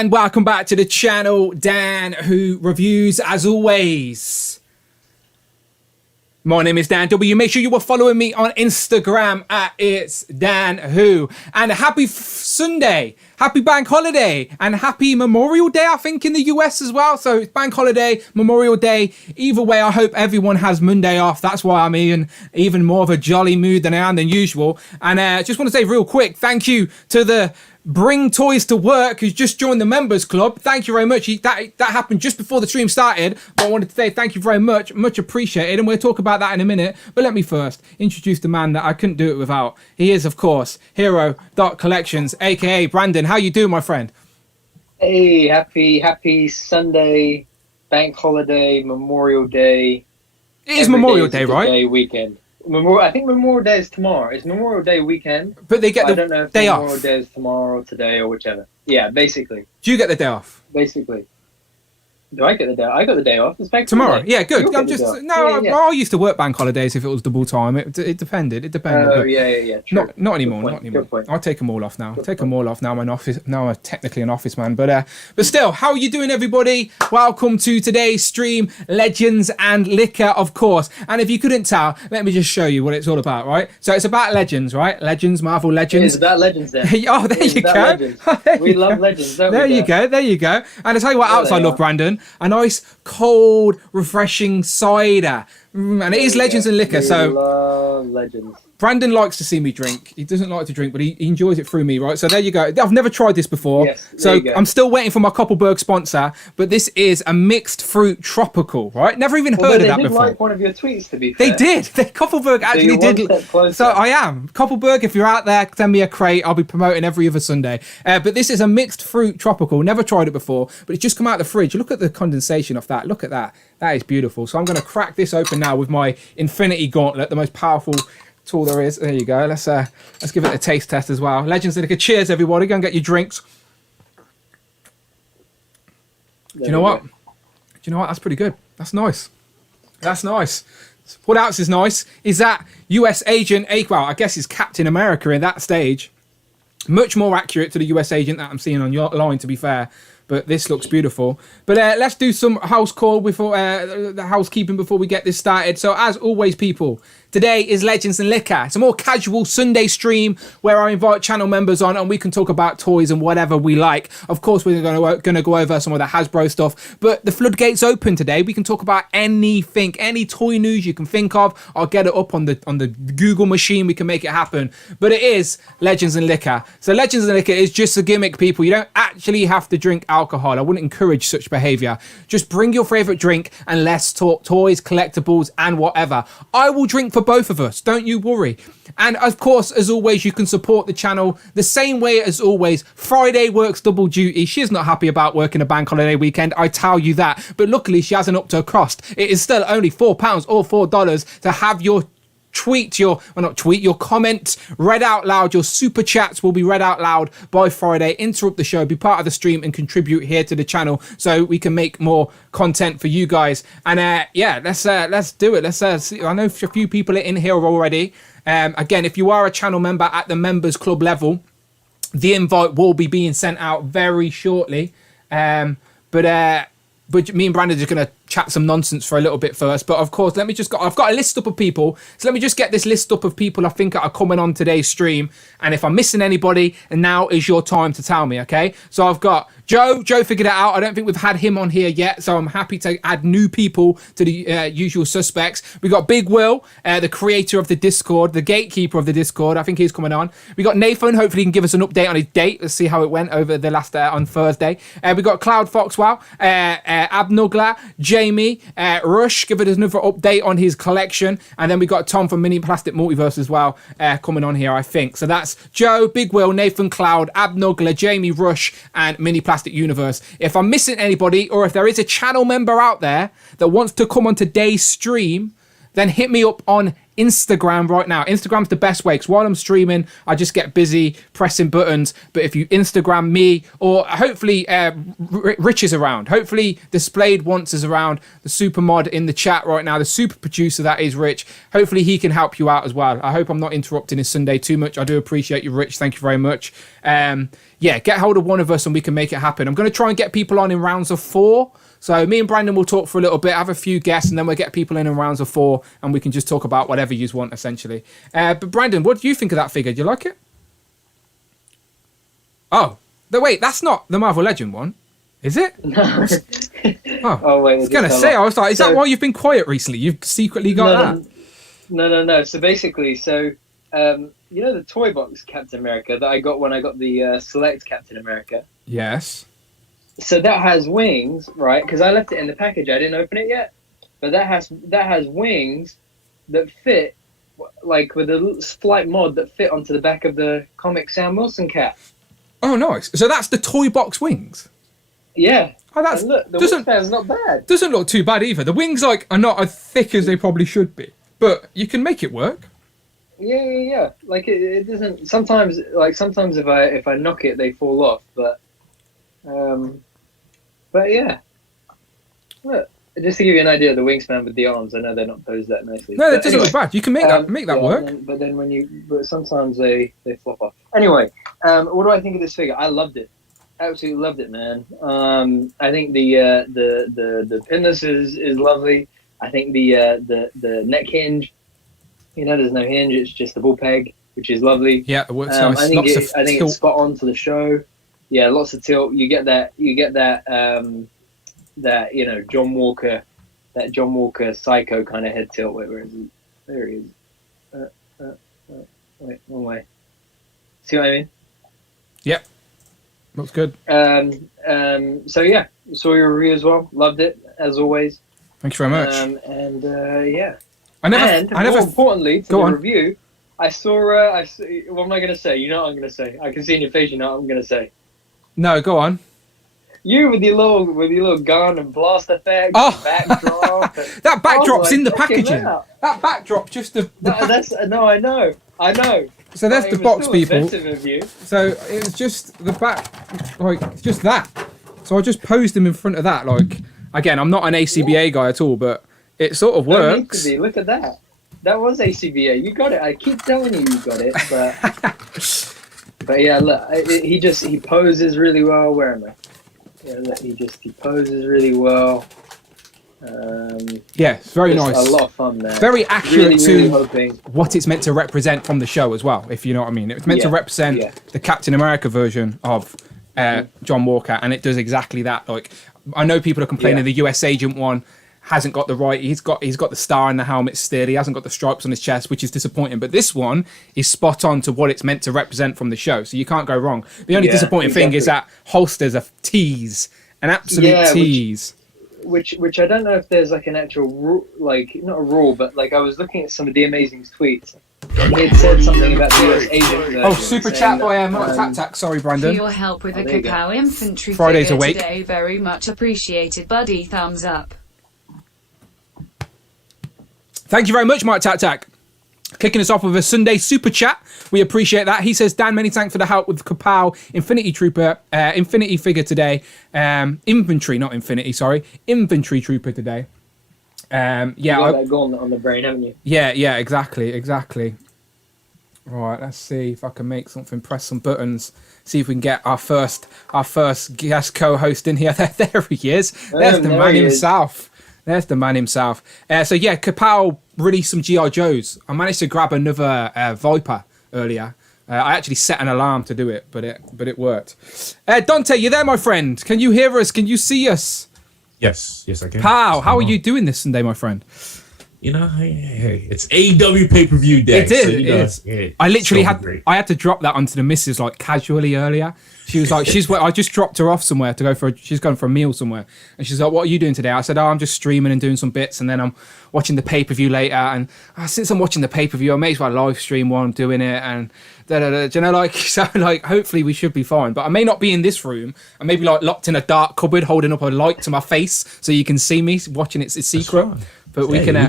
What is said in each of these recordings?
And welcome back to the channel, Dan Who Reviews, as always. My name is Dan W. Make sure you are following me on Instagram at It's Dan Who. And happy Sunday, happy bank holiday, and happy Memorial Day, I think, in the US as well. So it's bank holiday, Memorial Day. Either way, I hope everyone has Monday off. That's why I'm in even more of a jolly mood than I am than usual. And just want to say real quick, thank you to the Bring Toys to Work who's just joined the members club. Thank you very much. That happened just before the stream started, but I wanted to say thank you very much appreciated, and we'll talk about that in a minute. But let me first introduce the man that I couldn't do it without. He is, of course, Hero.Collections, aka Brandon. How you doing, my friend? Hey, happy Sunday, bank holiday, Memorial Day. It is Memorial Day, right? Day weekend. I think Memorial Day is tomorrow. It's Memorial Day weekend. But they get the I don't know if day Memorial off. Day is tomorrow or today or whichever. Yeah, basically. Do you get the day off? Basically. Do I get the day? I got the day off. It's bank tomorrow. holiday. Yeah, good. You'll I'm get just the day off. Yeah. I used to work bank holidays if it was double time. It depended. Oh, but yeah. True. Not anymore. Good Not anymore. Good point. I'll take them all off now. I'm an office. Now I'm technically an office man. But still, how are you doing, everybody? Welcome to today's stream, Legends and Liquor, of course. And if you couldn't tell, let me just show you what it's all about. Right. So it's about Legends, right? Legends, Marvel Legends. It's about Legends then. Oh, there you go. We love Legends, don't we? There you go. And I tell you what else I love, Brandon. A nice cold, refreshing cider. And it is Legends and Liquor. So love Legends. Brandon likes to see me drink. He doesn't like to drink, but he enjoys it through me, right? So there you go. I've never tried this before. Yes, so I'm still waiting for my Koppelberg sponsor, but this is a mixed fruit tropical, right? Never even heard of that before. They did like one of your tweets, to be fair. They did. Koppelberg actually did. So I am. Koppelberg, if you're out there, send me a crate. I'll be promoting every other Sunday. But this is a mixed fruit tropical. Never tried it before, but it's just come out of the fridge. Look at the condensation of that. Look at that. That is beautiful. So I'm going to crack this open now with my Infinity Gauntlet, the most powerful tool there is. There you go. Let's give it a taste test as well. Legends and Liquor. Cheers, everybody. Go and get your drinks. Do you know what? That's pretty good. That's nice. What else is nice is that US agent, well, I guess he's Captain America in that stage. Much more accurate to the US agent that I'm seeing on your line, to be fair. But this looks beautiful. But let's do some house call before the housekeeping before we get this started. So as always, people, today is Legends and Liquor. It's a more casual Sunday stream where I invite channel members on and we can talk about toys and whatever we like. Of course, we're going to go over some of the Hasbro stuff, but the floodgates open today. We can talk about anything, any toy news you can think of. I'll get it up on the Google machine. We can make it happen. But it is Legends and Liquor. So Legends and Liquor is just a gimmick, people. You don't actually have to drink alcohol. I wouldn't encourage such behavior. Just bring your favorite drink and let's talk toys, collectibles, and whatever. I will drink for both of us. Don't you worry. And of course, as always, you can support the channel the same way as always. Friday works double duty. She's not happy about working a bank holiday weekend. I tell you that. But luckily, she hasn't upped her cost. It is still only £4 or $4 to have your your comment read out loud. Your super chats will be read out loud by Friday. Interrupt the show, be part of the stream and contribute here to the channel so we can make more content for you guys. And let's do it. Let's see. I know a few people are in here already. Again, if you are a channel member at the members club level, the invite will be being sent out very shortly. But me and Brandon are just going to chat some nonsense for a little bit first. But of course, I've got a list up of people. So let me just get this list up of people I think are coming on today's stream. And if I'm missing anybody, and now is your time to tell me, okay? So I've got Joe. Joe figured it out. I don't think we've had him on here yet. So I'm happy to add new people to the usual suspects. We got Big Will, the creator of the Discord, the gatekeeper of the Discord. I think he's coming on. We got Nathan. Hopefully he can give us an update on his date. Let's see how it went over the last on Thursday. We got Cloud Foxwell, Abnugla, Jamie, Rush, give us another update on his collection. And then we got Tom from Mini Plastic Multiverse as well coming on here, I think. So that's Joe, Big Will, Nathan Cloud, Abnugla, Jamie, Rush, and Mini Plastic Universe. If I'm missing anybody, or if there is a channel member out there that wants to come on today's stream, then hit me up on Instagram right now. Instagram's the best way, because while I'm streaming, I just get busy pressing buttons. But if you Instagram me, or hopefully Rich is around, hopefully Displayed Once is around, the super mod in the chat right now, the super producer that is Rich, hopefully he can help you out as well. I hope I'm not interrupting his Sunday too much. I do appreciate you, Rich. Thank you very much. Yeah, get hold of one of us and we can make it happen. I'm going to try and get people on in rounds of 4. So me and Brandon will talk for a little bit, have a few guests, and then we'll get people in rounds of 4, and we can just talk about whatever you want, essentially. But Brandon, what do you think of that figure? Do you like it? Oh, wait, that's not the Marvel Legend one, is it? No. Oh, wait. I was going to say, I was like, is that why you've been quiet recently? You've secretly got that? No. So basically, you know the toy box Captain America that I got when I got the Select Captain America? Yes. So that has wings, right? Because I left it in the package. I didn't open it yet. But that has wings that fit, like with a slight mod that fit onto the back of the comic Sam Wilson cap. Oh, nice. So that's the toy box wings? Yeah. Oh, that's... And look, the wingspan's not bad. Doesn't look too bad either. The wings are not as thick as they probably should be. But you can make it work. Yeah. Like it doesn't... Sometimes if I knock it, they fall off. But yeah, look, just to give you an idea of the wingspan with the arms, I know they're not posed that nicely. No, that doesn't look bad. You can make that work. But sometimes they flop off. Anyway, what do I think of this figure? I loved it, absolutely loved it, man. I think the pinless is lovely. I think the neck hinge, there's no hinge; it's just the ball peg, which is lovely. Yeah, it works nice. I think it's spot on for the show. Yeah, lots of tilt. You get that John Walker psycho kind of head tilt. Where is he? There he is. Wait, one way. See what I mean? Yep. Looks good. So yeah, saw your review as well. Loved it as always. Thank you very much. Yeah. More importantly, to the on. review, I saw. What am I going to say? You know what I'm going to say. I can see in your face. You know what I'm going to say. No, go on. You with your little gun and blast effect, backdrop. That backdrop's in the packaging. That backdrop, just the. I know. So there's the box, people. Of you. So it was just the back, like just that. So I just posed him in front of that. Like again, I'm not an ACBA guy at all, but it sort of works. Look at that. That was ACBA. You got it. I keep telling you got it, but. But yeah, look, he poses really well. Where am I? Yeah, look, he poses really well. Yeah, it's very nice. A lot of fun there. Very accurate really what it's meant to represent from the show as well, if you know what I mean. It's meant to represent the Captain America version of John Walker, and it does exactly that. Like, I know people are complaining the US Agent one hasn't got the right. He's got the star and the helmet still. He hasn't got the stripes on his chest, which is disappointing. But this one is spot on to what it's meant to represent from the show, so you can't go wrong. The only disappointing thing is that holster's a tease, an absolute tease. Which I don't know if there's like an actual rule, like not a rule, but like I was looking at some of the Amazing's tweets. He had said something about the US Agent version. Oh, super chat by Mark Tac. Sorry, Brandon. For your help with the Cacao Infantry Friday's figure awake. today, very much appreciated, buddy. Thumbs up. Thank you very much, Mike Tac. Kicking us off with a Sunday super chat. We appreciate that. He says, Dan, many thanks for the help with the Kapow Infinity figure today. Inventory, not Infinity, sorry. Inventory Trooper today. You got that gauntlet on the brain, haven't you? Yeah, exactly. Right, let's see if I can make something, press some buttons, see if we can get our first guest co-host in here. There he is. There's the man himself. There's the man himself. So yeah, Kapow released some G.I. Joes. I managed to grab another Viper earlier. I actually set an alarm to do it, but it worked. Dante, you there, my friend? Can you hear us? Can you see us? Yes, I can. How are you doing this Sunday, my friend? You know, hey, it's AEW pay-per-view day. It is. Yeah, I literally had to drop that onto the missus like casually earlier. She was like, I just dropped her off somewhere to go she's going for a meal somewhere. And she's like, what are you doing today? I said, I'm just streaming and doing some bits, and then I'm watching the pay-per-view later. And since I'm watching the pay-per-view, I may as well live stream while I'm doing it. And you know, like, so like, hopefully we should be fine. But I may not be in this room. I may be like locked in a dark cupboard, holding up a light to my face so you can see me watching. It's secret. But we can.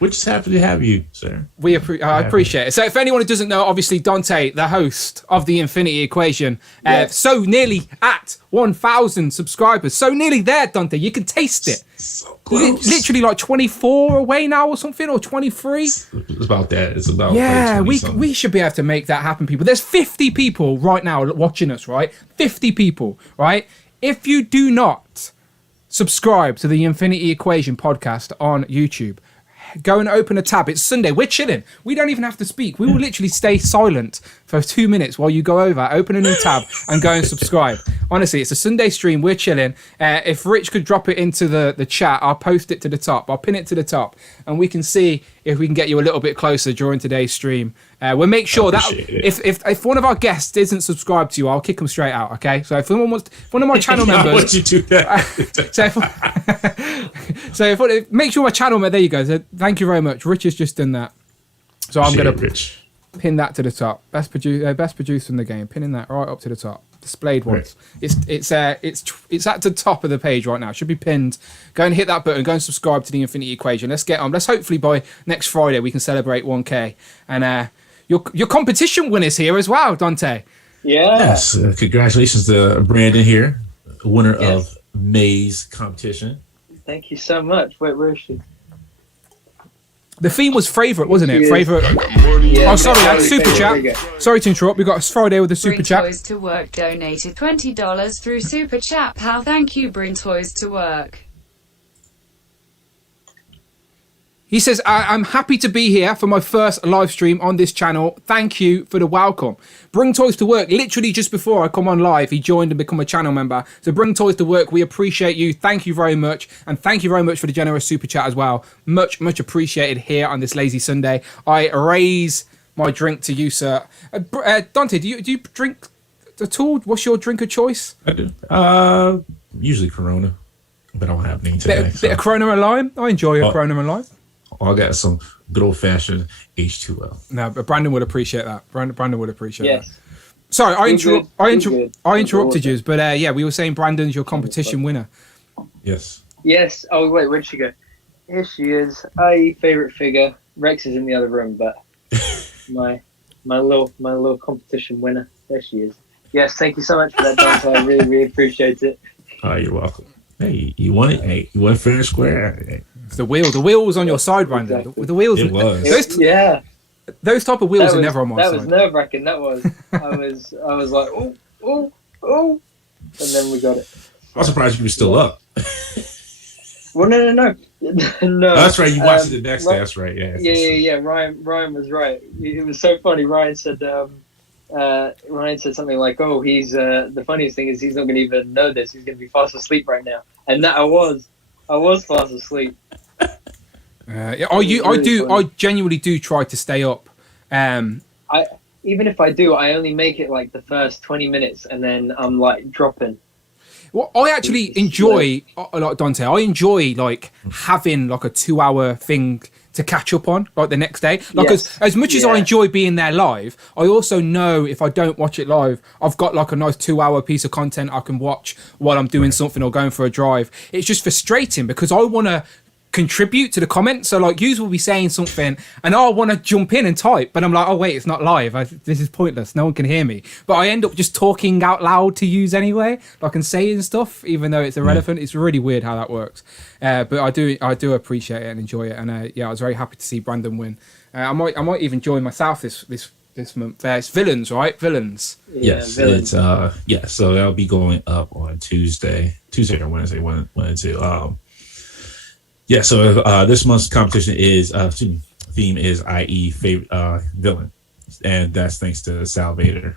We're just happy to have you, sir. I appreciate it. So if anyone who doesn't know, obviously Dante, the host of the Infinity Equation, so nearly at 1,000 subscribers. So nearly there, Dante. You can taste it. So close. Literally like 24 away now or something, or 23. It's about that. It's about we should be able to make that happen, people. There's 50 people right now watching us, right? 50 people, right? If you do not subscribe to the Infinity Equation podcast on YouTube, go and open a tab. It's Sunday. We're chilling. We don't even have to speak. We will literally stay silent for 2 minutes while you go over, open a new tab, and go and subscribe. Honestly, it's a Sunday stream. We're chilling. If Rich could drop it into the chat, I'll post it to the top. I'll pin it to the top, and we can see if we can get you a little bit closer during today's stream. We'll make sure that if one of our guests isn't subscribed to you, I'll kick them straight out. Okay. So if one of my channel members, would you do that? make sure my channel member. There you go. So thank you very much. Rich has just done that. So I'm gonna pin that to the top. Best producer in the game. Pinning that right up to the top. Displayed once. Right. It's at the top of the page right now. It should be pinned. Go and hit that button. Go and subscribe to the Infinity Equation. Let's get on. Let's hopefully by next Friday we can celebrate 1K. And your competition winner's here as well, Dante. Yeah. Yes. Congratulations to Brandon here, winner of May's competition. Thank you so much. Where is she? The theme was favourite, wasn't it? Favourite. Yeah, sorry, that's super chat. Sorry to interrupt. We got a Friday with a super Bring chat. Toys to Work donated $20 through super chat. Pal, thank you. Bring Toys to Work. He says, I'm happy to be here for my first live stream on this channel. Thank you for the welcome. Bring Toys to Work. Literally just before I come on live, he joined and become a channel member. So Bring Toys to Work, we appreciate you. Thank you very much. And thank you very much for the generous super chat as well. Much, much appreciated here on this lazy Sunday. I raise my drink to you, sir. Dante, do you drink at all? What's your drink of choice? I do. Usually Corona, but I don't have any today. Bit of Corona and lime. I enjoy a Corona and lime. I got some good old fashioned H2O. No, but Brandon would appreciate that. Brandon would appreciate that. Yes. Sorry, I interrupted you. you, but we were saying Brandon's your competition winner. Yes. Yes. Oh wait, where'd she go? Here she is. Favorite figure. Rex is in the other room, but my little competition winner. There she is. Yes, thank you so much for that, Dante. I really, really appreciate it. Oh, you're welcome. Hey, you won it. Hey, you won fair and square. Hey. It's the wheel. The wheel was on your side, Brandon. Exactly. The wheels. It was. Those type of wheels are never on my side. That was nerve-wracking. That was. I was like, oh, and then we got it. I'm surprised you were still up. Well, no. No. Oh, that's right. You watched it the next day. That's right. Yeah. Ryan was right. It was so funny. Ryan said something like, "Oh, he's the funniest thing is he's not going to even know this. He's going to be fast asleep right now." And that I was fast asleep. I genuinely do try to stay up. Even if I do, I only make it like the first 20 minutes, and then I'm like dropping. Well, I actually enjoy, like Dante, I enjoy like having like a 2-hour thing to catch up on like the next day. Like as much as I enjoy being there live, I also know if I don't watch it live, I've got like a nice 2-hour piece of content I can watch while I'm doing something or going for a drive. It's just frustrating because I want to contribute to the comments. So like yous will be saying something and I want to jump in and type, but I'm like, oh wait, it's not live. This is pointless. No one can hear me. But I end up just talking out loud to yous anyway, like and saying stuff, even though it's irrelevant. It's really weird how that works. But I do appreciate it and enjoy it. And I was very happy to see Brandon win. I might even join myself this month. It's Villains, right? Villains. Yes, Villains. It's so that'll be going up on Tuesday or Wednesday, one and two. Yeah, so this month's competition is theme is IE favorite villain, and that's thanks to Salvator,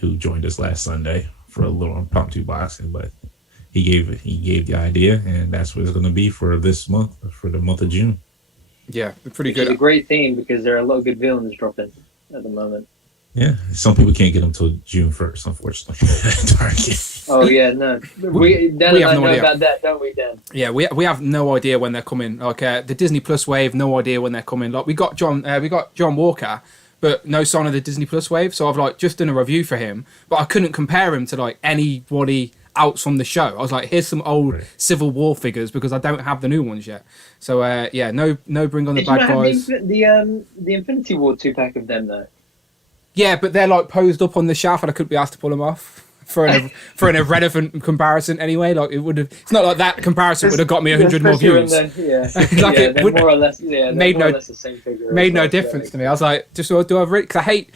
who joined us last Sunday for a little impromptu boxing. But he gave the idea, and that's what it's going to be for this month, for the month of June. Yeah, pretty good. It's a great theme because there are a lot of good villains dropping at the moment. Yeah, some people can't get them till June 1st, unfortunately. Target. Oh yeah, no. We have no idea about that, don't we, Dan? Yeah, we have no idea when they're coming. Like the Disney Plus wave, no idea when they're coming. Like we got John Walker, but no sign of the Disney Plus wave. So I've like just done a review for him, but I couldn't compare him to like anybody outs from the show. I was like, here's some old Civil War figures because I don't have the new ones yet. So yeah, no bring on the bad guys. The Infinity War 2-pack of them though. Yeah, but they're like posed up on the shelf, and I couldn't be asked to pull them off for an irrelevant comparison anyway. Like it would have. It's not like that comparison would have got me 100 more views. They're more or less. Yeah, made more or less the same figure. Made no difference to me. I was like, just do I really? Because I hate.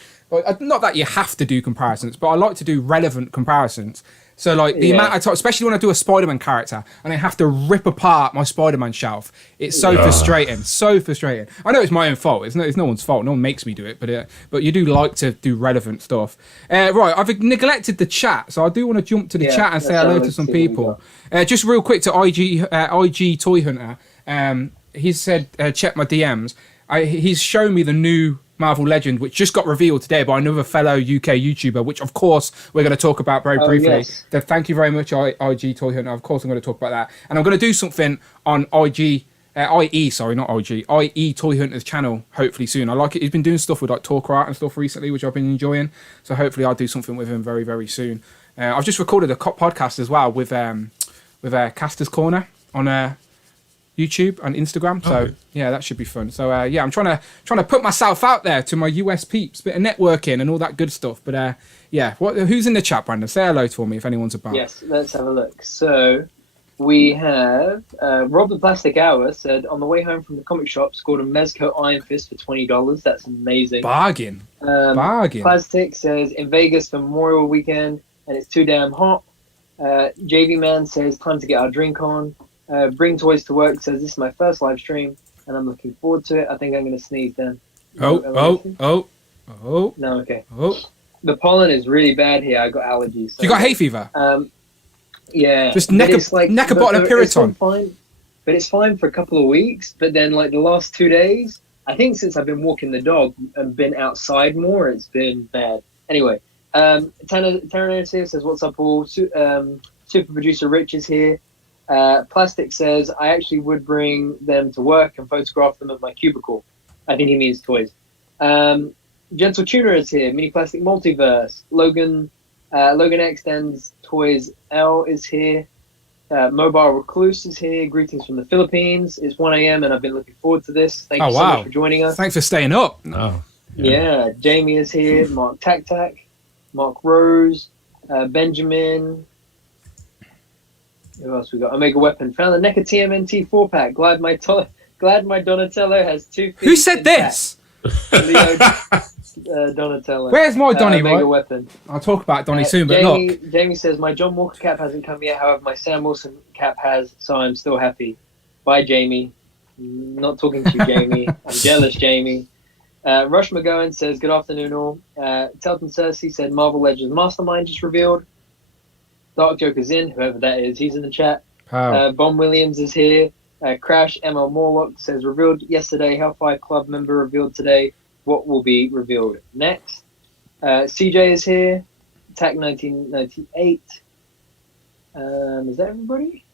Not that you have to do comparisons, but I like to do relevant comparisons. So like the amount of time, especially when I do a Spider-Man character and I have to rip apart my Spider-Man shelf, it's so frustrating. So frustrating. I know it's my own fault. It's no one's fault. No one makes me do it, but you do like to do relevant stuff. Right, I've neglected the chat, so I do want to jump to the chat and say hello to some people. Just real quick to IG Toy Hunter. He said check my DMs. He's shown me the new Marvel Legend, which just got revealed today by another fellow UK YouTuber, which of course we're going to talk about very briefly. Yes. So thank you very much, IG Toy Hunter. Of course I'm going to talk about that. And I'm going to do something on IE Toy Hunter's channel hopefully soon. I like it. He's been doing stuff with like Talker Art and stuff recently, which I've been enjoying. So hopefully I'll do something with him very, very soon. I've just recorded a podcast as well with Caster's Corner on YouTube and Instagram, so yeah, that should be fun. So yeah, I'm trying to put myself out there to my US peeps, bit of networking and all that good stuff. But yeah, who's in the chat, Brandon? Say hello for me if anyone's about. Yes, let's have a look. So we have Rob the Plastic Hour said on the way home from the comic shop scored a Mezco Iron Fist for $20. That's amazing. Bargain. Bargain. Plastic says in Vegas for Memorial Weekend and it's too damn hot. JV Man says time to get our drink on. Bring Toys to Work says this is my first live stream and I'm looking forward to it. I think I'm going to sneeze then. Oh. No, okay. Oh. The pollen is really bad here. I got allergies. So. You got hay fever? Yeah. Just neck a bottle of Piriton. But it's fine for a couple of weeks. But then like the last 2 days, I think since I've been walking the dog and been outside more, it's been bad. Anyway, Terranator says, what's up all? Super producer Rich is here. Plastic says, I actually would bring them to work and photograph them at my cubicle. I think he means toys. Gentle Tuner is here. Mini Plastic Multiverse. Logan X Dens Toys L is here. Mobile Recluse is here. Greetings from the Philippines. It's 1 a.m. and I've been looking forward to this. Thank you so much for joining us. Thanks for staying up. Oh, yeah. Jamie is here. Mark Tac, Mark Rose, Benjamin. Who else we got? Omega Weapon. Found the NECA TMNT 4-pack. Glad my Donatello has 2 feet. Who said this? Leo Donatello. Where's my Donnie, Omega right? Weapon. I'll talk about Donnie soon, but look. Jamie says, my John Walker cap hasn't come yet. However, my Sam Wilson cap has, so I'm still happy. Bye, Jamie. Not talking to you, Jamie. I'm jealous, Jamie. Rush McGowan says, good afternoon, all. Telton Cersei said, Marvel Legends Mastermind just revealed. Dark Joker's in, whoever that is, he's in the chat. Bon Williams is here. Crash ML Morlock says, revealed yesterday. Hellfire Club member revealed today. What will be revealed next? CJ is here. Attack 1998. Is that everybody?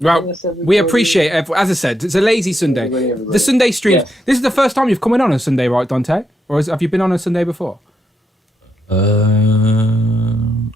Well, we appreciate it. As I said, it's a lazy Sunday. The Sunday streams. Yes. This is the first time you've come in on a Sunday, right, Dante? Or have you been on a Sunday before?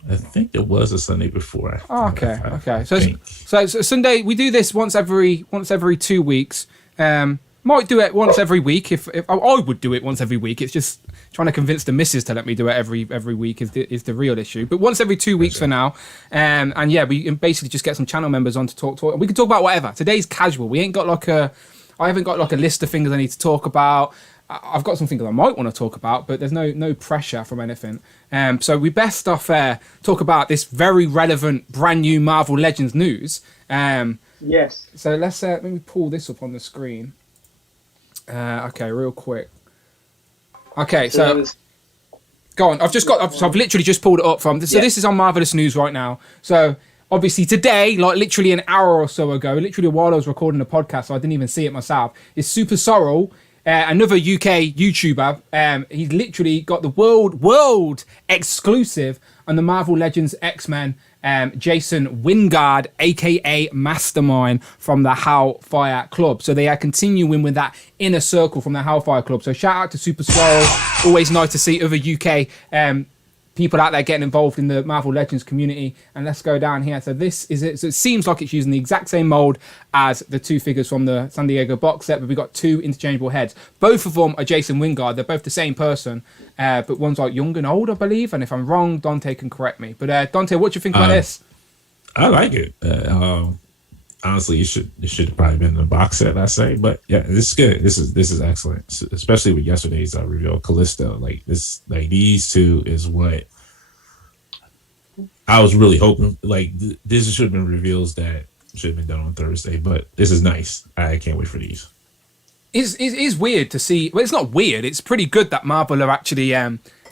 I think it was a Sunday before. Okay. So Sunday, we do this once every 2 weeks. Might do it once every week. If I would do it once every week. It's just trying to convince the missus to let me do it every week is the real issue. But once every 2 weeks for now. And yeah, we basically just get some channel members on to talk. We can talk about whatever. Today's casual. I haven't got like a list of things I need to talk about. I've got some things I might want to talk about, but there's no pressure from anything. So we best off talk about this very relevant, brand new Marvel Legends news. Yes. So let me pull this up on the screen. Okay, real quick. Okay, so go on. I've literally just pulled it up from. So this is on Marvelous News right now. So obviously today, like literally an hour or so ago, literally while I was recording the podcast, so I didn't even see it myself, is Super Sorrel. Another UK YouTuber, he's literally got the world exclusive on the Marvel Legends X-Men, Jason Wingard, aka Mastermind from the Hellfire Club. So they are continuing with that inner circle from the Hellfire Club. So shout out to Super Swirl. Always nice to see other UK people out there getting involved in the Marvel Legends community. And let's go down here. So this is it. So it seems like it's using the exact same mold as the 2 figures from the San Diego box set, but we've got 2 interchangeable heads. Both of them are Jason Wingard. They're both the same person, but one's like young and old, I believe. And if I'm wrong, Dante can correct me. But Dante, what do you think about this? I like it. Honestly, it should have probably been in the box set, I say. But yeah, this is good. This is excellent, especially with yesterday's reveal, Callisto. Like these 2 is what I was really hoping. Like this should have been reveals that should have been done on Thursday. But this is nice. I can't wait for these. It is weird to see. Well, it's not weird. It's pretty good that Marvel are actually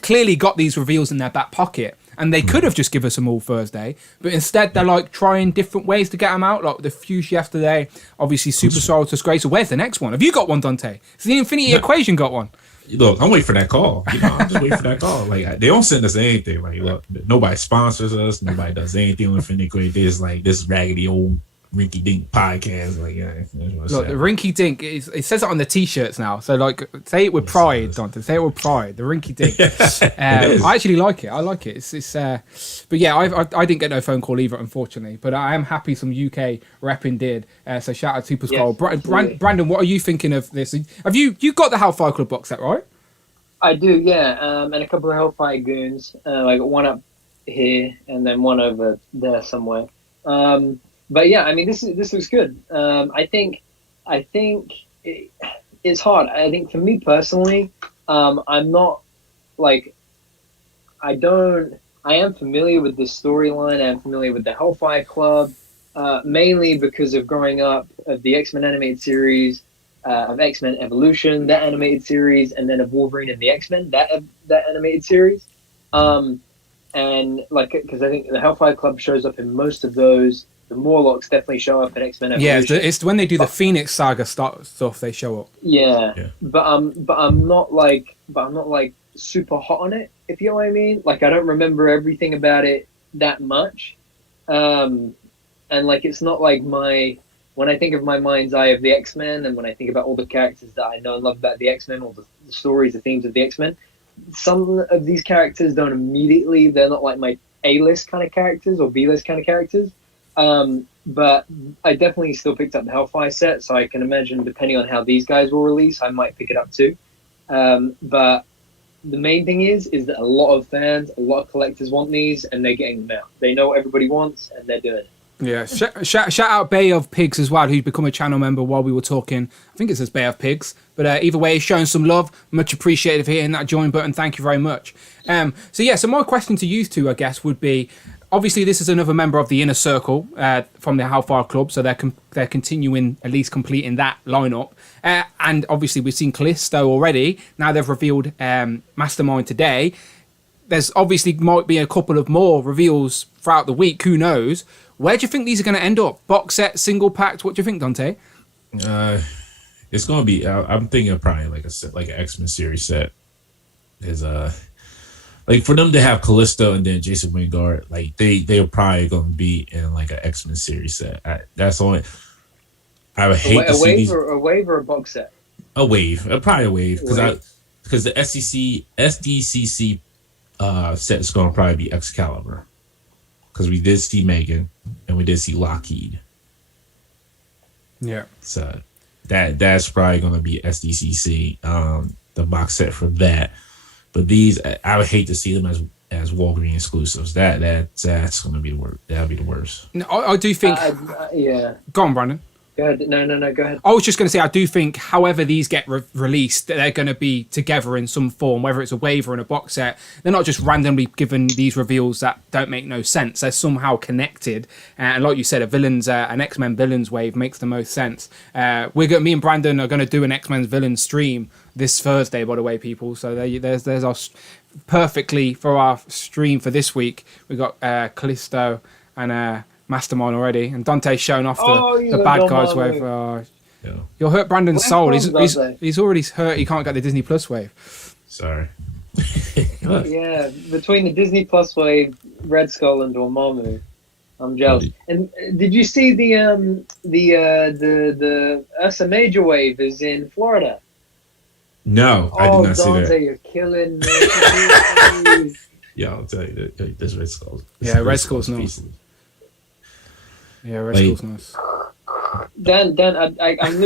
clearly got these reveals in their back pocket. And they could have just given us them all Thursday, but instead they're like trying different ways to get them out. Like the Fuse yesterday, obviously Super Soul to Grace. So where's the next one? Have you got one, Dante? Has the Infinity Equation got one? Look, I'm waiting for that call. I'm just waiting for that call. Like they don't send us anything. Like look, nobody sponsors us. Nobody does anything on Infinity Equation. This like this raggedy old rinky dink podcast. Like look, the rinky dink is. It says it on the t-shirts now. So like, say it with pride, Dante. Say it with pride. The rinky dink. I actually like it. I like it. It's. But yeah, I didn't get no phone call either, unfortunately. But I am happy some UK repping did. So shout out to Super Skull. Brandon, what are you thinking of this? Have you got the Hellfire Club box set, right? I do, yeah. And a couple of Hellfire goons. I got one up here and then one over there somewhere. But yeah, I mean, this looks good. I think it's hard. I think for me personally, I'm not like I am familiar with the storyline. I am familiar with the Hellfire Club, mainly because of growing up of the X-Men animated series, of X-Men Evolution, that animated series, and then of Wolverine and the X-Men, that animated series. And like, because I think the Hellfire Club shows up in most of those. The Morlocks definitely show up in X-Men Evolution. Yeah, it's when they do the Phoenix Saga stuff they show up. Yeah. But I'm not like super hot on it, if you know what I mean. Like I don't remember everything about it that much, and like it's not like when I think of my mind's eye of the X-Men, and when I think about all the characters that I know and love about the X-Men, all the stories, the themes of the X-Men, some of these characters don't immediately. They're not like my A-list kind of characters or B-list kind of characters. But I definitely still picked up the Hellfire set, so I can imagine, depending on how these guys will release, I might pick it up too. But the main thing is that a lot of fans, a lot of collectors want these, and they're getting them out. They know what everybody wants, and they're doing it. Yeah, shout out Bay of Pigs as well, who's become a channel member while we were talking. I think it says Bay of Pigs, but either way, showing some love. Much appreciated for hitting that join button. Thank you very much. So my question to you two, I guess, would be, obviously this is another member of the inner circle from the Hellfire Club, so they're continuing, at least completing that lineup. And obviously we've seen Callisto already. Now they've revealed Mastermind today. There's obviously might be a couple of more reveals throughout the week. Who knows? Where do you think these are going to end up? Box set, single packed? What do you think, Dante? It's going to be. I'm thinking probably like an X-Men series set. Is like for them to have Callisto and then Jason Wingard, like they're probably going to be in like an X-Men series set. That's only. I would hate to see a wave or a box set. A wave, probably a wave, because the SDCC set is going to probably be Excalibur, because we did see Megan and we did see Lockheed. Yeah. So that's probably going to be SDCC, the box set for that. But these, I would hate to see them as Wolverine exclusives. That's going to be the worst. That'll be the worst. No, I do think. Yeah. Go on, Brandon. Go ahead. No, go ahead. I was just going to say, I do think, however these get released, they're going to be together in some form, whether it's a wave or in a box set. They're not just randomly given these reveals that don't make no sense. They're somehow connected. And like you said, an X-Men villains wave makes the most sense. Me and Brandon are going to do an X-Men villains stream this Thursday, by the way, people. So there's our perfectly for our stream for this week. We got Callisto and Mastermind already, and Dante's shown off the bad guys wave. Yeah. You'll hurt Brandon's soul. He's already hurt. He can't get the Disney Plus wave. Sorry. Yeah, between the Disney Plus wave, Red Skull, and Dormammu, I'm jealous. And did you see the Ursa Major wave is in Florida? No, I did not see that. Dante, you're killing me. Yeah, I'll tell you that this Red Skull. Yeah, Red Skull's nice. Yeah, Red Skull's nice. Dan, I'm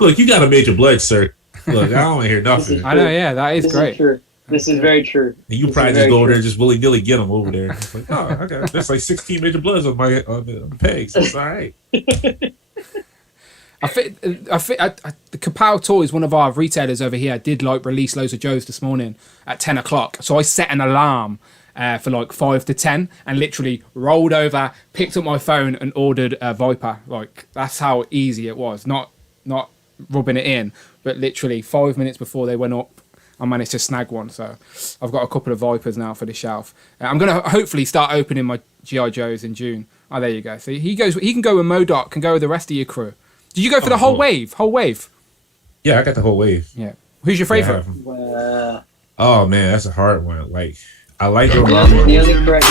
Look, you got a major blood, sir. Look, I don't want to hear nothing. I know, yeah, that is this great. Is true. This is very true. And you probably just go over there and just willy-nilly get them over there. It's like, oh, okay. That's like 16 major bloods on the pegs. It's all right. The Kapow Toys, one of our retailers over here, did like release loads of Joes this morning at 10 o'clock. So I set an alarm for like 5 to 10 and literally rolled over, picked up my phone and ordered a Viper. Like, that's how easy it was. Not rubbing it in, but literally 5 minutes before they went up, I managed to snag one. So I've got a couple of Vipers now for the shelf. I'm going to hopefully start opening my G.I. Joes in June. Oh, there you go. So he can go with MODOK, can go with the rest of your crew. Did you go for the whole wave? Whole wave? Yeah, I got the whole wave. Yeah. Who's your favorite? Wow. Oh man, that's a hard one. Like, I like the only correct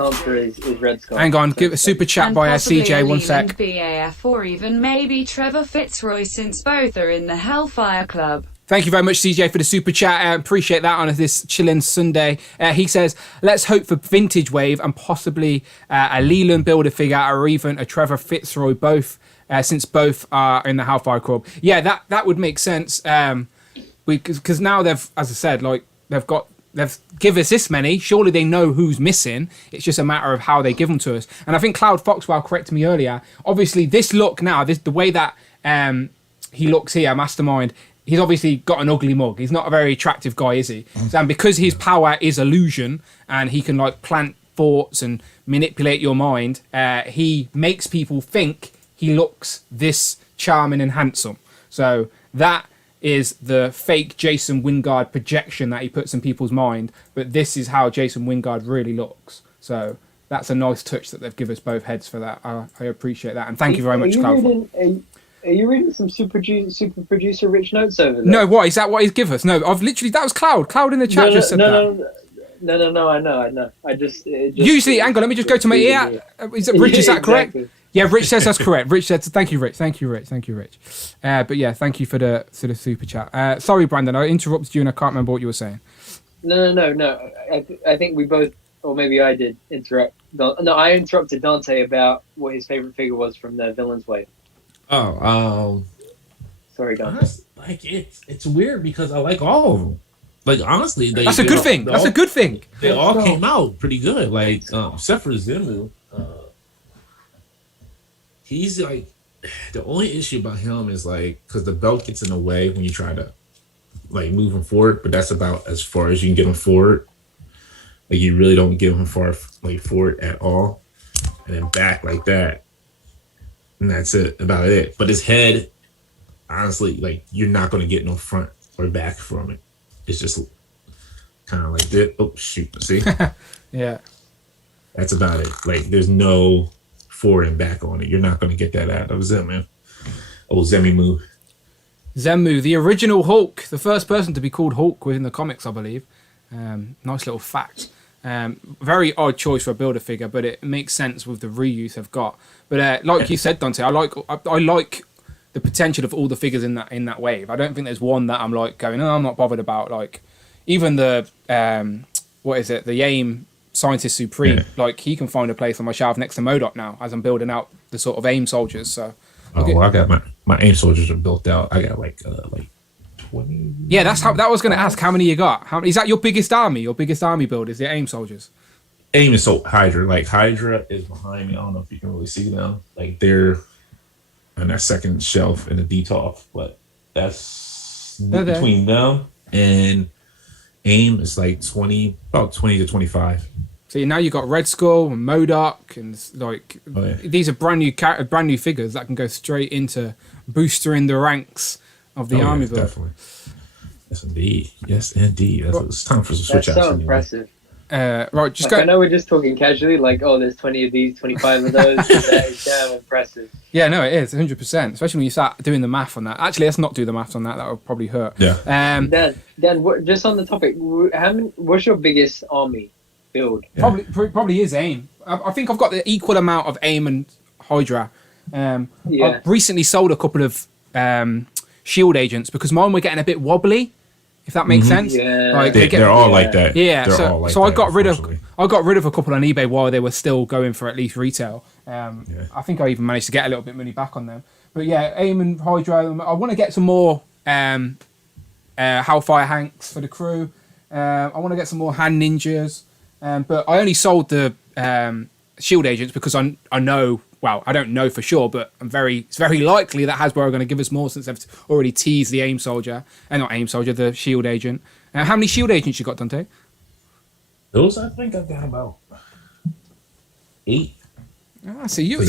answer is Red Skull. Hang on, give a super chat by CJ, one sec. BAF or even maybe Trevor Fitzroy, since both are in the Hellfire Club. Thank you very much, CJ, for the super chat. Appreciate that on this chilling Sunday. He says, let's hope for vintage wave and possibly a Leland builder figure or even a Trevor Fitzroy, both, since both are in the Hellfire Club. Yeah, that would make sense. Because now they've, as I said, like they've give us this many. Surely they know who's missing. It's just a matter of how they give them to us. And I think Cloud Foxwell corrected me earlier. Obviously, this look now, the way that he looks here, Mastermind. He's obviously got an ugly mug. He's not a very attractive guy, is he? And because his power is illusion and he can like plant thoughts and manipulate your mind, he makes people think he looks this charming and handsome. So that is the fake Jason Wingard projection that he puts in people's mind. But this is how Jason Wingard really looks. So that's a nice touch that they've given us both heads for that. I appreciate that. And thank you very much, Cloud. Are you reading some super producer rich notes over there? No, what is that? What he's give us? No, I've literally that was Cloud. Cloud in the chat just said that. No. I know. I just usually. Hang on, let me just go to my ear. Is it Rich? Is that correct? Exactly. Yeah, Rich says that's correct. Rich said, "Thank you, Rich. Thank you, Rich. Thank you, Rich." But yeah, thank you for the super chat. Sorry, Brandon, I interrupted you and I can't remember what you were saying. No. I think we both, or maybe I did interrupt. No, I interrupted Dante about what his favorite figure was from the Villains Wave. Oh, sorry, Dante. Like it's weird because I like all of them. Like honestly, that's a good thing. That's a good thing. They all came out pretty good. Like except for Zemu, he's like the only issue about him is like because the belt gets in the way when you try to like move him forward, but that's about as far as you can get him forward. Like you really don't get him far like forward at all, and then back like that. And that's about it. But his head, honestly, like you're not going to get no front or back from it. It's just kind of like this. Oh shoot! See? Yeah. That's about it. Like there's no forward and back on it. You're not going to get that out of Zemu. Oh, Zemu. Zemu, the original Hulk, the first person to be called Hulk within the comics, I believe. Nice little fact. Very odd choice for a builder figure, but it makes sense with the reuse they've got. But like you said, Dante, I like the potential of all the figures in that wave. I don't think there's one that I'm like going, I'm not bothered about. Like even the the AIM Scientist Supreme. Yeah. Like he can find a place on my shelf next to MODOK now as I'm building out the sort of AIM soldiers. So I got my AIM soldiers are built out. I got like 20. Yeah, that's how that was going to ask how many you got. Is that your biggest army? Your biggest army build is the AIM soldiers. AIM is so Hydra. Like Hydra is behind me. I don't know if you can really see them. Like they're on that second shelf in the DTOF, but that's between them and AIM is like about 20 to 25. So now you've got Red Skull and MODOK, and like these are brand new figures that can go straight into boostering the ranks of the army build. Definitely. Yes, indeed. It's time for some switch outs. That's so impressive. Right, just like, go. I know we're just talking casually, like, there's 20 of these, 25 of those. That is damn impressive. Yeah, no, it is 100%. Especially when you start doing the math on that. Actually, let's not do the maths on that. That would probably hurt. Yeah. Dan, just on the topic, what's your biggest army build? Yeah. Probably is AIM. I think I've got the equal amount of AIM and Hydra. I've recently sold a couple of shield agents because mine were getting a bit wobbly. if that makes sense. Yeah. Like they're all like that. Yeah, They're all like so that, I got rid of unfortunately. a couple on eBay while they were still going for at least retail. I think I even managed to get a little bit money back on them. But yeah, AIM and Hydra. I want to get some more Hellfire Hanks for the crew. I want to get some more Hand Ninjas. But I only sold the Shield Agents because I know. Well, I don't know for sure, but it's very likely that Hasbro are going to give us more since they've already teased the AIM Soldier. Not AIM Soldier, the Shield Agent. How many Shield Agents you got, Dante? Those, I think I've got about 8. Ah, so you...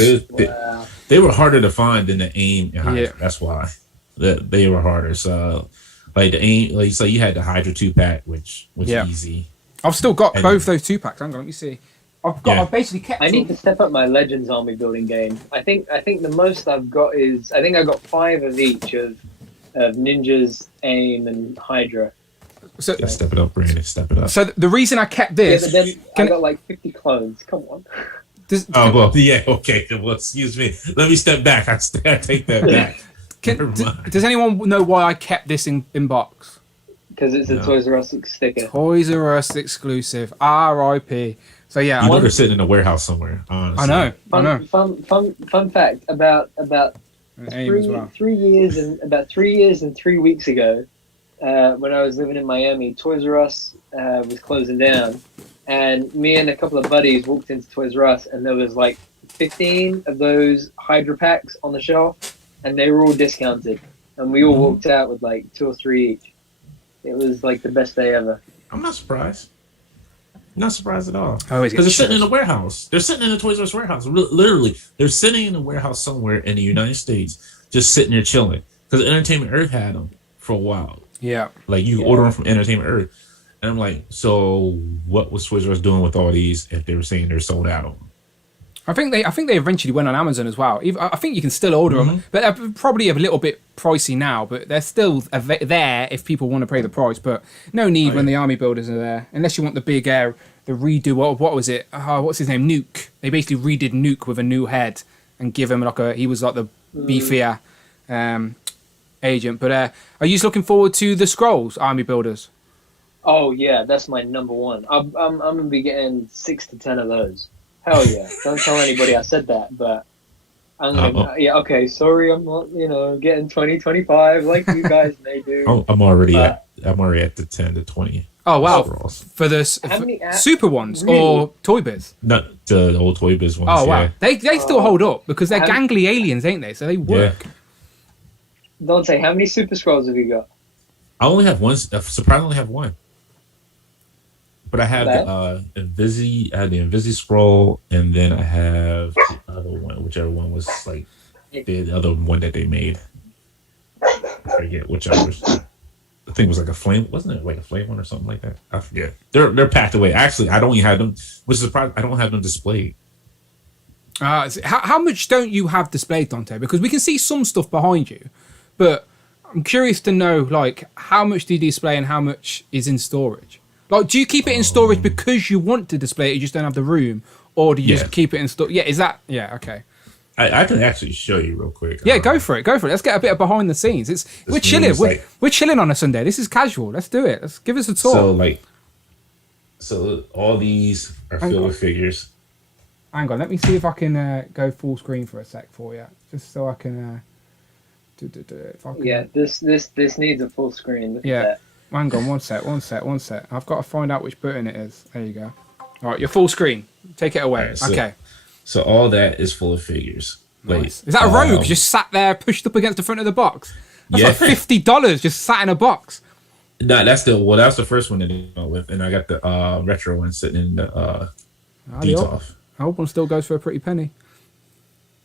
They were harder to find than the AIM and Hydra. Yeah. That's why. They were harder. So, like the AIM, like so you had the Hydra 2-pack, which was easy. I've still got both those 2-packs. Hang on, let me see. I've basically kept. I need to step up my Legends army building game. I think the most I've got is I got 5 of each of ninjas, AIM, and Hydra. So step it up, Brandon. Step it up. So the reason I kept this, but then I got like 50 clones. Come on. Okay. Well, excuse me. Let me step back. I take that back. Does anyone know why I kept this in box? Because it's a Toys R Us sticker. Toys R Us exclusive. R.I.P. So yeah, I know they're sitting in a warehouse somewhere. Honestly. I know. Fun fact about 3 years and 3 weeks ago, when I was living in Miami, Toys R Us was closing down, and me and a couple of buddies walked into Toys R Us, and there was like 15 of those Hydra packs on the shelf, and they were all discounted, and we all walked out with like 2 or 3 each. It was like the best day ever. I'm not surprised. Not surprised at all. Because they're sitting in a warehouse. They're sitting in a Toys R Us warehouse. Literally, they're sitting in a warehouse somewhere in the United States, just sitting there chilling. Because Entertainment Earth had them for a while. Yeah. Like you order them from Entertainment Earth, and I'm like, so what was Toys R Us doing with all these if they were saying they're sold out? I think they eventually went on Amazon as well. I think you can still order them, but they're probably a little bit pricey now. But they're still there if people want to pay the price. But no need when the army builders are there, unless you want the big the redo. What was it? What's his name? Nuke. They basically redid Nuke with a new head and give him he was like the beefier agent. But are you looking forward to the Scrolls army builders? Oh yeah, that's my number one. I'm gonna be getting 6 to 10 of those. Hell yeah! Don't tell anybody I said that, but I'm gonna. Yeah, okay. Sorry, I'm not. Getting 20, 25 like you guys may do. I'm already at the 10 to 20. Oh wow! Scrolls. For the super ones or Toy Biz? Not the old Toy Biz ones. Oh wow! Yeah. They still hold up because they're gangly aliens, ain't they? So they work. Yeah. Don't say how many Super Scrolls have you got? I only have one. Surprisingly, have one. But I have the Invisi Scroll, and then I have the other one, whichever one was like the other one that they made. I forget which other. I think it was like a flame. Wasn't it like a flame one or something like that? I forget. They're packed away. Actually, I don't even have them. Which is surprising. I don't have them displayed. How much don't you have displayed, Dante? Because we can see some stuff behind you, but I'm curious to know like how much do you display and how much is in storage. Like, do you keep it in storage because you want to display it, you just don't have the room? Or do you just keep it in storage? Yeah, is that... Yeah, okay. I can actually show you real quick. Yeah, go for it. Let's get a bit of behind the scenes. We're chilling. We're chilling on a Sunday. This is casual. Let's do it. Let's give us a tour. So all these are filled with figures. Hang on, let me see if I can go full screen for a sec for you. Just so I can... Yeah, this needs a full screen. Look at that. Hang on, one sec. I've got to find out which button it is. There you go. All right, your full screen. Take it away. Right, okay. So all that is full of figures. Nice. Is that a rogue just sat there pushed up against the front of the box? That's like $50 just sat in a box. No, that's the first one that they went with, and I got the retro one sitting in the DTOF. I hope one still goes for a pretty penny.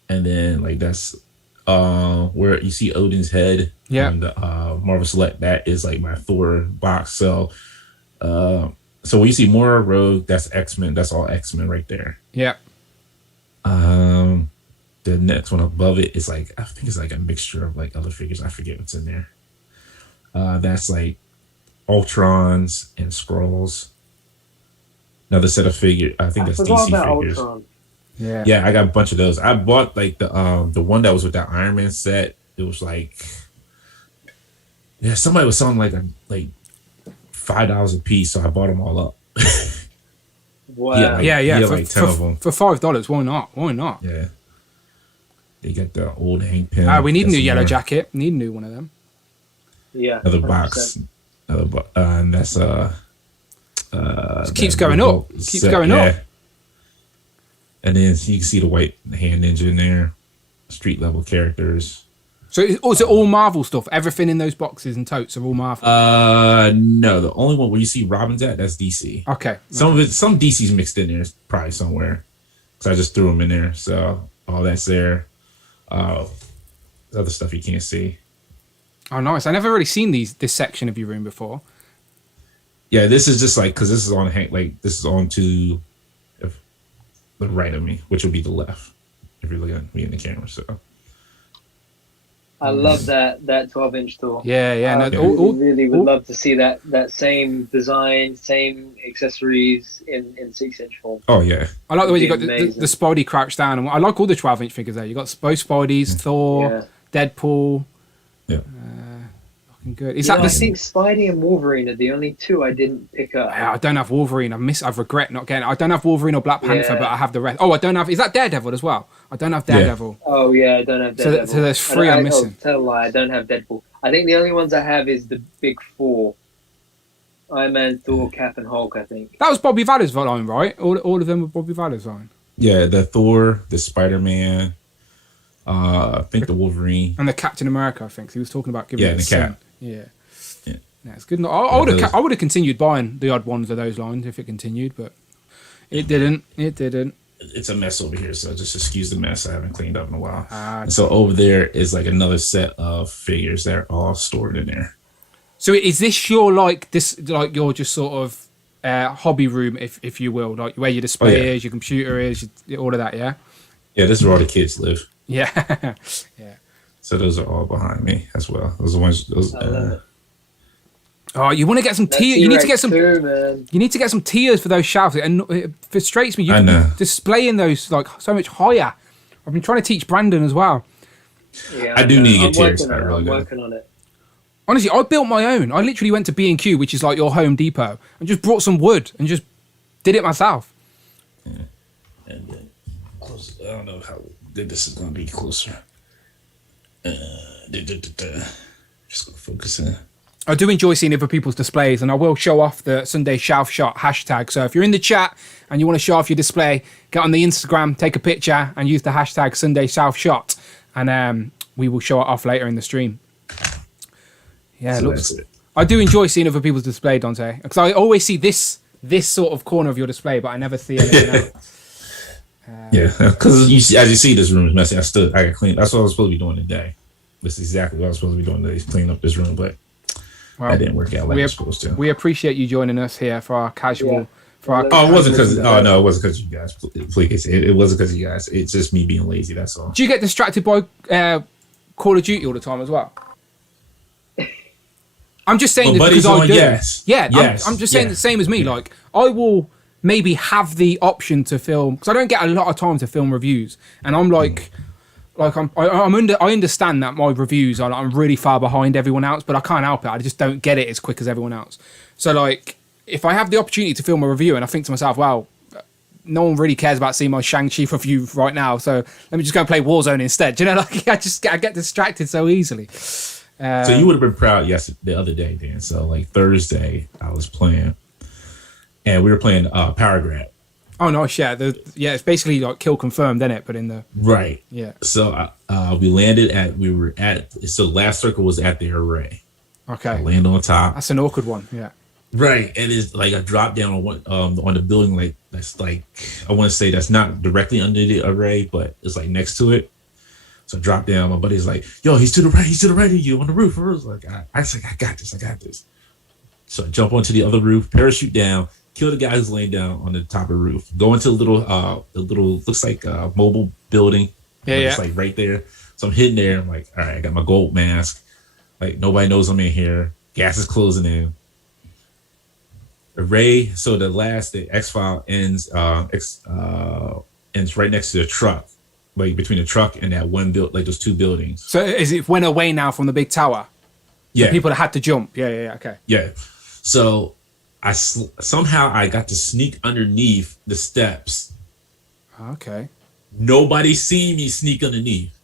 And then that's where you see Odin's head on the Marvel Select. That is like my Thor box. So when you see more Rogue, that's X-Men. That's all X-Men right there. Yeah. The next one above it is I think it's like a mixture of like other figures. I forget what's in there. That's like Ultrons and Skrulls. Another set of figures. I think that's DC figures. Ultron. Yeah, I got a bunch of those. I bought like the one that was with that Iron Man set. It was like somebody was selling like $5 a piece, so I bought them all up. Wow. Yeah. For, like 10 of them. For $5, why not? Why not? Yeah. They got the old Hank pin. We need a new Yellow more. Jacket. Need a new one of them. Yeah. Another 100%. box. And that's It keeps going up. Keeps going up. And then you can see the white hand ninja in there. Street level characters. So is it all Marvel stuff? Everything in those boxes and totes are all Marvel? No, the only one where you see Robin's at, that's DC. Okay. Some DC's mixed in there, probably somewhere. Because I just threw them in there. So all that's there. Other stuff you can't see. Oh, nice. I never really seen this section of your room before. Yeah, this is just like, because this is on this is on to the right of me, which would be the left if you're looking at me in the camera. So I love that 12-inch tool. Yeah. I really would love to see that same design, same accessories in 6-inch form. Oh yeah, I like the way you got the Amazing. Spidey crouched down, and I like all the 12-inch figures there. You got both Spideys, Thor, Deadpool. yeah. Fucking good. Is You that know, I the? think Spidey and Wolverine are the only two I didn't pick up. I don't have Wolverine. I regret not getting it. I don't have Wolverine or Black Panther, Yeah. but I have the rest. Oh, I don't have. Is that Daredevil as well? I don't have Daredevil. Oh yeah, I don't have So Deadpool. there's 3 I'm missing. Tell a lie, I don't have Deadpool. I think the only ones I have is the big 4. Iron Man, Thor, Cap, and Hulk. I think. That was Bobby Valler's line, right? All of them were Bobby Valler's line. Yeah, the Thor, the Spider-Man, I think the Wolverine. And the Captain America, I think. He was talking about giving it the a sin. Cap. Yeah. Yeah. Yeah, it's good. I would have continued buying the odd ones of those lines if it continued, but it didn't. It didn't. It's a mess over here, so just excuse the mess. I haven't cleaned up in a while. Ah, So over there is like another set of figures that are all stored in there. So is this your your just sort of hobby room, if you will, like where your display is, your computer is, all of that, yeah? Yeah, this is where all the kids live. Yeah. Yeah. So those are all behind me as well. Those are the ones. Those. I love it. Oh, you want to get some That tiers? You need to get T-Rex some. too, man. You need to get some tiers for those shelves. It frustrates me. You I can know. be displaying those like so much higher. I've been trying to teach Brandon as well. Yeah, I do need to get I'm tiers. working on it. Really I'm good. working on it. Honestly, I built my own. I literally went to B&Q, which is like your Home Depot, and just brought some wood and just did it myself. And then close. I don't know how good this is going to be closer. Just gonna focus in. I do enjoy seeing other people's displays, and I will show off the Sunday Shelf Shot hashtag. So if you're in the chat and you want to show off your display, get on the Instagram, take a picture, and use the hashtag Sunday Shelf Shot, and we will show it off later in the stream. Yeah, So looks. that's it. I do enjoy seeing other people's display, Dante, because I always see this sort of corner of your display, but I never see anything else. Yeah, because as you see, this room is messy. I got clean. That's what I was supposed to be doing today. This is exactly what I was supposed to be doing today, is cleaning up this room, but that didn't work out like it was supposed to. We appreciate you joining us here for our casual. Yeah. For our, Oh, it wasn't because. Oh no, it wasn't because you guys. Please, it wasn't because you guys. It's just me being lazy. That's all. do you get distracted by Call of Duty all the time as well? I'm just saying Well, this because buddy's I do. on, yes. Yeah, Yes, I'm just saying yeah. the same as me. Like I will maybe have the option to film because I don't get a lot of time to film reviews, and I'm like. I understand that my reviews are I'm really far behind everyone else, but I can't help it. I just don't get it as quick as everyone else. So like, if I have the opportunity to film a review and I think to myself, well, no one really cares about seeing my Shang-Chi review right now, so let me just go and play Warzone instead. Do you know, like I get distracted so easily. So you would have been proud the other day, Dan. So like Thursday, I was playing, and we were playing Power Grab. Oh nice, yeah. It's basically like kill confirmed, isn't it? But in the Right. yeah. So we landed so the last circle was at the array. I Okay, land on top. that's an awkward one. Yeah. Right. And it's like I dropped down on one on the building like that's like I want to say that's not directly under the array, but it's like next to it. So I dropped down. My buddy's like, "Yo, he's to the right of you on the roof." I was like, I was like, I got this. So I jump onto the other roof, parachute down, kill the guy who's laying down on the top of the roof. Go into the little looks like a mobile building. Yeah, It's like right there. So I'm hitting there. I'm like, all right, I got my gold mask. Like nobody knows I'm in here. Gas is closing in. Array. So the X-File ends ends right next to the truck, like between the truck and that one like those two buildings. So is it went away now from the big tower? Yeah. The people that had to jump. Yeah. Okay. Yeah. So somehow I got to sneak underneath the steps. Okay. Nobody seen me sneak underneath,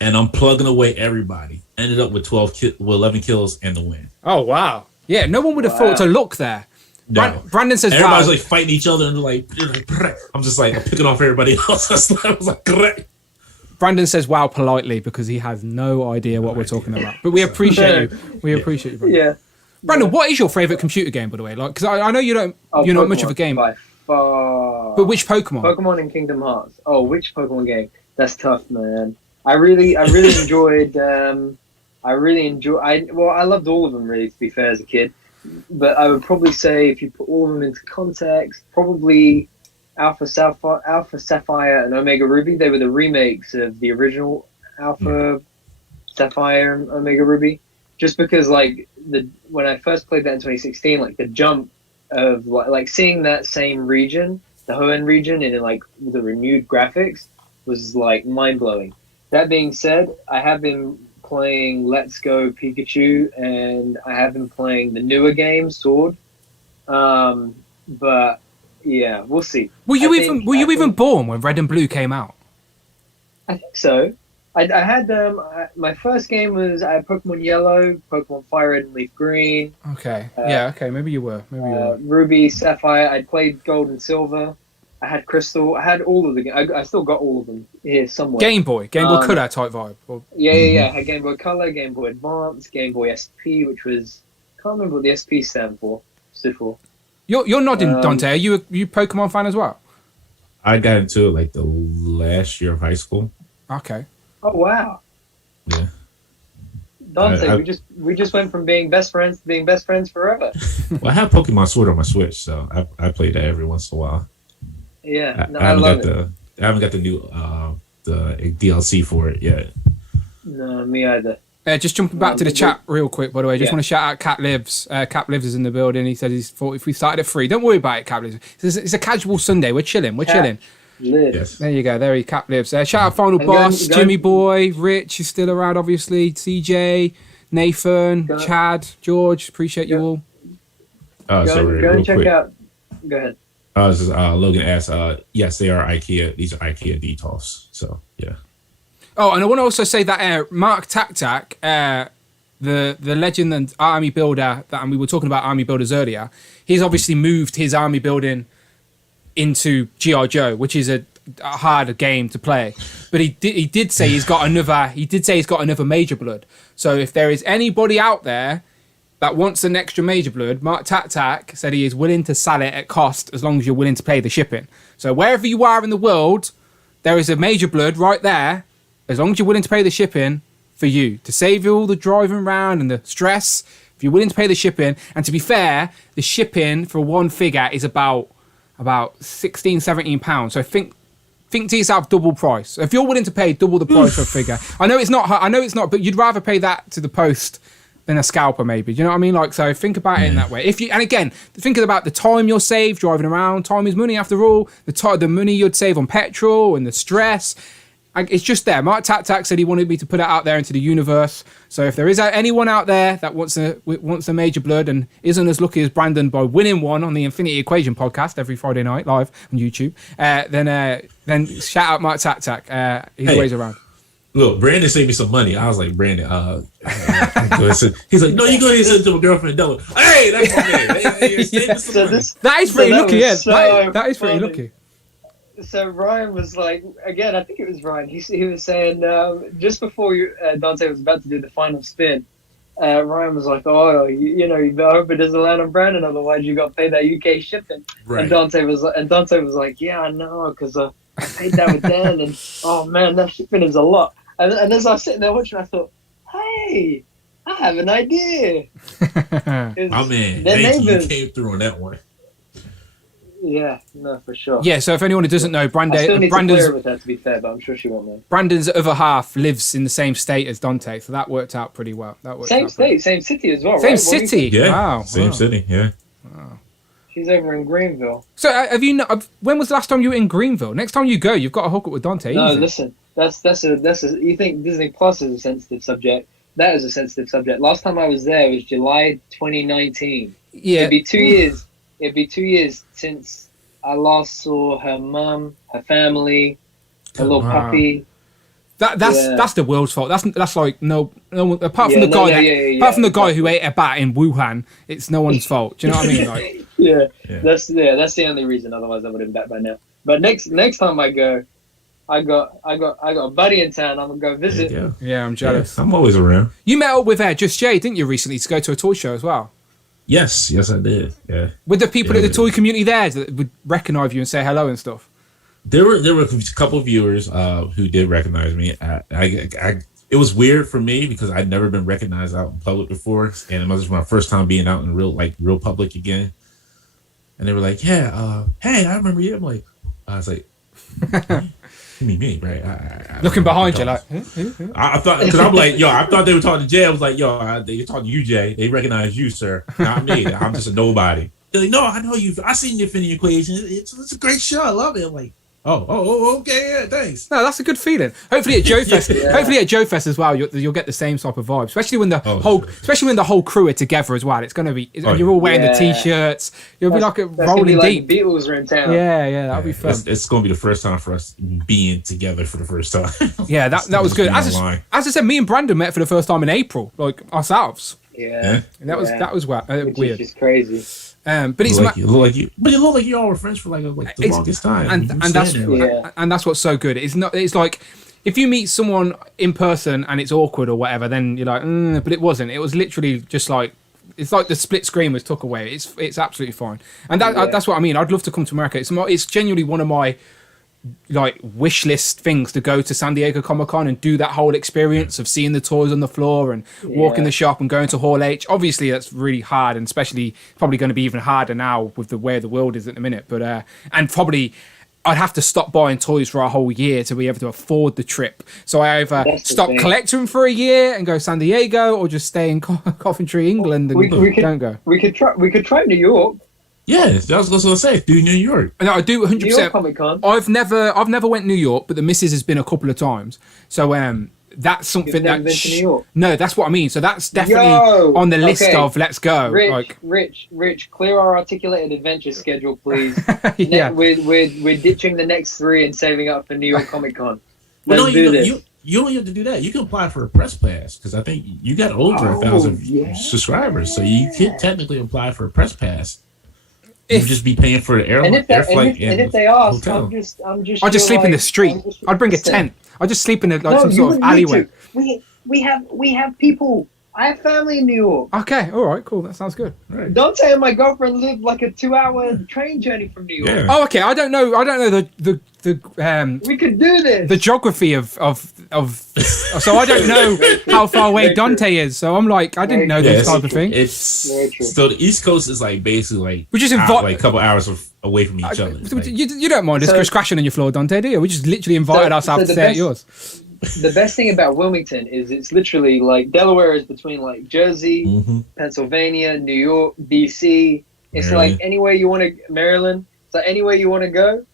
and I'm plugging away everybody. Ended up with 11 kills and the win. Oh wow. Yeah, no one would have thought to look there. No. Brandon says, everybody's wow. like fighting each other and I'm just like picking off everybody else. I was like, correct. Brandon says wow politely because he has no idea what we're talking about. But we appreciate you. We appreciate you, Brandon. Yeah. Brandon, what is your favorite computer game, by the way? Like, because I know you're Pokemon, not much of a game. By far. But which Pokemon? Pokemon and Kingdom Hearts. Oh, which Pokemon game? That's tough, man. I really enjoyed. I loved all of them, really, to be fair, as a kid. But I would probably say, if you put all of them into context, probably Alpha Sapphire, and Omega Ruby. They were the remakes of the original Alpha Sapphire and Omega Ruby. Just because, like, when I first played that in 2016, like, the jump of, like seeing that same region, the Hoenn region, and like the renewed graphics was, like, mind-blowing. That being said, I have been playing Let's Go Pikachu, and I have been playing the newer game, Sword. But yeah, we'll see. Were you even born when Red and Blue came out? I think so. I had my first game was I had Pokemon Yellow, Pokemon Fire Red and Leaf Green. Okay. Okay. Maybe you were. Ruby, Sapphire. I played Gold and Silver. I had Crystal. I had all of the games. I still got all of them here somewhere. Game Boy Color type vibe. Yeah. I had Game Boy Color, Game Boy Advance, Game Boy SP, which was, can't remember what the SP stood for. You're nodding, Dante. Are you a Pokemon fan as well? I got into it like the last year of high school. Okay. Oh wow. Yeah. Dante, we just went from being best friends to being best friends forever. Well, I have Pokemon Sword on my Switch, so I play that every once in a while. Yeah, I haven't got the new the DLC for it yet. No, me either. Just jumping back to the chat real quick, by the way. Just want to shout out Cat Lives. Cat Lives is in the building. He said he's thought if we started at 3, don't worry about it, Cat Lives. It's a casual Sunday. We're chilling. Yes. There you go. There he Cat Lives. Shout out Final Boss, Jimmy Boy, Rich is still around, obviously. CJ, Nathan, Chad, George. Appreciate you all. Go and check out. Go ahead. Logan asked, yes, they are IKEA. These are IKEA Detolfs. So, yeah. Oh, and I want to also say that Mark Tak, the legend and army builder, and we were talking about army builders earlier, he's obviously moved his army building into G.I. Joe, which is a harder game to play. But he did say he's got another Major Blood. So if there is anybody out there that wants an extra Major Blood, Mark Tak said he is willing to sell it at cost as long as you're willing to pay the shipping. So wherever you are in the world, there is a Major Blood right there, as long as you're willing to pay the shipping for you, to save you all the driving around and the stress. If you're willing to pay the shipping, and to be fair, the shipping for one figure is about 16, 17 pounds. So think to yourself double price. So if you're willing to pay double the price for a figure, I know it's not, but you'd rather pay that to the post than a scalper, maybe. Do you know what I mean? Like, so think about it in that way. And again, think about the time you'll save driving around. Time is money after all. The money you'd save on petrol and the stress. It's just there. Mark Tak said he wanted me to put it out there into the universe. So if there is anyone out there that wants a Major Blood and isn't as lucky as Brandon by winning one on the Infinity Equation podcast every Friday night live on YouTube, then shout out Mark Tak. He's always around. Look, Brandon saved me some money. I was like, Brandon, he's like, no, you go ahead and send it to my girlfriend. Double. Hey, that's my man. That is pretty lucky, yeah. That is pretty lucky. So Ryan was like, again, I think it was Ryan. He was saying just before Dante was about to do the final spin, Ryan was like, "Oh, you know, I hope it doesn't land on Brandon, otherwise you got to pay that UK shipping." Right. And Dante was like, "Yeah, I know, because I paid that with Dan, and oh man, that shipping is a lot." And as I was sitting there watching, I thought, "Hey, I have an idea." Oh man, thank you. You came through on that one. Yeah, no, for sure. Yeah, so if anyone who doesn't know, I still need to clear with her, to be fair, but I'm sure she won't know. Brandon's other half lives in the same state as Dante, so that worked out pretty well. Same city as well, same right? City? Yeah, wow. Same city, yeah. Wow. She's over in Greenville. So when was the last time you were in Greenville? Next time you go, you've got to hook up with Dante. No, easy. Listen, that's you think Disney Plus is a sensitive subject. That is a sensitive subject. Last time I was there was July 2019. Yeah. It'd be 2 years. It'd be 2 years since I last saw her mum, her family, her little puppy. That's the world's fault. That's like no one, apart from the guy who ate a bat in Wuhan. It's no one's fault. Do you know what I mean? Like, that's the only reason. Otherwise, I would have been back by now. But next time I go, I got a buddy in town. I'm gonna go visit. Yeah, I'm jealous. Yeah, I'm always around. You met up with Just Jay, didn't you, recently to go to a toy show as well? Yes, I did. Yeah. With the people at the toy community there that would recognize you and say hello and stuff. There were a couple of viewers who did recognize me. It was weird for me because I'd never been recognized out in public before, and it was my first time being out in real public again. And they were like, "Yeah, hey, I remember you." I was like, "You mean me, right?" I Looking behind you, like, I thought, because I'm like, I thought they were talking to Jay. I was like, they're talking to you, Jay. They recognize you, sir, not me. I'm just a nobody. They're like, "No, I know you. I seen the Infinity Equation. It's a great show. I love it." I'm like, Oh, okay, yeah, thanks. No, that's a good feeling. Hopefully at Joe Fest, hopefully at Joe Fest as well, you'll get the same type of vibe. Especially when the whole crew are together as well. It's gonna be, you're all wearing the t-shirts. You'll be like rolling deep. The Beatles are in town. Yeah, that'll be fun. It's gonna be the first time for us being together for the first time. Yeah, that was good. As I said, me and Brandon met for the first time in April, like ourselves. Yeah, and that was weird. Which is just crazy. But it's you look like you all were friends for the longest time, and that's what's so good. It's like if you meet someone in person and it's awkward or whatever, then you're like, but it wasn't. It was literally just like it's like the split screen was took away. It's absolutely fine, and that's what I mean. I'd love to come to America. It's genuinely one of my wish list things to go to San Diego Comic-Con and do that whole experience of seeing the toys on the floor and walking the shop and going to Hall H. Obviously that's really hard, and especially probably going to be even harder now with the way the world is at the minute, but and probably I'd have to stop buying toys for a whole year to be able to afford the trip. So I either stop collecting for a year and go San Diego, or just stay in Coventry, England, and don't go. We could try New York. Yeah, that was what I was gonna say. Do New York? No, I do 100%. New York Comic-Con. I've never went New York, but the missus has been a couple of times. So that's something You've never been to New York? No, that's what I mean. So that's definitely on the list of let's go. Rich, clear our articulated adventure schedule, please. We're ditching the next 3 and saving up for New York Comic-Con. Let's do this. You don't have to do that. You can apply for a press pass because I think you got over 1,000 subscribers, so you can technically apply for a press pass. You'd just be paying for the air flight. And if they ask, hotel. I'll just sleep in the street. I'd bring a tent. I'd just sleep in some sort of alleyway. We have people. I have family in New York. Okay, all right, cool. That sounds good. Right. Dante and my girlfriend live like a 2-hour train journey from New York. Yeah. Oh, okay. I don't know the we could do this. The geography of so I don't know how far away Dante is. So I'm like, I didn't know this type of thing. It's so the East Coast is basically we just a couple hours away from each other. You don't mind us just crashing on your floor, Dante, do you? We just literally invited ourselves to stay at yours. The best thing about Wilmington is it's literally Delaware is between Jersey, Pennsylvania, New York, DC. It's Maryland. Anywhere you want to, Maryland. So anywhere you want to go,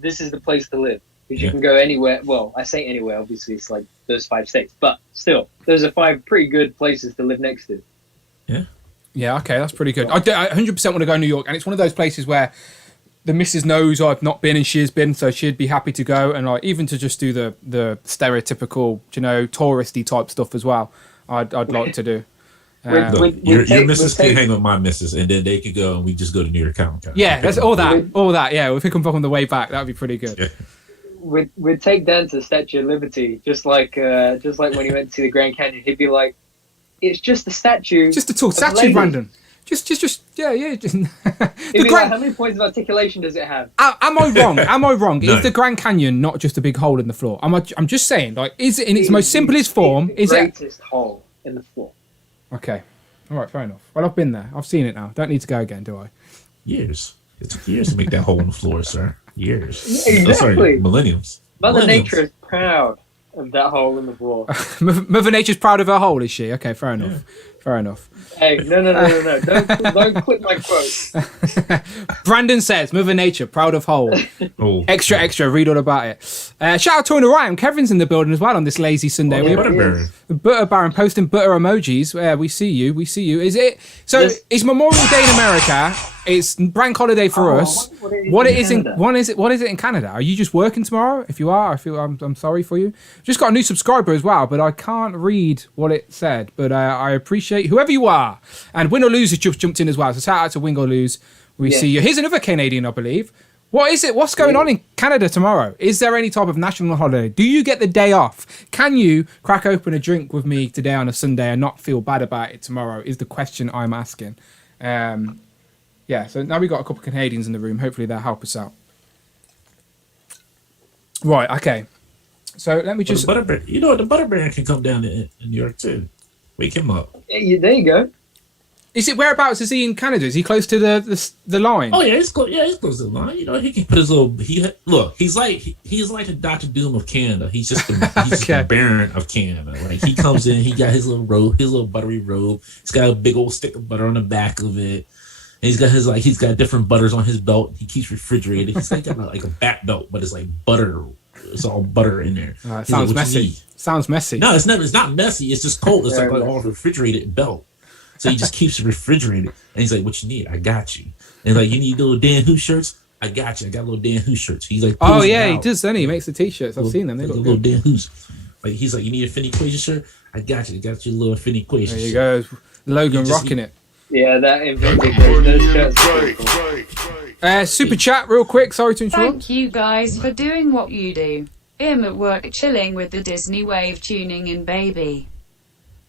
this is the place to live. Because you can go anywhere. Well, I say anywhere, obviously it's those 5 states. But still, those are 5 pretty good places to live next to. Yeah. Yeah, okay, that's pretty good. I 100% want to go to New York. And it's one of those places where the missus knows I've not been and she's been, so she'd be happy to go, and even to just do the stereotypical, touristy type stuff as well. I'd like to do. Your missus can hang with my missus, and then they could go and we just go to New York Comic Con. Yeah, that's all that. Yeah, if we come back on the way back, that'd be pretty good. Yeah. We'd take Dan to Statue of Liberty, just like when he went to the Grand Canyon. He'd be like, "It's just a statue, just a tall statue, Brandon." Just yeah. How many points of articulation does it have? Am I wrong? No. Is the Grand Canyon not just a big hole in the floor? I'm just saying, is it in its most simplest form? Is it the greatest hole in the floor? Okay, all right, fair enough. Well, I've been there. I've seen it now. Don't need to go again, do I? Years. It took years to make that hole in the floor, sir. Years. Yeah, exactly. Sorry, millenniums. Mother Nature is proud of that hole in the floor. Mother Nature's proud of her hole, is she? Okay, fair enough. Fair enough. Hey, no. Don't clip my quote. Brandon says, Mother Nature, proud of whole. Oh, Extra, read all about it. Shout out to Tony Ryan. Kevin's in the building as well on this lazy Sunday. Oh, yeah, Butter Baron. Butter Baron posting butter emojis. We see you. Is it? So Yes. it's Memorial Day in America. It's bank holiday for us. What is it in Canada? Are you just working tomorrow? If you are, I'm sorry for you. Just got a new subscriber as well, but I can't read what it said. But I appreciate whoever you are. And Win or Lose has just jumped in as well. So shout out to Win or Lose. We see you. Here's another Canadian, I believe. What is it? What's going on in Canada tomorrow? Is there any type of national holiday? Do you get the day off? Can you crack open a drink with me today on a Sunday and not feel bad about it tomorrow? Is the question I'm asking. Yeah, so now we've got a couple of Canadians in the room. Hopefully they'll help us out. Right, okay. So let me just... The Butter Baron can come down in New York too. Wake him up. Yeah, there you go. Is it whereabouts is he in Canada? Is he close to the line? Oh yeah, he's close. Yeah, he's close to the line. You know, he can put his little. He's like a Dr. Doom of Canada. He's just the Baron of Canada. Like he comes in, he got his little robe, his little buttery robe. He's got a big old stick of butter on the back of it. And he's got different butters on his belt. He keeps refrigerated. He's got like a bat belt, but it's like butter. It's all butter in there. Sounds messy. Sounds messy. No, it's not messy. It's just cold. It's like all refrigerated belt. So he just keeps it refrigerated. And he's like, what you need? I got you. And like, you need little Dan Who shirts? I got you. I got little Dan Who shirts. He's like, oh yeah, he does, doesn't he? He makes the t-shirts. I've seen them. They look little good. Dan Who's. Like he's like, you need a Finny Equation shirt? I got you. I got you a little Finny Equation There you shirt. go. Logan rocking it. Yeah, that invented those shirts. Super chat real quick. Sorry to interrupt. Thank you guys for doing what you do. I'm at work chilling with the Disney Wave tuning in, baby.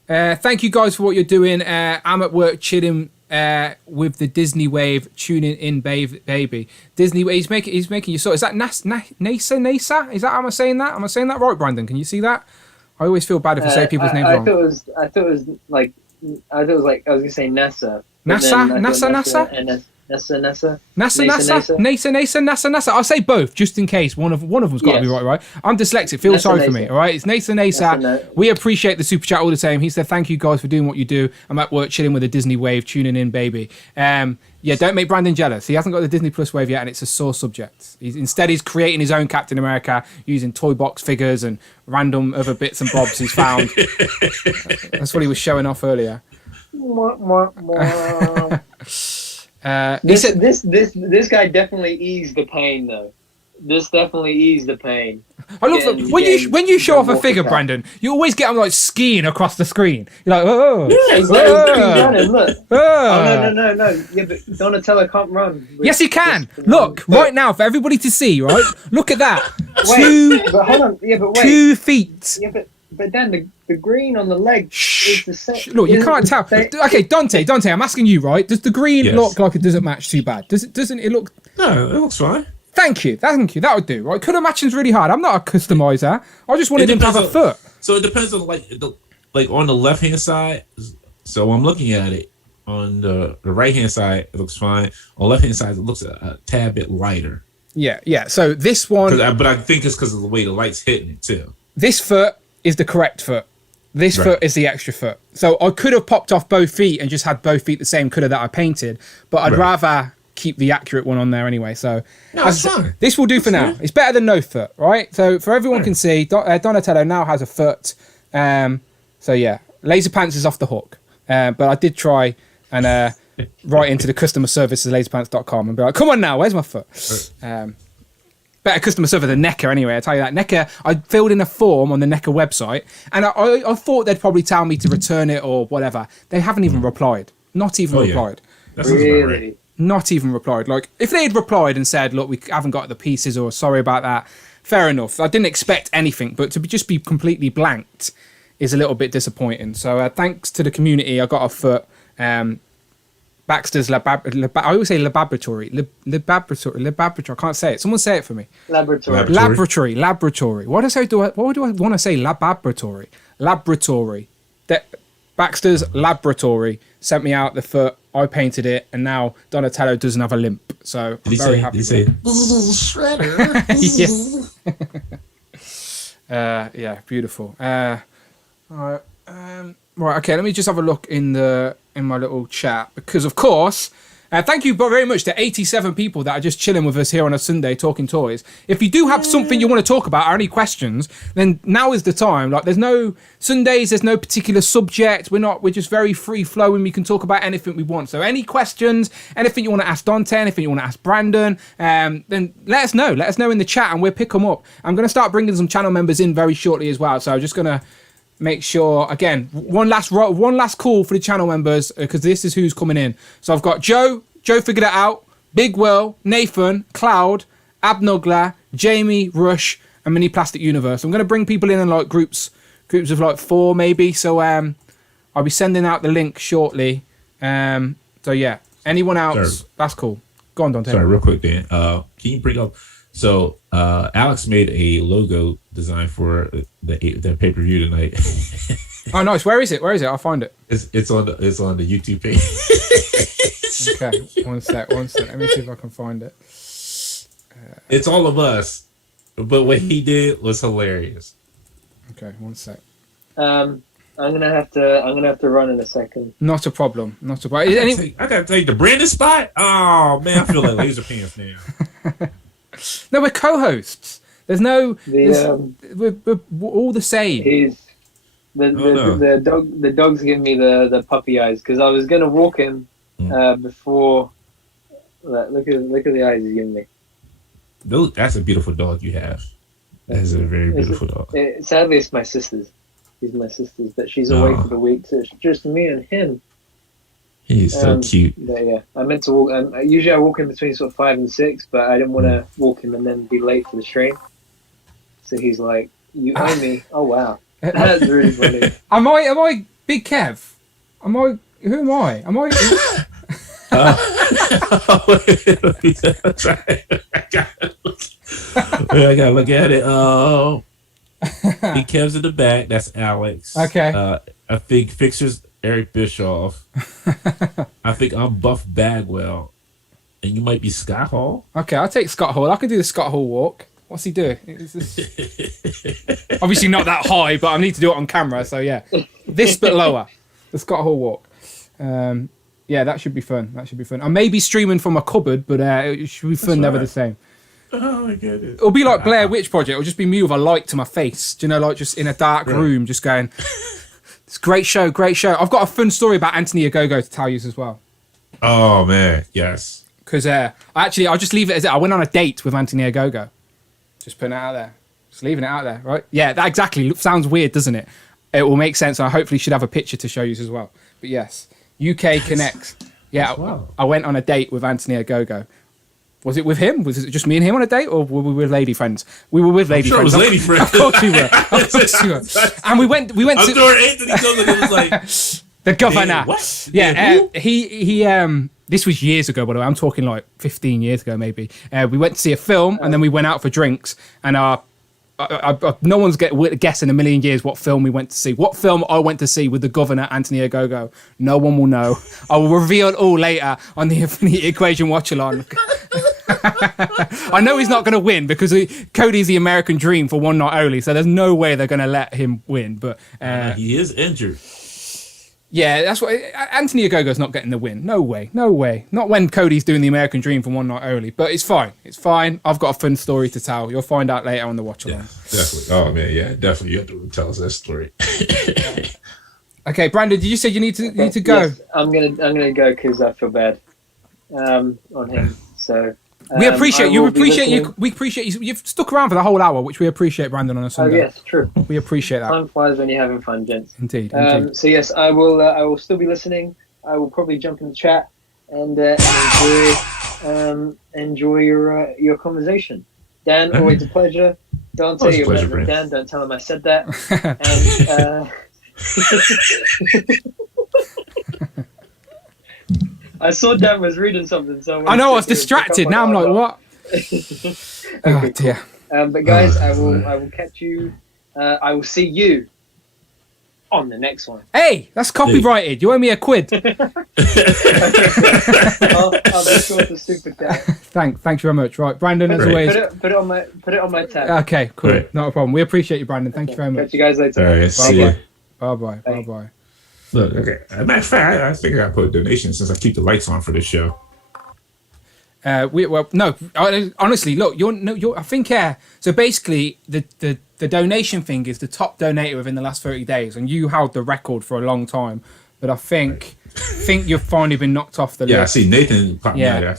Thank you guys for what you're doing. I'm at work chilling with the Disney Wave tuning in, baby. Disney Wave. He's making you sort. Is that NASA? Is that? Am I saying that? Am I saying that right, Brandon? Can you see that? I always feel bad if I say people's names wrong. I thought it was like I was gonna say NASA. NASA. I'll say both just in case one of them's got to be right. I'm dyslexic. Feel sorry for me. All right, it's NASA. We appreciate the super chat all the same. He said, "Thank you guys for doing what you do. I'm at work chilling with a Disney Wave, tuning in, baby." Yeah, don't make Brandon jealous. He hasn't got the Disney Plus wave yet, and it's a sore subject. He's creating his own Captain America using toy box figures and random other bits and bobs he's found. That's what he was showing off earlier. This guy definitely eased the pain though. This definitely eased the pain. I love that when you show off a figure, Brandon, you always get him like skiing across the screen. You're like, oh, look. Oh no. Yeah, but Donatello can't run. Yes, he can. Look right now for everybody to see. Right, look at that. But hold on. Yeah, but wait. 2 feet. Yeah, but then the green on the leg is the same. Look, you can't tell. Okay, Dante, I'm asking you, right? Does the green look like it doesn't match too bad? Doesn't it look? No, it looks fine. Thank you. That would do. Right? Colour matching's really hard. I'm not a customizer. I just wanted him to have a foot. So it depends on like on the left hand side. So I'm looking at it on the right hand side. It looks fine. On the left hand side, it looks a tad bit lighter. Yeah. So this one, but I think it's because of the way the light's hitting it too. This foot is the correct foot. This foot is the extra foot. So I could have popped off both feet and just had both feet the same colour that I painted, but I'd rather keep the accurate one on there anyway. So this will do for now. It's better than no foot, right? So for everyone can see, Donatello now has a foot. So yeah, Laser Pants is off the hook. But I did try and write into the customer service at laserpants.com and be like, come on now, where's my foot? Better customer service than NECA anyway, I tell you that. NECA, I filled in a form on the NECA website, and I thought they'd probably tell me to return it or whatever. They haven't even replied. Not even replied. Really? Not even replied. Like, if they had replied and said, look, we haven't got the pieces or sorry about that, fair enough. I didn't expect anything, but to just be completely blanked is a little bit disappointing. So thanks to the community, I got a foot. Baxter's I always say laboratory. Laboratory. I can't say it. Someone say it for me. Laboratory. What do I want to say? Laboratory. Baxter's Laboratory sent me out the foot. I painted it, and now Donatello doesn't have a limp. So I'm very happy. Did he say shredder? Yeah. Yeah, beautiful. All right. Right, okay, let me just have a look in my little chat, because of course, thank you very much to 87 people that are just chilling with us here on a Sunday talking toys. If you do have something you want to talk about or any questions, then now is the time. Like, there's no Sundays, there's no particular subject. We're just very free flowing. We can talk about anything we want. So any questions, anything you want to ask Dante, anything you want to ask Brandon, then let us know. Let us know in the chat and we'll pick them up. I'm going to start bringing some channel members in very shortly as well. So I'm just going to make sure, again, one last call for the channel members, because this is who's coming in. So I've got Joe figured it out, Big Will, Nathan, Cloud, Abnugla, Jamie, Rush, and Mini Plastic Universe. I'm going to bring people in like groups of like 4 maybe. So I'll be sending out the link shortly. So yeah, anyone else, that's cool. Go on, Dante. Sorry, real quick, Dan. Can you bring up? So Alex made a logo design for the pay-per-view tonight. Oh, nice. Where is it? I'll find it. It's on the YouTube page. Okay, one sec. Let me see if I can find it. It's all of us, but what he did was hilarious. Okay, one sec. I'm gonna have to run in a second. Not a problem. I gotta take the Brandon spot. Oh man, I feel like laser pants now. No, we're co-hosts. There's no. We're all the same. The dog's giving me the puppy eyes, because I was gonna walk him before. Look at the eyes he's giving me. That's a beautiful dog you have. That is a very beautiful dog. Sadly, it's my sister's. He's my sister's, but she's away for the week, so it's just me and him. He's so cute. Yeah, I meant to walk. Usually I walk in between sort of 5 and 6, but I didn't want to walk him and then be late for the train. So he's like, "You owe me." Oh wow, that's really funny. Am I Big Kev? Who am I? Am I? I gotta look at it. Oh, Big Kev's in the back. That's Alex. Okay. I think Fixer's Eric Bischoff. I think I'm Buff Bagwell, and you might be Scott Hall. Okay, I'll take Scott Hall. I can do the Scott Hall walk. What's he doing? Obviously not that high, but I need to do it on camera. So yeah, this but lower. The Scott Hall walk. Yeah, that should be fun. I may be streaming from a cupboard, but it should be fun never the same. Oh my goodness. It'll be like Blair Witch Project. It'll just be me with a light to my face. Do you know, like just in a dark room, just going. It's a great show. I've got a fun story about Anthony Agogo to tell you as well. Oh man, yes. Because I'll just leave it as it. I went on a date with Anthony Agogo. Just putting it out there. Just leaving it out there, right? Yeah, that exactly. Sounds weird, doesn't it? It will make sense. And I hopefully should have a picture to show you as well. But yes, UK connects. Yeah, I went on a date with Anthony Agogo. Was it with him? Was it just me and him on a date, or were we with lady friends? We were with lady friends. It was lady friends. Of course we were. And we went. I'm sure Anthony goes and it was like the governor. What? Yeah, he. This was years ago, by the way. I'm talking like 15 years ago, maybe. We went to see a film, and then we went out for drinks. And no one's guessing in a million years what film we went to see. What film I went to see with the governor, Anthony Agogo. No one will know. I will reveal it all later on the Infinity Equation Watch-Along. I know he's not going to win because Cody's the American dream for one night only, so there's no way they're going to let him win. But he is injured. Yeah, that's what Anthony Agogo's not getting the win. No way. Not when Cody's doing the American dream for one night only. But it's fine. I've got a fun story to tell. You'll find out later on the watch along. Yeah, definitely. Oh man, yeah, definitely. You have to tell us that story. Okay, Brandon, did you say you need to go? Yes, I'm gonna go because I feel bad on him. So we appreciate you. We appreciate you. You've stuck around for the whole hour, which we appreciate, Brandon, on a Sunday. Oh yes, true. We appreciate that. Time flies when you're having fun, gents. Indeed. So yes, I will still be listening. I will probably jump in the chat and enjoy your conversation. Dan, always a pleasure. Dante, you're better than Dan. Don't tell him I said that. And I saw Dan was reading something, so I know I was distracted. Now I'm like, what? Oh dear. But guys, I will catch you. I will see you on the next one. Hey, that's copyrighted. You owe me £1. I'll make sure to super chat. Thank you very much. Right, Brandon, as always. Put it on my tab. Okay, cool. Right. Not a problem. We appreciate you, Brandon. Thank you very much. Catch you guys later. All right, see you. Bye bye. Look, okay. As a matter of fact, I think I gotta put a donation since I keep the lights on for this show. Honestly, look, I think, so basically the donation thing is the top donator within the last 30 days, and you held the record for a long time, but I think you've finally been knocked off the list. Yeah, I see Nathan pop me out. I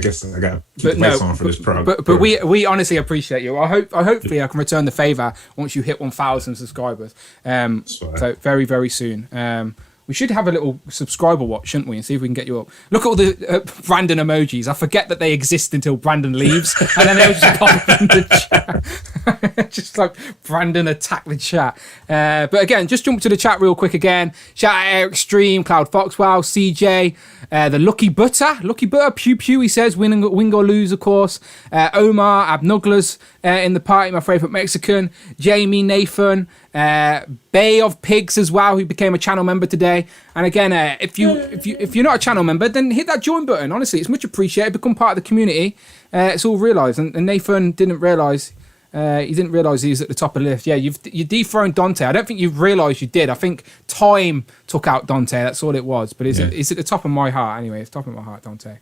guess I got to keep the lights on for this product. But we honestly appreciate you. Hopefully I can return the favor once you hit 1,000 subscribers. So very, very soon. We should have a little subscriber watch, shouldn't we, and see if we can get you up. Look at all the Brandon emojis. I forget that they exist until Brandon leaves, and then they'll just pop in the chat. Just like Brandon attack the chat. But again, just jump to the chat real quick again. Shout out Eric Stream, Cloud Foxwell, CJ, the Lucky Butter, Pew Pew, he says, win or lose, of course. Omar, Abnuglas in the party, my favourite Mexican. Jamie, Nathan, Bay of Pigs as well, who became a channel member today. And again, if you're not a channel member, then hit that join button. Honestly, it's much appreciated. Become part of the community. It's all realised, and Nathan didn't realise. He didn't realise he was at the top of the list. Yeah, you dethroned Dante. I don't think you've realised you did. I think time took out Dante. That's all it was. But it's at the top of my heart anyway. It's top of my heart, Dante.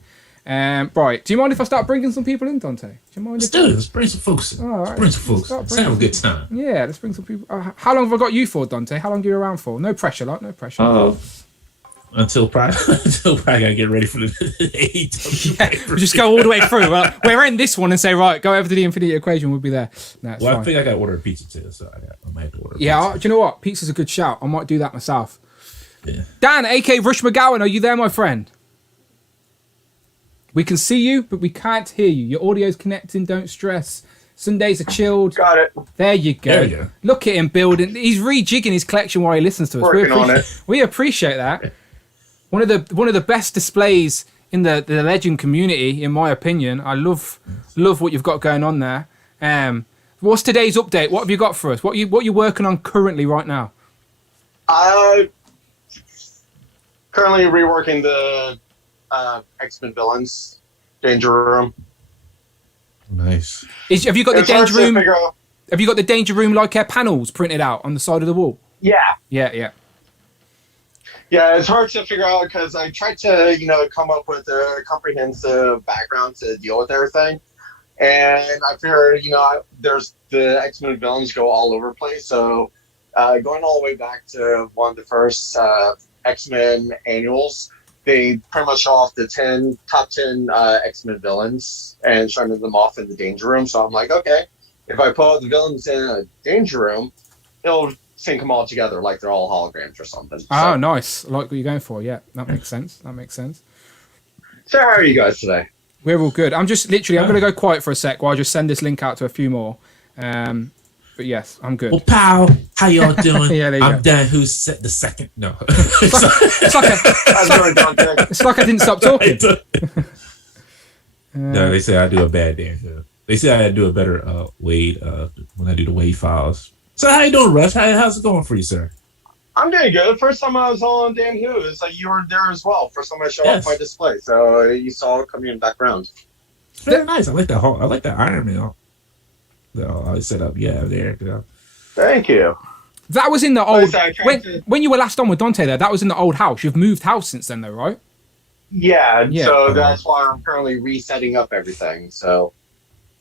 Right. Do you mind if I start bringing some people in, Dante? Do you mind? Let's bring some folks in. All right. Let's bring some folks. Let's have a good time. Yeah, let's bring some people. How long have I got you for, Dante? How long are you around for? No pressure, no pressure. Until probably gotta get ready for the AEW. We'll just go all the way through. Well, we'll end this one and say, right, go over to the Infinity Equation. We'll be there. No, fine. I think I got to order a pizza too, so I might have to order. Yeah, do you know what? Pizza's a good shout. I might do that myself. Yeah. Dan, aka Rush McGowan, are you there, my friend? We can see you, but we can't hear you. Your audio's connecting. Don't stress. Sundays are chilled. Got it. There you go. There you go. Look at him building. He's rejigging his collection while he listens to us. Working on it. We appreciate that. One of the best displays in the Legend community, in my opinion. I love what you've got going on there. What's today's update? What have you got for us? What you working on currently right now? Currently reworking the X-Men villains Danger Room. Nice. Have you got the Danger Room? Have you got the Danger Room panels printed out on the side of the wall? Yeah. Yeah, it's hard to figure out because I tried to, come up with a comprehensive background to deal with everything. And I figured, there's the X-Men villains go all over the place. So going all the way back to one of the first X-Men annuals, they pretty much show off the top 10 X-Men villains and showing them off in the Danger Room. So I'm like, okay, if I put the villains in a Danger Room, it'll sync them all together like they're all holograms or something. Oh, nice. I like what you're going for. Yeah, that makes sense. So how are you guys today? We're all good. I'm going to go quiet for a sec while I just send this link out to a few more. But yes, I'm good. Well, pal, how y'all doing? Yeah, there you I'm go. Dan, who's set the second. No. It's like I didn't stop talking. No, they say I do a bad dance. They say I do a better Wade when I do the Wade files. So how you doing, Rush? How's it going for you, sir? I'm doing good. First time I was on Dan Who, it's like you were there as well. First time I showed off my display, so you saw it coming in the background. It's very nice. I like that I like that Iron Man. I set up. Yeah, there. Yeah. Thank you. That was in the old. When you were last on with Dante, that was in the old house. You've moved house since then, though, right? Yeah. So that's why I'm currently resetting up everything. So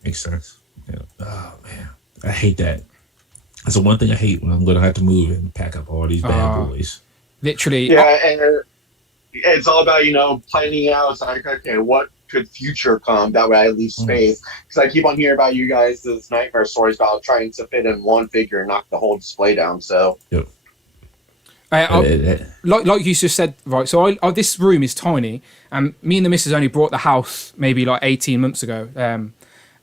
makes sense. Yeah. Oh man, I hate that. That's the one thing I hate when I'm going to have to move and pack up all these bad boys. Literally. Yeah, and it's all about, planning out. It's like, okay, what could future come? That way I leave space. Because I keep on hearing about you guys, this nightmare stories about trying to fit in one figure and knock the whole display down. So, yep. Like you just said, right, so this room is tiny. And me and the missus only brought the house maybe like 18 months ago.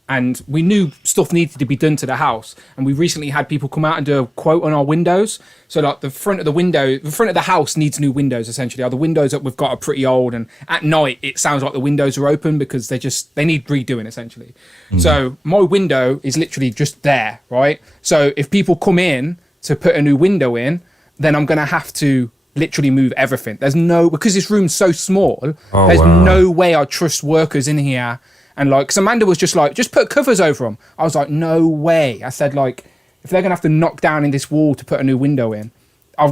And we knew stuff needed to be done to the house. And we recently had people come out and do a quote on our windows. So like the front of the house needs new windows, essentially. The windows that we've got are pretty old. And at night, it sounds like the windows are open because they need redoing, essentially. Mm. So my window is literally just there, right? So if people come in to put a new window in, then I'm going to have to literally move everything. Because this room's so small, there's no way I'd trust workers in here. And cause Amanda was just like, just put covers over them. I was like, no way. I said, if they're going to have to knock down in this wall to put a new window in, I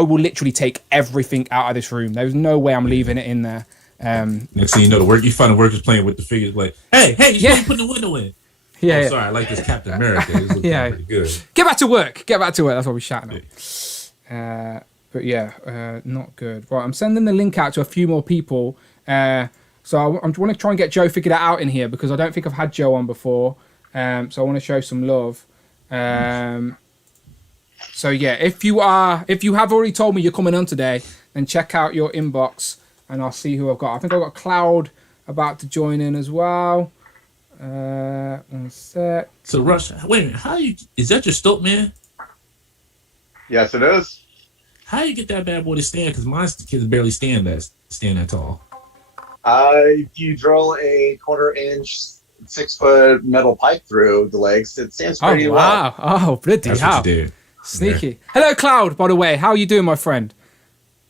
will literally take everything out of this room. There's no way I'm leaving it in there. Next thing you know, you find the workers playing with the figures like, hey, you're supposed to put the window in. Yeah, Sorry, I like this Captain America. It's looking pretty good. Get back to work. That's what we're shouting at. But yeah, not good. Right, I'm sending the link out to a few more people. So I want to try and get Joe figured out in here because I don't think I've had Joe on before. So I want to show some love. So yeah, if you have already told me you're coming on today, then check out your inbox and I'll see who I've got. I think I've got Cloud about to join in as well. One sec. So Rush, wait a minute, is that your stoat, man? Yes, it is. How you get that bad boy to stand? Because my kids barely stand that tall. You drill a 1/4 inch, 6 foot metal pipe through the legs. It stands pretty well. Oh, bloody That's hell. what you did. Sneaky. Yeah. Hello, Cloud, by the way. How are you doing, my friend?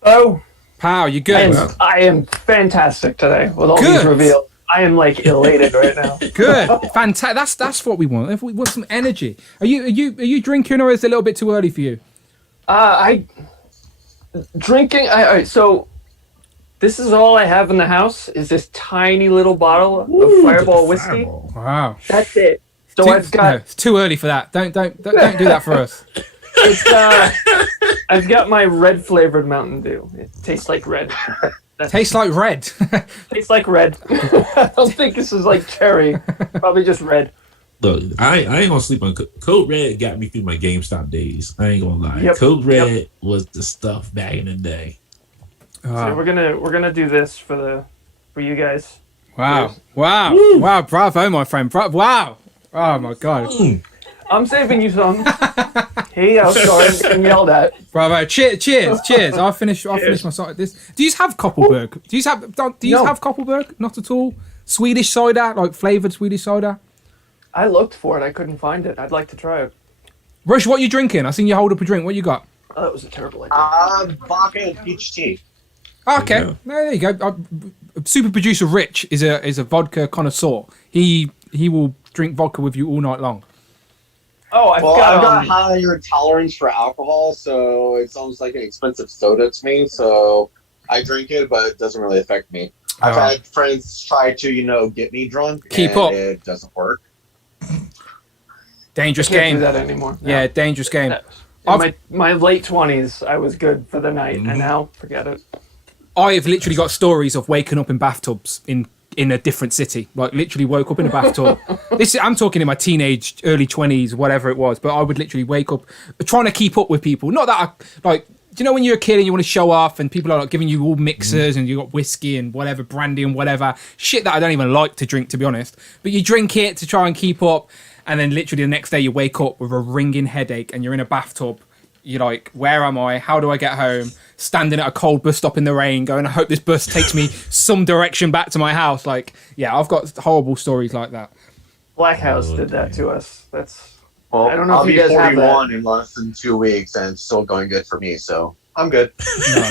Oh, Pal, you good? I am fantastic today with all these reveals. I am like elated right now. Good, fantastic. That's what we want. If we want some energy. Are you drinking, or is it a little bit too early for you? Drinking. All right, so this is all I have in the house. Is this tiny little bottle of Fireball whiskey? Wow, that's it. So I've got. No, it's too early for that. Don't do that for us. I've got my red flavored Mountain Dew. It tastes like red. Tastes like red. Tastes like red. I don't think this is like cherry. Probably just red. Look, I ain't gonna sleep on Code Red. Got me through my GameStop days. I ain't gonna lie. Yep. Code Red was the stuff back in the day. So we're gonna do this for you guys. Wow! Wow! Bravo, my friend! Wow! Oh my God! I'm saving you some. Hey, I was sorry I'm yelled at. Bravo! Cheers! I'll finish my side. This. Do you have Koppelberg? Do you have Koppelberg? Not at all. Swedish cider, like flavored Swedish cider. I looked for it. I couldn't find it. I'd like to try it. Rush, what are you drinking? I seen you hold up a drink. What you got? Oh, that was a terrible idea. Vodka and peach tea. Okay, there you go. Super producer Rich is a vodka connoisseur. He will drink vodka with you all night long. Oh, I've got higher tolerance for alcohol, so it's almost like an expensive soda to me. So I drink it, but it doesn't really affect me. I've had friends try to, get me drunk. Keep up. It doesn't work. Dangerous I can't game. do that anymore. No. Yeah, dangerous game. In my late 20s, I was good for the night, and now forget it. I've literally got stories of waking up in bathtubs in a different city. Like literally woke up in a bathtub. I'm talking in my teenage, early 20s, whatever it was. But I would literally wake up trying to keep up with people. Not that do you know when you're a kid and you want to show off and people are like giving you all mixers and you got whiskey and whatever, brandy and whatever shit that I don't even like to drink, to be honest. But you drink it to try and keep up, and then literally the next day you wake up with a ringing headache and you're in a bathtub. You're like, where am I? How do I get home? Standing at a cold bus stop in the rain, going, I hope this bus takes me some direction back to my house. Like, yeah, I've got horrible stories like that. Black House did that to us. Well, I don't know I'll if you be guys have 41 in less than 2 weeks, and it's still going good for me, so I'm good. No,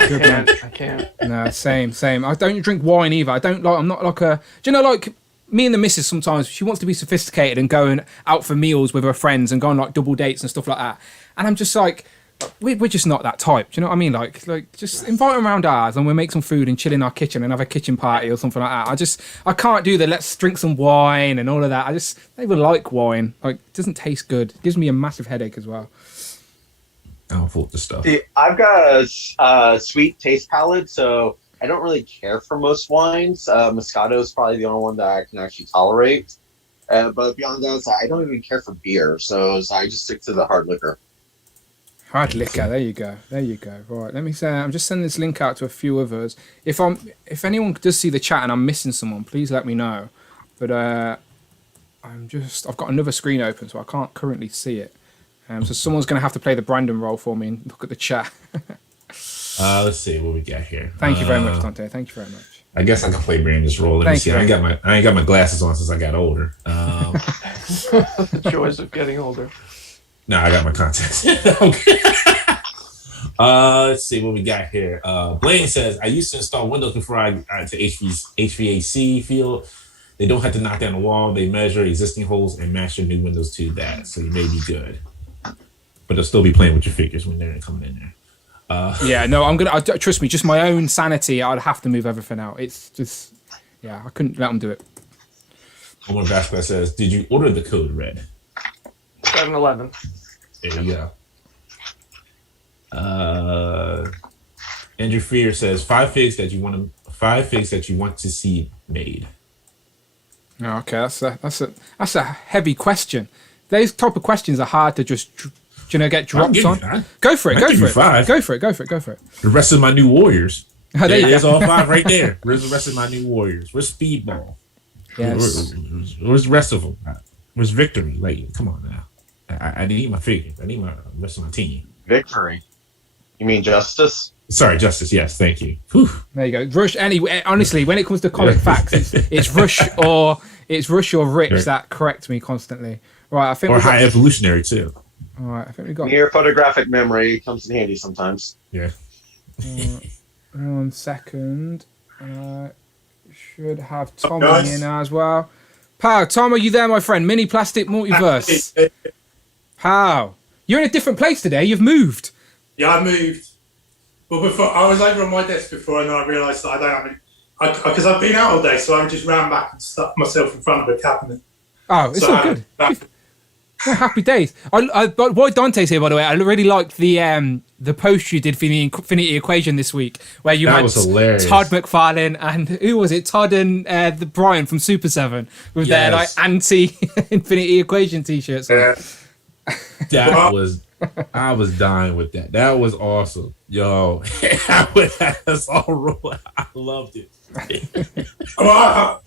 good man. I can't. No, same. I don't drink wine either. I'm not like a... Do you know, like, me and the missus sometimes, she wants to be sophisticated and going out for meals with her friends and going, like, double dates and stuff like that. And I'm just like... We're just not that type. Do you know what I mean? Like just invite them around ours and we'll make some food and chill in our kitchen and have a kitchen party or something like that. I can't do the let's drink some wine and all of that. I don't even like wine. Like, it doesn't taste good. It gives me a massive headache as well. I don't fault the stuff. See, I've got a sweet taste palate, so I don't really care for most wines. Moscato is probably the only one that I can actually tolerate. But beyond that, I don't even care for beer, so I just stick to the hard liquor. Hard liquor. There you go. Right. Let me say. I'm just sending this link out to a few others. If anyone does see the chat and I'm missing someone, please let me know. But I've got another screen open, so I can't currently see it. So someone's going to have to play the Brandon role for me and look at the chat. Let's see what we got here. Thank you very much, Dante. Thank you very much. I guess I can play Brandon's role. Let me see. I ain't got my glasses on since I got older. The joys of getting older. No, I got my contacts. Let's see what we got here. Blaine says, I used to install windows before I got to HVAC field. They don't have to knock down the wall. They measure existing holes and match your new windows to that. So you may be good. but they'll still be playing with your figures when they're coming in there. Yeah, no, I'm gonna trust me. Just my own sanity. I'd have to move everything out. It's just, yeah, I couldn't let them do it. One basketball says, "Did you order the code red?" 7-Eleven. There you go. Andrew Freer says, five figs that you want to see made. Oh, okay, that's a heavy question. Those type of questions are hard to just get drops on. Go for it. Go for it. Five. Go for it. Go for it. Go for it. The rest of my new Warriors. Oh, there you There's go. all five right there. Where's the rest of my new Warriors? Where's Speedball? Yes. Where's the rest of them? Where's Victory? Like, come on now. I need my figures. I need my rest of my team. Victory. You mean Justice? Sorry, Justice. Yes, thank you. Whew. There you go. Rush. Anyway, honestly, when it comes to comic facts, it's Rush or Rich Right. that correct me constantly. Right, I think. Or we've got- High Evolutionary too. All right, I think we got. Mere photographic memory comes in handy sometimes. Yeah. 1 second. Should have Tom in here now as well. Pow, Tom, are you there, my friend? Mini Plastic Multiverse. Pow, you're in a different place today. You've moved. Yeah, I moved. Well, before I was over on my desk before, and then I realised that I don't have any. Because I've been out all day, so I just ran back and stuck myself in front of a cabinet. Oh, it's So, all good. back- Yeah, happy days. But why Dante's here, by the way? I really liked the post you did for the Infinity Equation this week, where you That had was hilarious. Todd McFarlane and who was it? Todd and the Brian from Super 7 with their like Yes. anti Infinity Equation t-shirts. on. I was dying with that. That was awesome. Yo, that's all rolling. I loved it. Well,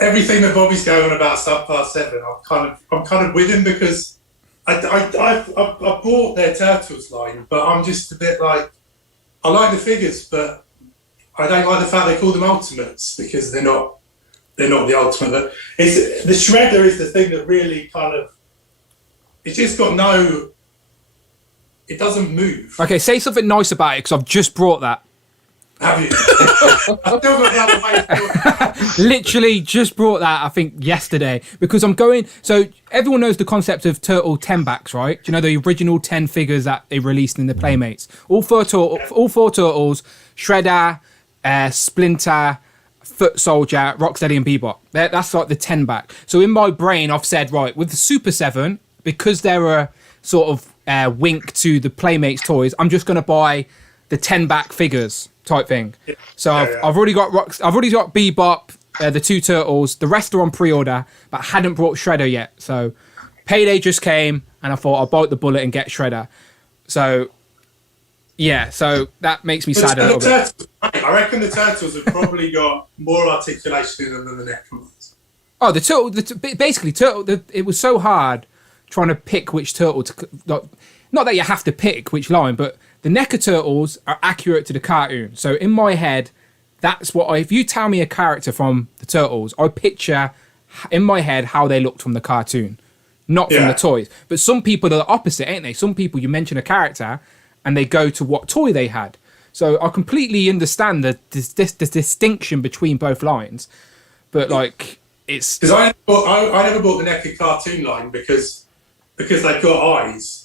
everything that Bobby's going on about Subpart 7, I'm kind of with him because I bought their Turtles line, but I'm just a bit like, I like the figures, but I don't like the fact they call them Ultimates because they're not the Ultimate. The Shredder is the thing that really kind of, it's just got no, it doesn't move. Okay, say something nice about it because I've just brought that. Have you? I've still got the other way of doing it. Literally just brought that, I think, yesterday because I'm going. So everyone knows the concept of Turtle 10 backs, right? Do you know the original 10 figures that they released in the Playmates? All four Turtles, Shredder, Splinter, Foot Soldier, Rocksteady, and Bebop. That's like the 10 back. So in my brain, I've said, right, with the Super 7, because they're a sort of wink to the Playmates toys, I'm just going to buy the 10 back figures type thing. So I've already got I've already got Bebop, the 2 Turtles. The rest are on pre-order, but I hadn't brought Shredder yet. So Payday just came, and I thought I'll bite the bullet and get Shredder. So yeah, so that makes me sad a little bit. I reckon the Turtles have probably got more articulation in them than the Necrons. Oh, the Turtle, basically Turtle. It was so hard trying to pick which Turtle to. Not that you have to pick which line, but the NECA Turtles are accurate to the cartoon. So in my head, that's what if you tell me a character from the Turtles, I picture in my head how they looked from the cartoon, not from the toys. But some people are the opposite, ain't they? Some people, you mention a character and they go to what toy they had. So I completely understand the distinction between both lines. But like, it's... Because I never bought the NECA cartoon line because they've got eyes.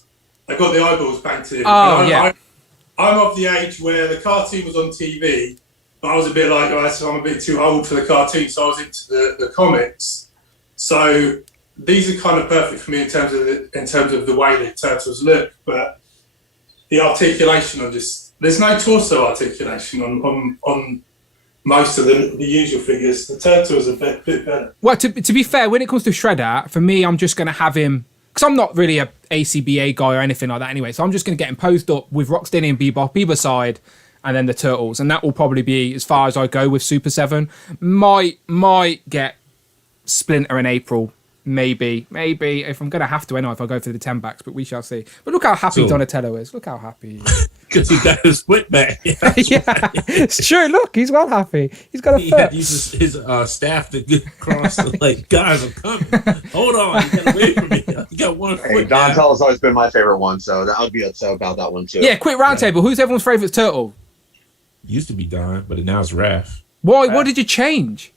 They've got the eyeballs painted in. Oh, yeah. I'm of the age where the cartoon was on TV, but I was a bit like, I'm a bit too old for the cartoon, so I was into the comics. So these are kind of perfect for me in terms of the way the Turtles look, but the articulation there's no torso articulation on most of the usual figures. The Turtles are a bit better. Well, to be fair, when it comes to Shredder, for me, I'm just going to have him... Because I'm not really a ACBA guy or anything like that anyway, so I'm just going to get him posed up with Rocksteady and Bebop either side, and then the Turtles, and that will probably be as far as I go with Super 7. Might get Splinter in April, maybe if I'm going to have to anyway if I go for the 10 backs, but we shall see. But look how happy Donatello is. Look how happy he is. Because he got his foot back. Yeah, it's true. Look, he's well happy. He's got a He foot. had to use his staff to get across. Like, guys, I'm coming. Hold on, you gotta wait for me. You got one Hey, foot. Donatello's always been my favorite one, so I would be upset about that one too. Yeah, quick roundtable. Who's everyone's favourite turtle? Used to be Don, but now it's Raph. Why? What did you change?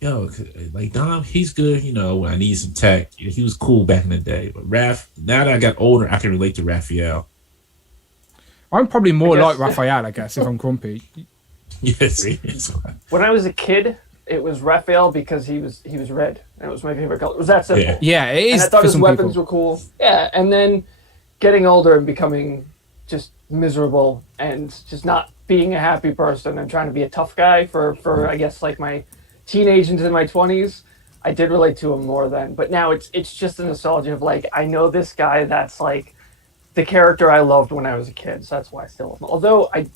yo, like Dom, he's good. You know, when I need some tech, he was cool back in the day. But Raph, now that I got older, I can relate to Raphael. I'm probably more like Raphael, I guess, if I'm grumpy. Yes. When I was a kid, it was Raphael because he was red. And it was my favorite color. It was that simple. Yeah, it is. And I thought for his some weapons people. were cool. Yeah, and then getting older and becoming just miserable and just not being a happy person and trying to be a tough guy for I guess like my teenage into my 20s, I did relate to him more then. But now it's just a nostalgia of like, I know this guy that's like the character I loved when I was a kid, so that's why I still love him. Although I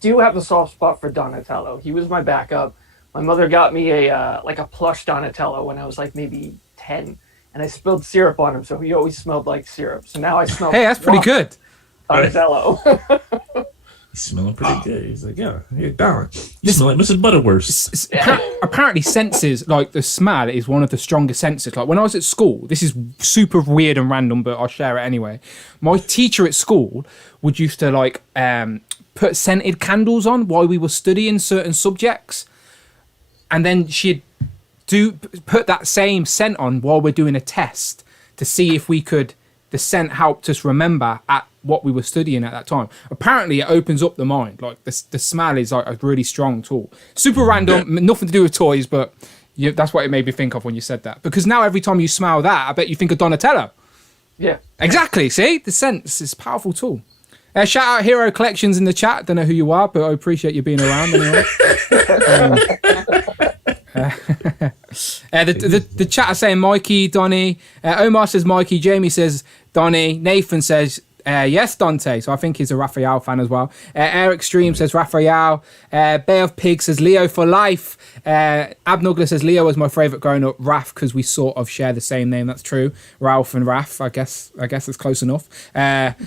do have a soft spot for Donatello. He was my backup. My mother got me a plush Donatello when I was like maybe 10, and I spilled syrup on him, so he always smelled like syrup. So now I smell. Hey, that's pretty good. Donatello. He's smelling pretty good. He's like, yeah, Don, you smell like Mrs. Butterworth. Apparently, senses, like the smell, is one of the strongest senses. Like when I was at school, this is super weird and random, but I'll share it anyway. My teacher at school would used to like put scented candles on while we were studying certain subjects. And then she'd put that same scent on while we're doing a test to see if the scent helped us remember at what we were studying at that time. Apparently, it opens up the mind. Like the smell is like a really strong tool. Super random, nothing to do with toys, but that's what it made me think of when you said that. Because now every time you smell that, I bet you think of Donatello. Yeah. Exactly. See, the sense is a powerful tool. Shout out Hero Collections in the chat. Don't know who you are, but I appreciate you being around anyway. The chat are saying Mikey, Donnie. Omar says Mikey. Jamie says Donnie. Nathan says yes, Dante. So I think he's a Raphael fan as well. Eric Stream says Raphael. Bay of Pig says Leo for life. Abnugler says Leo was my favourite growing up. Raph, because we sort of share the same name. That's true. Ralph and Raph. I guess it's close enough.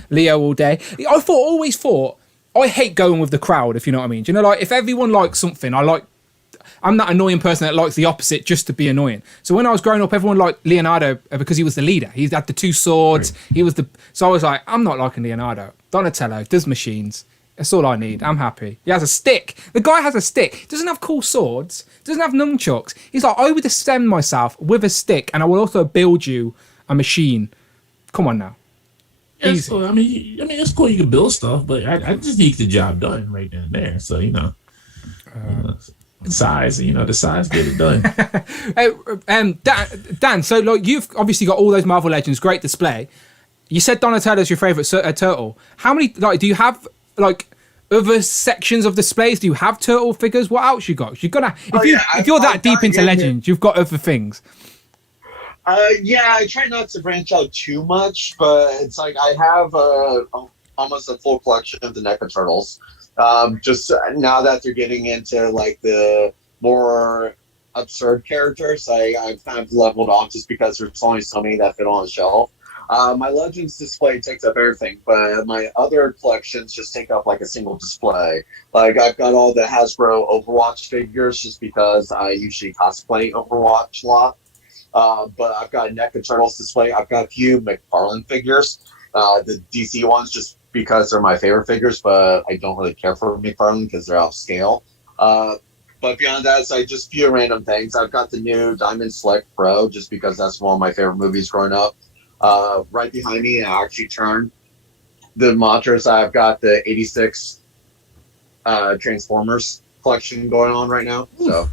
Leo all day. I always thought I hate going with the crowd. If you know what I mean. Do you know, like if everyone likes something, I'm that annoying person that likes the opposite just to be annoying. So when I was growing up, everyone liked Leonardo because he was the leader. He had the two swords. Right. So I was like, I'm not liking Leonardo. Donatello does machines. That's all I need. I'm happy. He has a stick. The guy has a stick. He doesn't have cool swords. Doesn't have nunchucks. He's like, I would defend myself with a stick, and I will also build you a machine. Come on now. Yeah, easy. So, I mean, it's cool you can build stuff, but I just need the job done right then and there. So size, the size get it done. Hey, Dan, so like you've obviously got all those Marvel Legends, great display. You said Donatello's your favorite turtle. How many do you have other sections of displays? Do you have turtle figures? What else you got? If you're that deep into Legends, you've got other things. I try not to branch out too much, but it's like I have almost a full collection of the NECA turtles. Just now that they're getting into like the more absurd characters, I've kind of leveled off just because there's only so many that fit on the shelf. My Legends display takes up everything, but my other collections just take up like a single display. Like I've got all the Hasbro Overwatch figures just because I usually cosplay Overwatch a lot. But I've got a NECA Turtles display. I've got a few McFarlane figures, the DC ones just because they're my favorite figures, but I don't really care for McFarlane because they're off scale. But beyond that, it's like just a few random things. I've got the new Diamond Select Pro just because that's one of my favorite movies growing up. Right behind me, I actually turned the monsters. I've got the 86 Transformers collection going on right now. So.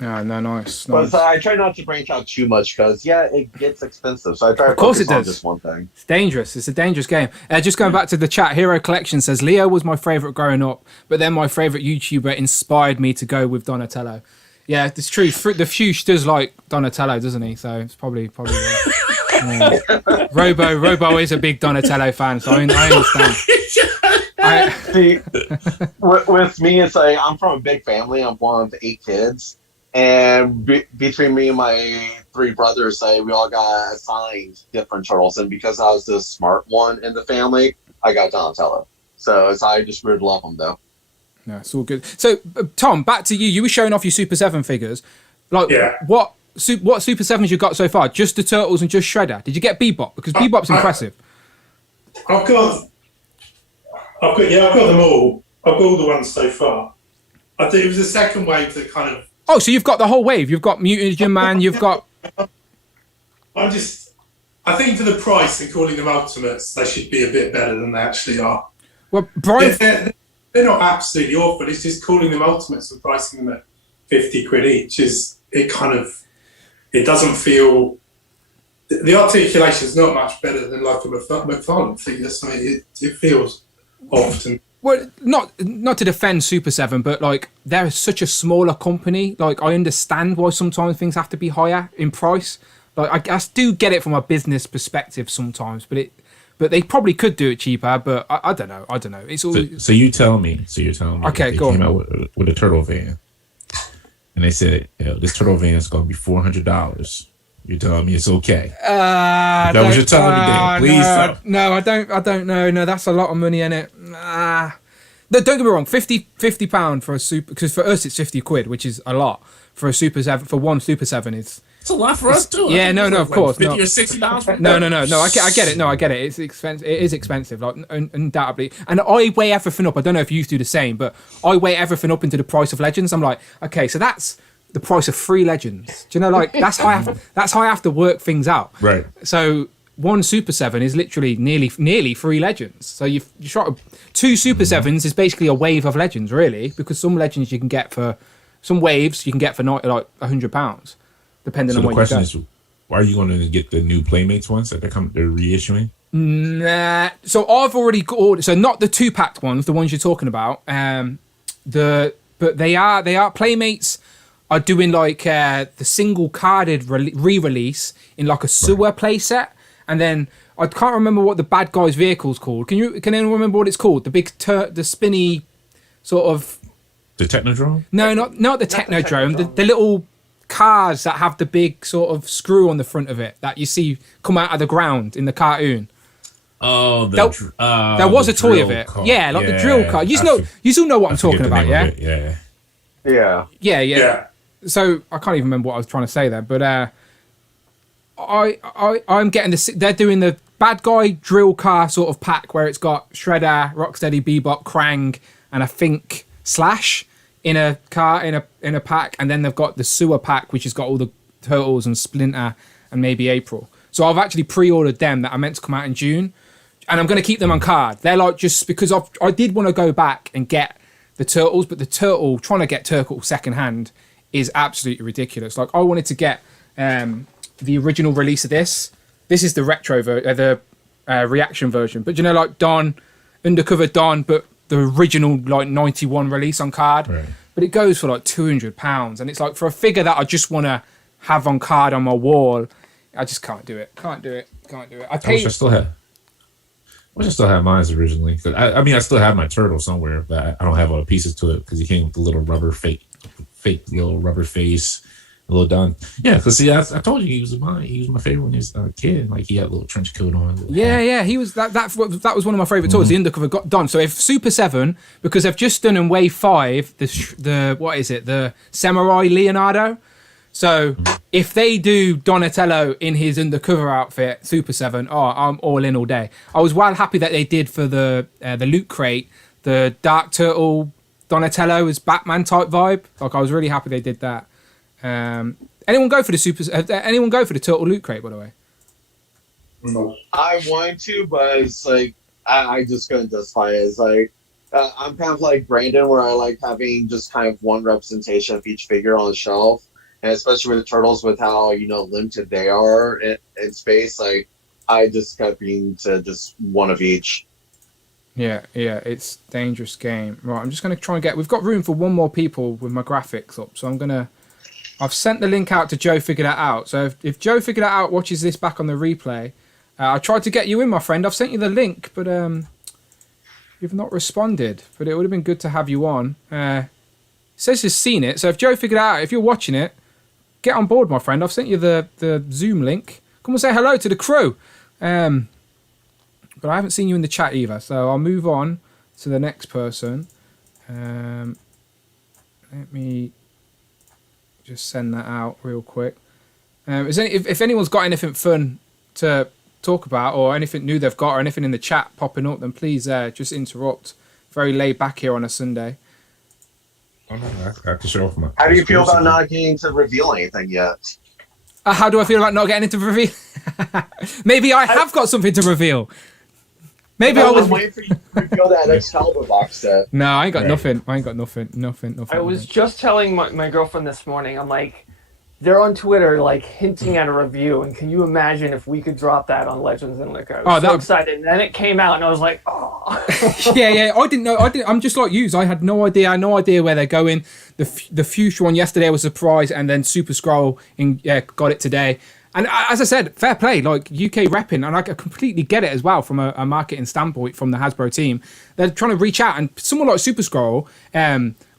Yeah, no, nice. But I try not to branch out too much because, it gets expensive. So I try to focus on just one thing. It's dangerous. It's a dangerous game. Just going back to the chat, Hero Collection says, Leo was my favourite growing up, but then my favourite YouTuber inspired me to go with Donatello. Yeah, it's true. The Fuchs does like Donatello, doesn't he? So it's probably Robo is a big Donatello fan, so I understand. See, with me, it's like I'm from a big family. I'm one of 8 kids. And between me and my 3 brothers, we all got assigned different turtles. And because I was the smart one in the family, I got Donatello. So I just really love them, though. Yeah, it's all good. So, Tom, back to you. You were showing off your Super 7 figures. What Super 7s you got so far? Just the Turtles and just Shredder? Did you get Bebop? Because Bebop's impressive. I've got them all. I've got all the ones so far. I think it was the second wave that kind of Oh, so you've got the whole wave. You've got Mutagen Man. You've got. I think for the price and calling them ultimates, they should be a bit better than they actually are. Well, Brian. They're not absolutely awful. It's just calling them ultimates and pricing them at 50 quid each it doesn't feel. The articulation is not much better than like a McFarlane figure, so it feels often. Well, not to defend Super 7, but like they're such a smaller company. Like I understand why sometimes things have to be higher in price. Like I do get it from a business perspective sometimes, but they probably could do it cheaper. But I don't know. It's all. So you tell me. Okay, they go came on. out with a turtle van, and they said, this turtle van is going to be $400. You're telling me it's okay? That was you're telling me, Dan. Please. No, I don't know. No, that's a lot of money in it. No, don't get me wrong. £50 for a super, because for us it's 50 quid, which is a lot for a Super 7. For one Super 7, it's a lot for us too. Yeah, no, of course, $50 or $60. No. I get it. No, I get it. It's expensive. It is expensive, like undoubtedly. And I weigh everything up. I don't know if you do the same, but I weigh everything up into the price of Legends. I'm like, okay, so that's the price of 3 Legends. Do you know, like that's how I have to work things out. Right. So one Super 7 is literally nearly 3 Legends. So you've shot 2 Super 7s is basically a wave of Legends, really, because some Legends you can get for some waves you can get for like £100, depending on the what question you go. is, why are you going to get the new Playmates ones that they're reissuing? Nah. So I've already got ordered. So not the 2-packed ones, the ones you're talking about. But they are Playmates. Are doing like the single carded re-release in like a sewer playset, and then I can't remember what the bad guy's vehicle's called. Can anyone remember what it's called? The big the spinny sort of. The Technodrome? No, not the Technodrome. The little cars that have the big sort of screw on the front of it that you see come out of the ground in the cartoon. Oh, there was a toy of it. Car. Yeah, like the drill car. You all know what I'm talking about, yeah? Yeah. So I can't even remember what I was trying to say there, but I'm getting this. They're doing the bad guy drill car sort of pack where it's got Shredder, Rocksteady, Bebop, Krang, and I think Slash in a car in a pack, and then they've got the sewer pack which has got all the Turtles and Splinter and maybe April. So I've actually pre-ordered them that are meant to come out in June, and I'm going to keep them on card. They're like just because I did want to go back and get the Turtles, but trying to get Turtle secondhand is absolutely ridiculous. Like I wanted to get the original release of this. This is the retro the reaction version, but you know, like Undercover Don, but the original like 91 release on card. Right. But it goes for like £200, and it's like for a figure that I just want to have on card on my wall, I just can't do it. I wish I still had mine originally. I mean, I still have my turtle somewhere, but I don't have all the pieces to it because he came with the little rubber fake little rubber face, a little Don. Yeah, because see, I told you he was my favorite when he was a kid. Like he had a little trench coat on. Yeah, he was that was one of my favorite toys. The Undercover got Don. So if Super 7, because they've just done in Wave 5 the what is it, the Samurai Leonardo. So if they do Donatello in his undercover outfit, Super 7, I'm all in all day. I was well happy that they did for the Loot Crate, the Dark Turtle Donatello as Batman type vibe. Like I was really happy they did that. Anyone go for the Turtle Loot Crate, by the way? No. I wanted to, but it's like I just couldn't justify it. It's like I'm kind of like Brandon, where I like having just kind of one representation of each figure on the shelf. And especially with the Turtles, with how limited they are in space, like I just kept being to just one of each. Yeah, it's a dangerous game. Right, I'm just gonna try and get. We've got room for one more people with my graphics up, so I've sent the link out to Joe. Figure that out. So if Joe figured that out, watches this back on the replay, I tried to get you in, my friend. I've sent you the link, but you've not responded. But it would have been good to have you on. It says you've seen it. So if Joe figured it out, if you're watching it, get on board, my friend. I've sent you the Zoom link. Come and say hello to the crew. But I haven't seen you in the chat either, so I'll move on to the next person. Let me just send that out real quick. If anyone's got anything fun to talk about, or anything new they've got, or anything in the chat popping up, then please just interrupt. Very laid back here on a Sunday. I have to show off my. How do you feel about not getting to reveal anything yet? How do I feel about not getting into reveal? Maybe I have got something to reveal. Maybe I was waiting for you to reveal that Excalibur box set. No, I ain't got nothing. I ain't got nothing. I was just telling my girlfriend this morning, I'm like, they're on Twitter, like, hinting at a review, and can you imagine if we could drop that on Legends and Liquor? I was so excited. And then it came out, and I was like, oh. yeah. I didn't know. I'm just like you. I had no idea. I had no idea where they're going. The Fuchsia one yesterday was a surprise, and then Super Scroll got it today. And as I said, fair play, like UK repping, and I completely get it as well from a marketing standpoint from the Hasbro team. They're trying to reach out, and someone like Super Scroll,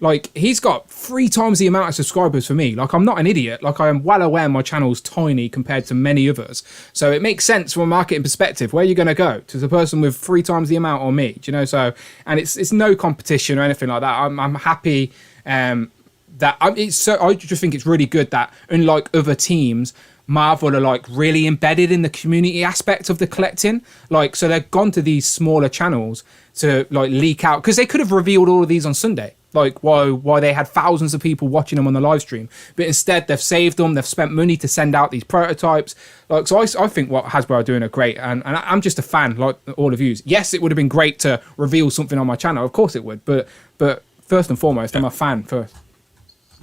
like he's got 3 times the amount of subscribers for me. Like I'm not an idiot. Like I am well aware my channel's tiny compared to many others. So it makes sense from a marketing perspective. Where are you going to go? To the person with 3 times the amount or me? Do you know? So, and it's no competition or anything like that. I'm happy that I just think it's really good that unlike other teams, Marvel are like really embedded in the community aspect of the collecting. Like, so they've gone to these smaller channels to like leak out, because they could have revealed all of these on Sunday, like why they had thousands of people watching them on the live stream, but instead they've saved them. They've spent money to send out these prototypes. Like, so I think what Hasbro are doing are great, and I'm just a fan, like all of you. Yes, it would have been great to reveal something on my channel, of course it would, but first and foremost, I'm a fan first.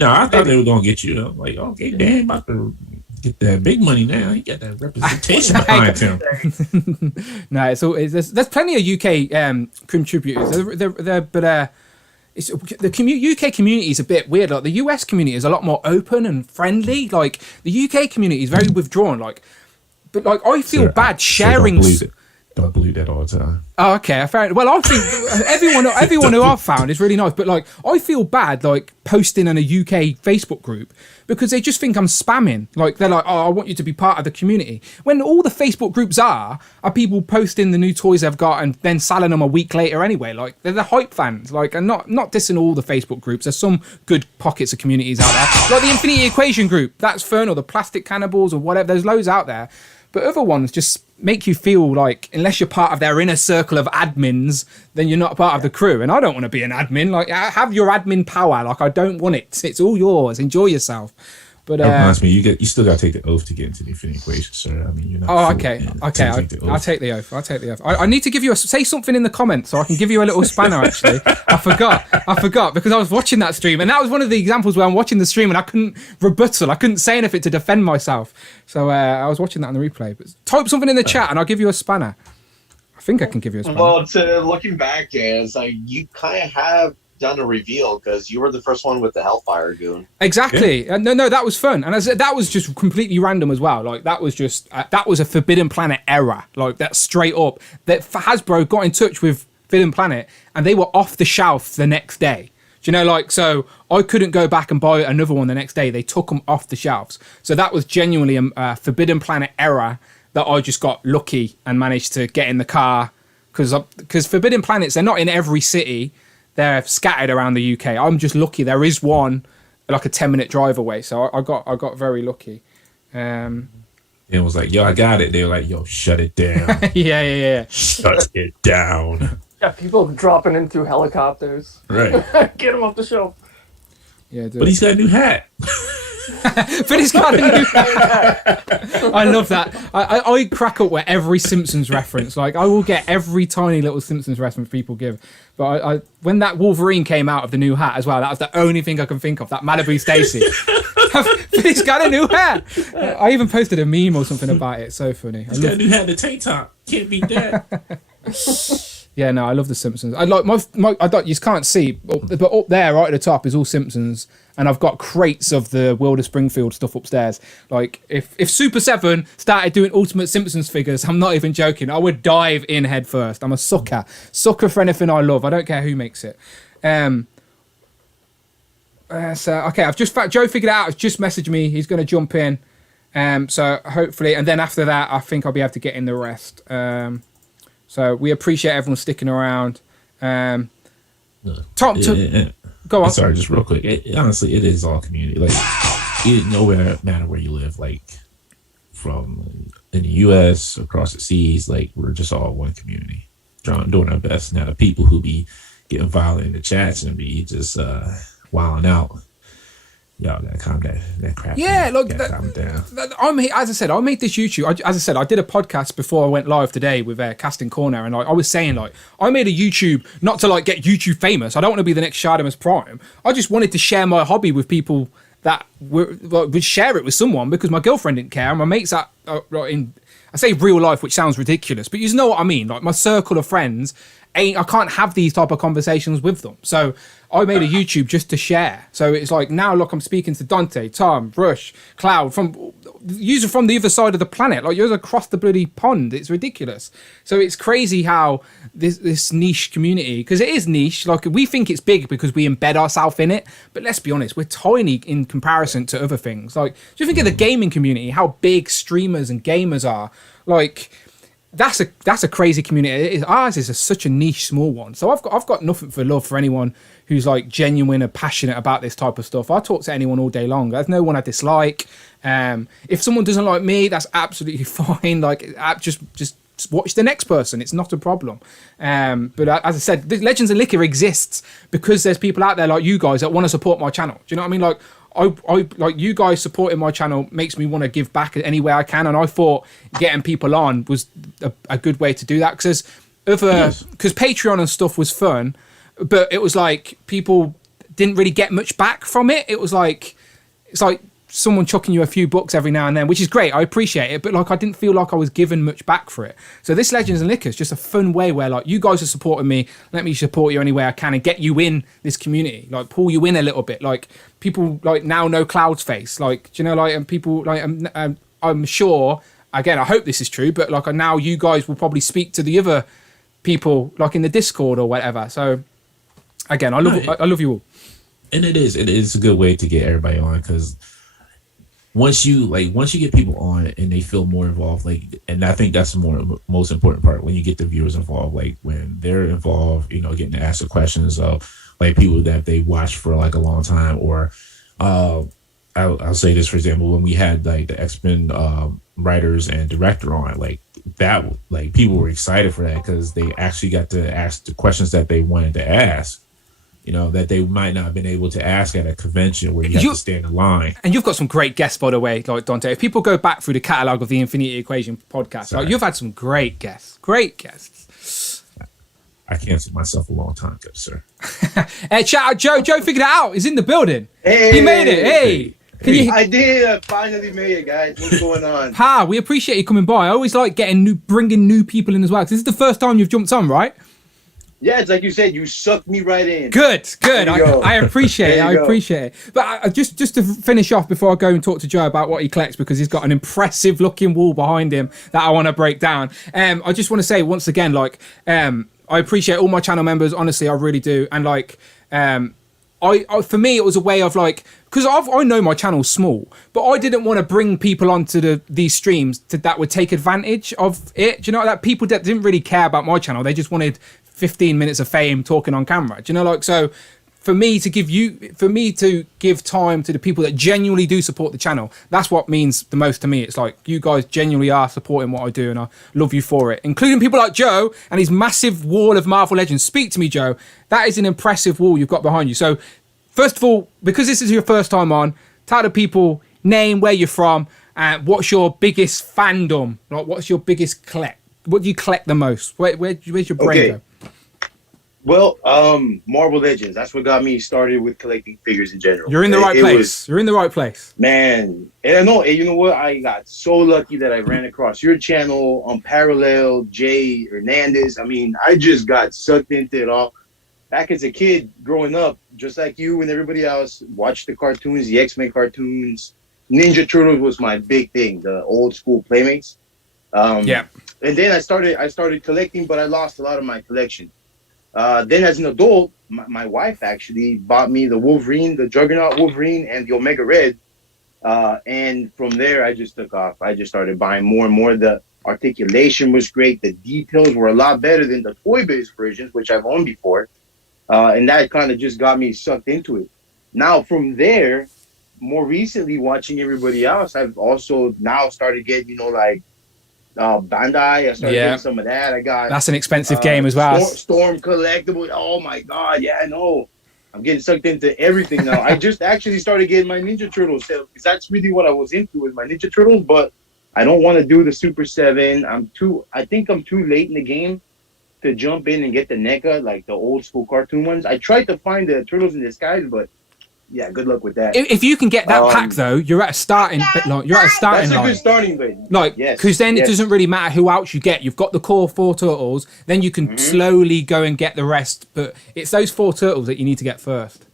No, I thought they were gonna get you. Like, okay, damn, about to get that big money now. You got that representation behind him. No, it's all. There's plenty of UK contributors. It's the UK community is a bit weird. Like the US community is a lot more open and friendly. Like the UK community is very withdrawn. Like, but like I feel bad sharing. Don't believe that all the time. Oh, okay. I found. Well, I think everyone who I've found is really nice. But like, I feel bad like posting in a UK Facebook group because they just think I'm spamming. Like they're like, "Oh, I want you to be part of the community." When all the Facebook groups are people posting the new toys they've got and then selling them a week later anyway. Like they're the hype fans. Like, and not dissing all the Facebook groups. There's some good pockets of communities out there, like the Infinity Equation group. That's fun, or the Plastic Cannibals, or whatever. There's loads out there. But other ones just make you feel like, unless you're part of their inner circle of admins, then you're not part of the crew. And I don't want to be an admin. Like, have your admin power. Like, I don't want it. It's all yours. Enjoy yourself. But that reminds me, you still got to take the oath to get into the Infinity Equation, sir. I mean, you're not. Oh, okay. I'll take the oath. I need to give you say something in the comments so I can give you a little spanner. Actually, I forgot because I was watching that stream, and that was one of the examples where I'm watching the stream and I couldn't rebuttal. I couldn't say anything to defend myself. So I was watching that on the replay. But type something in the chat and I'll give you a spanner. I think I can give you a spanner. Well, looking back, is like you kind of have done a reveal because you were the first one with the Hellfire Goon. Exactly. Yeah. No, that was fun, and that was just completely random as well. Like that was just that was a Forbidden Planet error. Like that straight up. That Hasbro got in touch with Forbidden Planet, and they were off the shelf the next day. Do you know, like, so I couldn't go back and buy another one the next day. They took them off the shelves. So that was genuinely a Forbidden Planet error that I just got lucky and managed to get in the car, because Forbidden Planets, they're not in every city. They're scattered around the UK. I'm just lucky. There is one like a 10-minute drive away, so I got very lucky. It was like, yo, I got it. They were like, yo, shut it down. Yeah. Shut it down. Yeah, people dropping in through helicopters. Right. Get him off the shelf. Yeah, but he's got a new hat. But he's got a new hat. I love that. I crack up with every Simpsons reference. Like, I will get every tiny little Simpsons reference people give. But I when that Wolverine came out of the new hat as well, that was the only thing I can think of. That Malibu Stacy. But he's got a new hat. I even posted a meme or something about it. It's so funny. He's got a new hat, the tank top. Can't beat that. Yeah, no, I love the Simpsons. I like my I don't, you can't see, but up there, right at the top, is all Simpsons, and I've got crates of the World of Springfield stuff upstairs. Like, if Super 7 started doing Ultimate Simpsons figures, I'm not even joking, I would dive in head first. I'm a sucker for anything I love. I don't care who makes it. So okay, Joe figured it out. He's just messaged me. He's going to jump in. So hopefully, and then after that, I think I'll be able to get in the rest. So we appreciate everyone sticking around. Tom, go on. Sorry, just real quick. Honestly, it is all community. Like, it nowhere matter where you live. Like, from in the U.S. across the seas, like, we're just all one community, doing our best. Now, the people who be getting violent in the chats and be just wilding out. Y'all gotta calm that crap. Yeah, down. look, Calm down. as I said, I made this YouTube. As I said, I did a podcast before I went live today with Casting Corner, and I was saying like I made a YouTube not to like get YouTube famous. I don't want to be the next Shardamus Prime. I just wanted to share my hobby with people that would share it with someone, because my girlfriend didn't care, and my mates that in, I say real life, which sounds ridiculous, but you know what I mean. Like my circle of friends I can't have these type of conversations with them. So I made a YouTube just to share. So it's like now, look, I'm speaking to Dante, Tom, Rush, Cloud, from user from the other side of the planet. Like you're across the bloody pond. It's ridiculous. So it's crazy how this niche community, because it is niche. Like we think it's big because we embed ourselves in it, but let's be honest, we're tiny in comparison to other things. Like just think of the gaming community, how big streamers and gamers are. Like. That's a crazy community. Ours is such a niche, small one. So I've got nothing for love for anyone who's like genuine and passionate about this type of stuff. I talk to anyone all day long. There's no one I dislike. If someone doesn't like me, that's absolutely fine. Like just watch the next person. It's not a problem. But as I said, Legends of Liquor exists because there's people out there like you guys that want to support my channel. Do you know what I mean? Like. I like you guys supporting my channel makes me want to give back any way I can, and I thought getting people on was a good way to do that, because Patreon and stuff was fun, but it was like people didn't really get much back from it. It's like someone chucking you a few bucks every now and then, which is great. I appreciate it, but like I didn't feel like I was given much back for it. So this Legends and Liquor is just a fun way where like you guys are supporting me, let me support you any way I can and get you in this community, like pull you in a little bit. Like people like now know Cloud's face, like do you know, like, and people like I'm sure, again I hope this is true, but like now you guys will probably speak to the other people like in the Discord or whatever. So again, I love you all. And it is a good way to get everybody on, because once you get people on and they feel more involved, like, and I think that's the most important part, when you get the viewers involved, like when they're involved, you know, getting to ask the questions of like people that they watched for like a long time, or I'll say this, for example, when we had like the X-Men writers and director on, like that, like people were excited for that because they actually got to ask the questions that they wanted to ask. You know, that they might not have been able to ask at a convention where you have to stand in line. And you've got some great guests, by the way, like Dante. If people go back through the catalogue of the Infinity Equation podcast, like, you've had some great guests. Great guests. I canceled myself a long time ago, sir. Shout out Joe. Joe figured it out. He's in the building. Hey, he made it. Hey. I did. Finally made it, guys. What's going on? We appreciate you coming by. I always like bringing new people in as well. This is the first time you've jumped on, right? Yeah, it's like you said, you sucked me right in. Good. I appreciate it. I appreciate it. But just to finish off before I go and talk to Joe about what he collects, because he's got an impressive looking wall behind him that I want to break down. I just want to say once again, like, I appreciate all my channel members. Honestly, I really do. And like, for me, it was a way of like, because I know my channel's small, but I didn't want to bring people onto these streams that would take advantage of it. Do you know, that people that didn't really care about my channel, they just wanted 15 minutes of fame talking on camera. Do you know, like, so for me to give time to the people that genuinely do support the channel, that's what means the most to me. It's like you guys genuinely are supporting what I do, and I love you for it, including people like Joe and his massive wall of Marvel Legends. Speak to me, Joe. That is an impressive wall you've got behind you. So first of all, because this is your first time on, tell the people name, where you're from, and what's your biggest fandom, like what's your biggest collect, what do you collect the most, where's your brain go? Well, Marvel Legends. That's what got me started with collecting figures in general. You're in the right place. You're in the right place. Man. And I know, you know what? I got so lucky that I ran across your channel on Parallel, Jay Hernandez. I mean, I just got sucked into it all. Back as a kid, growing up, just like you and everybody else, watched the cartoons, the X-Men cartoons. Ninja Turtles was my big thing, the old school Playmates. Yeah. And then I started collecting, but I lost a lot of my collection. Then as an adult, my wife actually bought me the Wolverine, the Juggernaut Wolverine, and the Omega Red. And from there, I just took off. I just started buying more and more. The articulation was great. The details were a lot better than the toy-based versions, which I've owned before. And that kind of just got me sucked into it. Now, from there, more recently, watching everybody else, I've also now started getting, you know, like, Bandai. I started getting some of that. I got that's an expensive game as well. Storm collectible. Oh my god, yeah, I know. I'm getting sucked into everything now. I just actually started getting my Ninja Turtles set because that's really what I was into with my Ninja Turtles. But I don't want to do the Super 7. I think I'm too late in the game to jump in and get the NECA, like the old school cartoon ones. I tried to find the Turtles in Disguise, but yeah, good luck with that. If you can get that pack though, you're at a starting line. That's a good starting bit. Like, because then it doesn't really matter who else you get. You've got the core 4 turtles, then you can slowly go and get the rest. But it's those 4 turtles that you need to get first.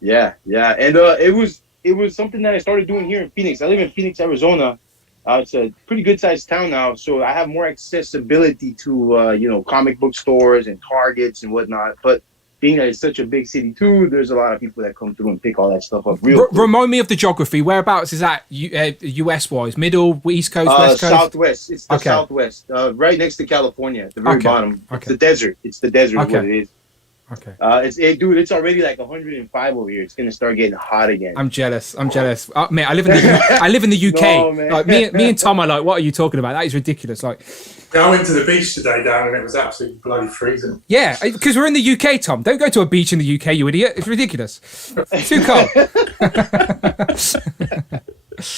Yeah, and it was something that I started doing here in Phoenix. I live in Phoenix, Arizona. It's a pretty good sized town now, so I have more accessibility to comic book stores and Targets and whatnot. But being that it's such a big city too, there's a lot of people that come through and pick all that stuff up. Remind me of the geography. Whereabouts is that US wise? Middle, East Coast, West Coast? Southwest. It's the Southwest, right next to California at the very bottom. It's the desert. It's the desert. What it is. Okay. It's already like 105 over here. It's gonna start getting hot again. I'm jealous. Mate, I live in the UK. No, man. Like me and Tom are like, what are you talking about? That is ridiculous. Like, I went to the beach today, Dan, and it was absolutely bloody freezing. Yeah, because we're in the UK, Tom. Don't go to a beach in the UK, you idiot. It's ridiculous. It's too cold. I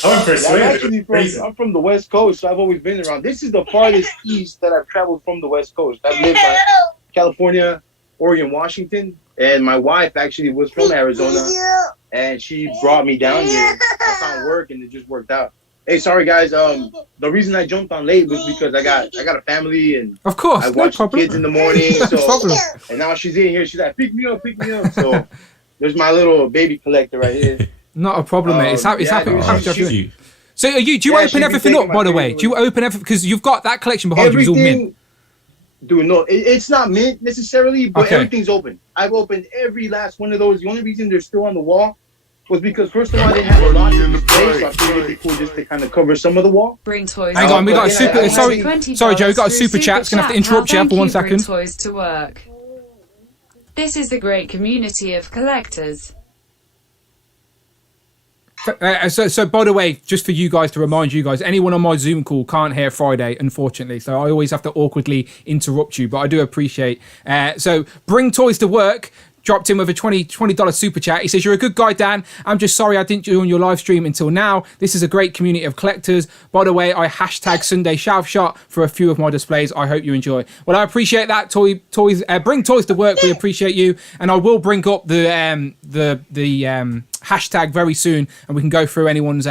went for a swim. I'm from the West Coast, so I've always been around. This is the farthest east that I've traveled from the West Coast. I've lived in California, Oregon, Washington, and my wife actually was from Arizona, and she brought me down here. I found work, and it just worked out. Hey, sorry guys. The reason I jumped on late was because I got a family, and of course I watch the kids in the morning. No and now she's in here. She's like, pick me up. So there's my little baby collector right here. Not a problem, mate. It's happy. So do you open everything up, by the way? Do you open everything because you've got that collection behind you? It's all mint. Dude, no, it's not mint necessarily, but everything's open. I've opened every last one of those. The only reason they're still on the wall was because first of all, I didn't have a lot in this place, so I figured it'd be cool just to kind of cover some of the wall. Bring toys. Hang on, we got a super. Sorry, Joe, we got a super chat. It's gonna have to interrupt you for 1 second. Bring toys to work. This is the great community of collectors. So by the way, just for you guys to remind you guys, anyone on my Zoom call can't hear Friday, unfortunately. So I always have to awkwardly interrupt you, but I do appreciate. So bring toys to work. Dropped in with a $20 super chat. He says, you're a good guy, Dan. I'm just sorry I didn't join your live stream until now. This is a great community of collectors. By the way, I hashtag Sunday Shout Shot for a few of my displays. I hope you enjoy. Well, I appreciate that. Toys, bring toys to work. We appreciate you. And I will bring up the hashtag very soon, and we can go through anyone's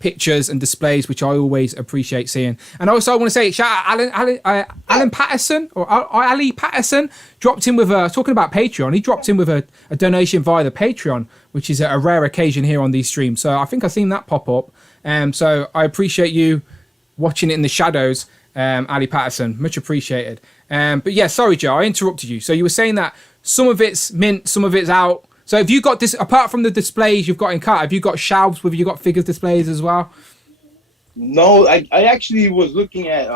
pictures and displays, which I always appreciate seeing. And also I want to say shout out Alan Patterson, or Ali Patterson, dropped in with talking about Patreon. He dropped in with a donation via the Patreon, which is a rare occasion here on these streams. So I think I've seen that pop up. So I appreciate you watching it in the shadows, Ali Patterson. Much appreciated. But yeah, sorry, Joe, I interrupted you. So you were saying that some of it's mint, some of it's out. So have you got this, apart from the displays you've got in cart, have you got shelves with you got figures displays as well? No, I actually was looking at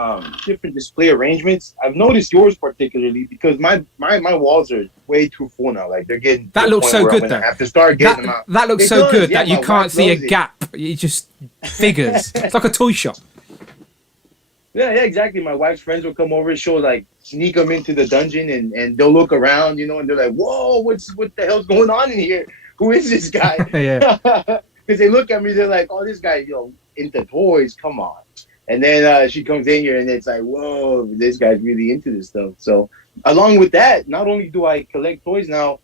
different display arrangements. I've noticed yours particularly because my walls are way too full now. Like they're getting that looks so good though. I have to start getting them out. That looks so good that you can't see a gap. You just figures. It's like a toy shop. Yeah, exactly. My wife's friends will come over, she'll like sneak them into the dungeon and they'll look around, and they're like, whoa, what the hell's going on in here? Who is this guy? Yeah. Because they look at me, they're like, oh, this guy, into toys, come on. And then she comes in here and it's like, whoa, this guy's really into this stuff. So along with that, not only do I collect toys now,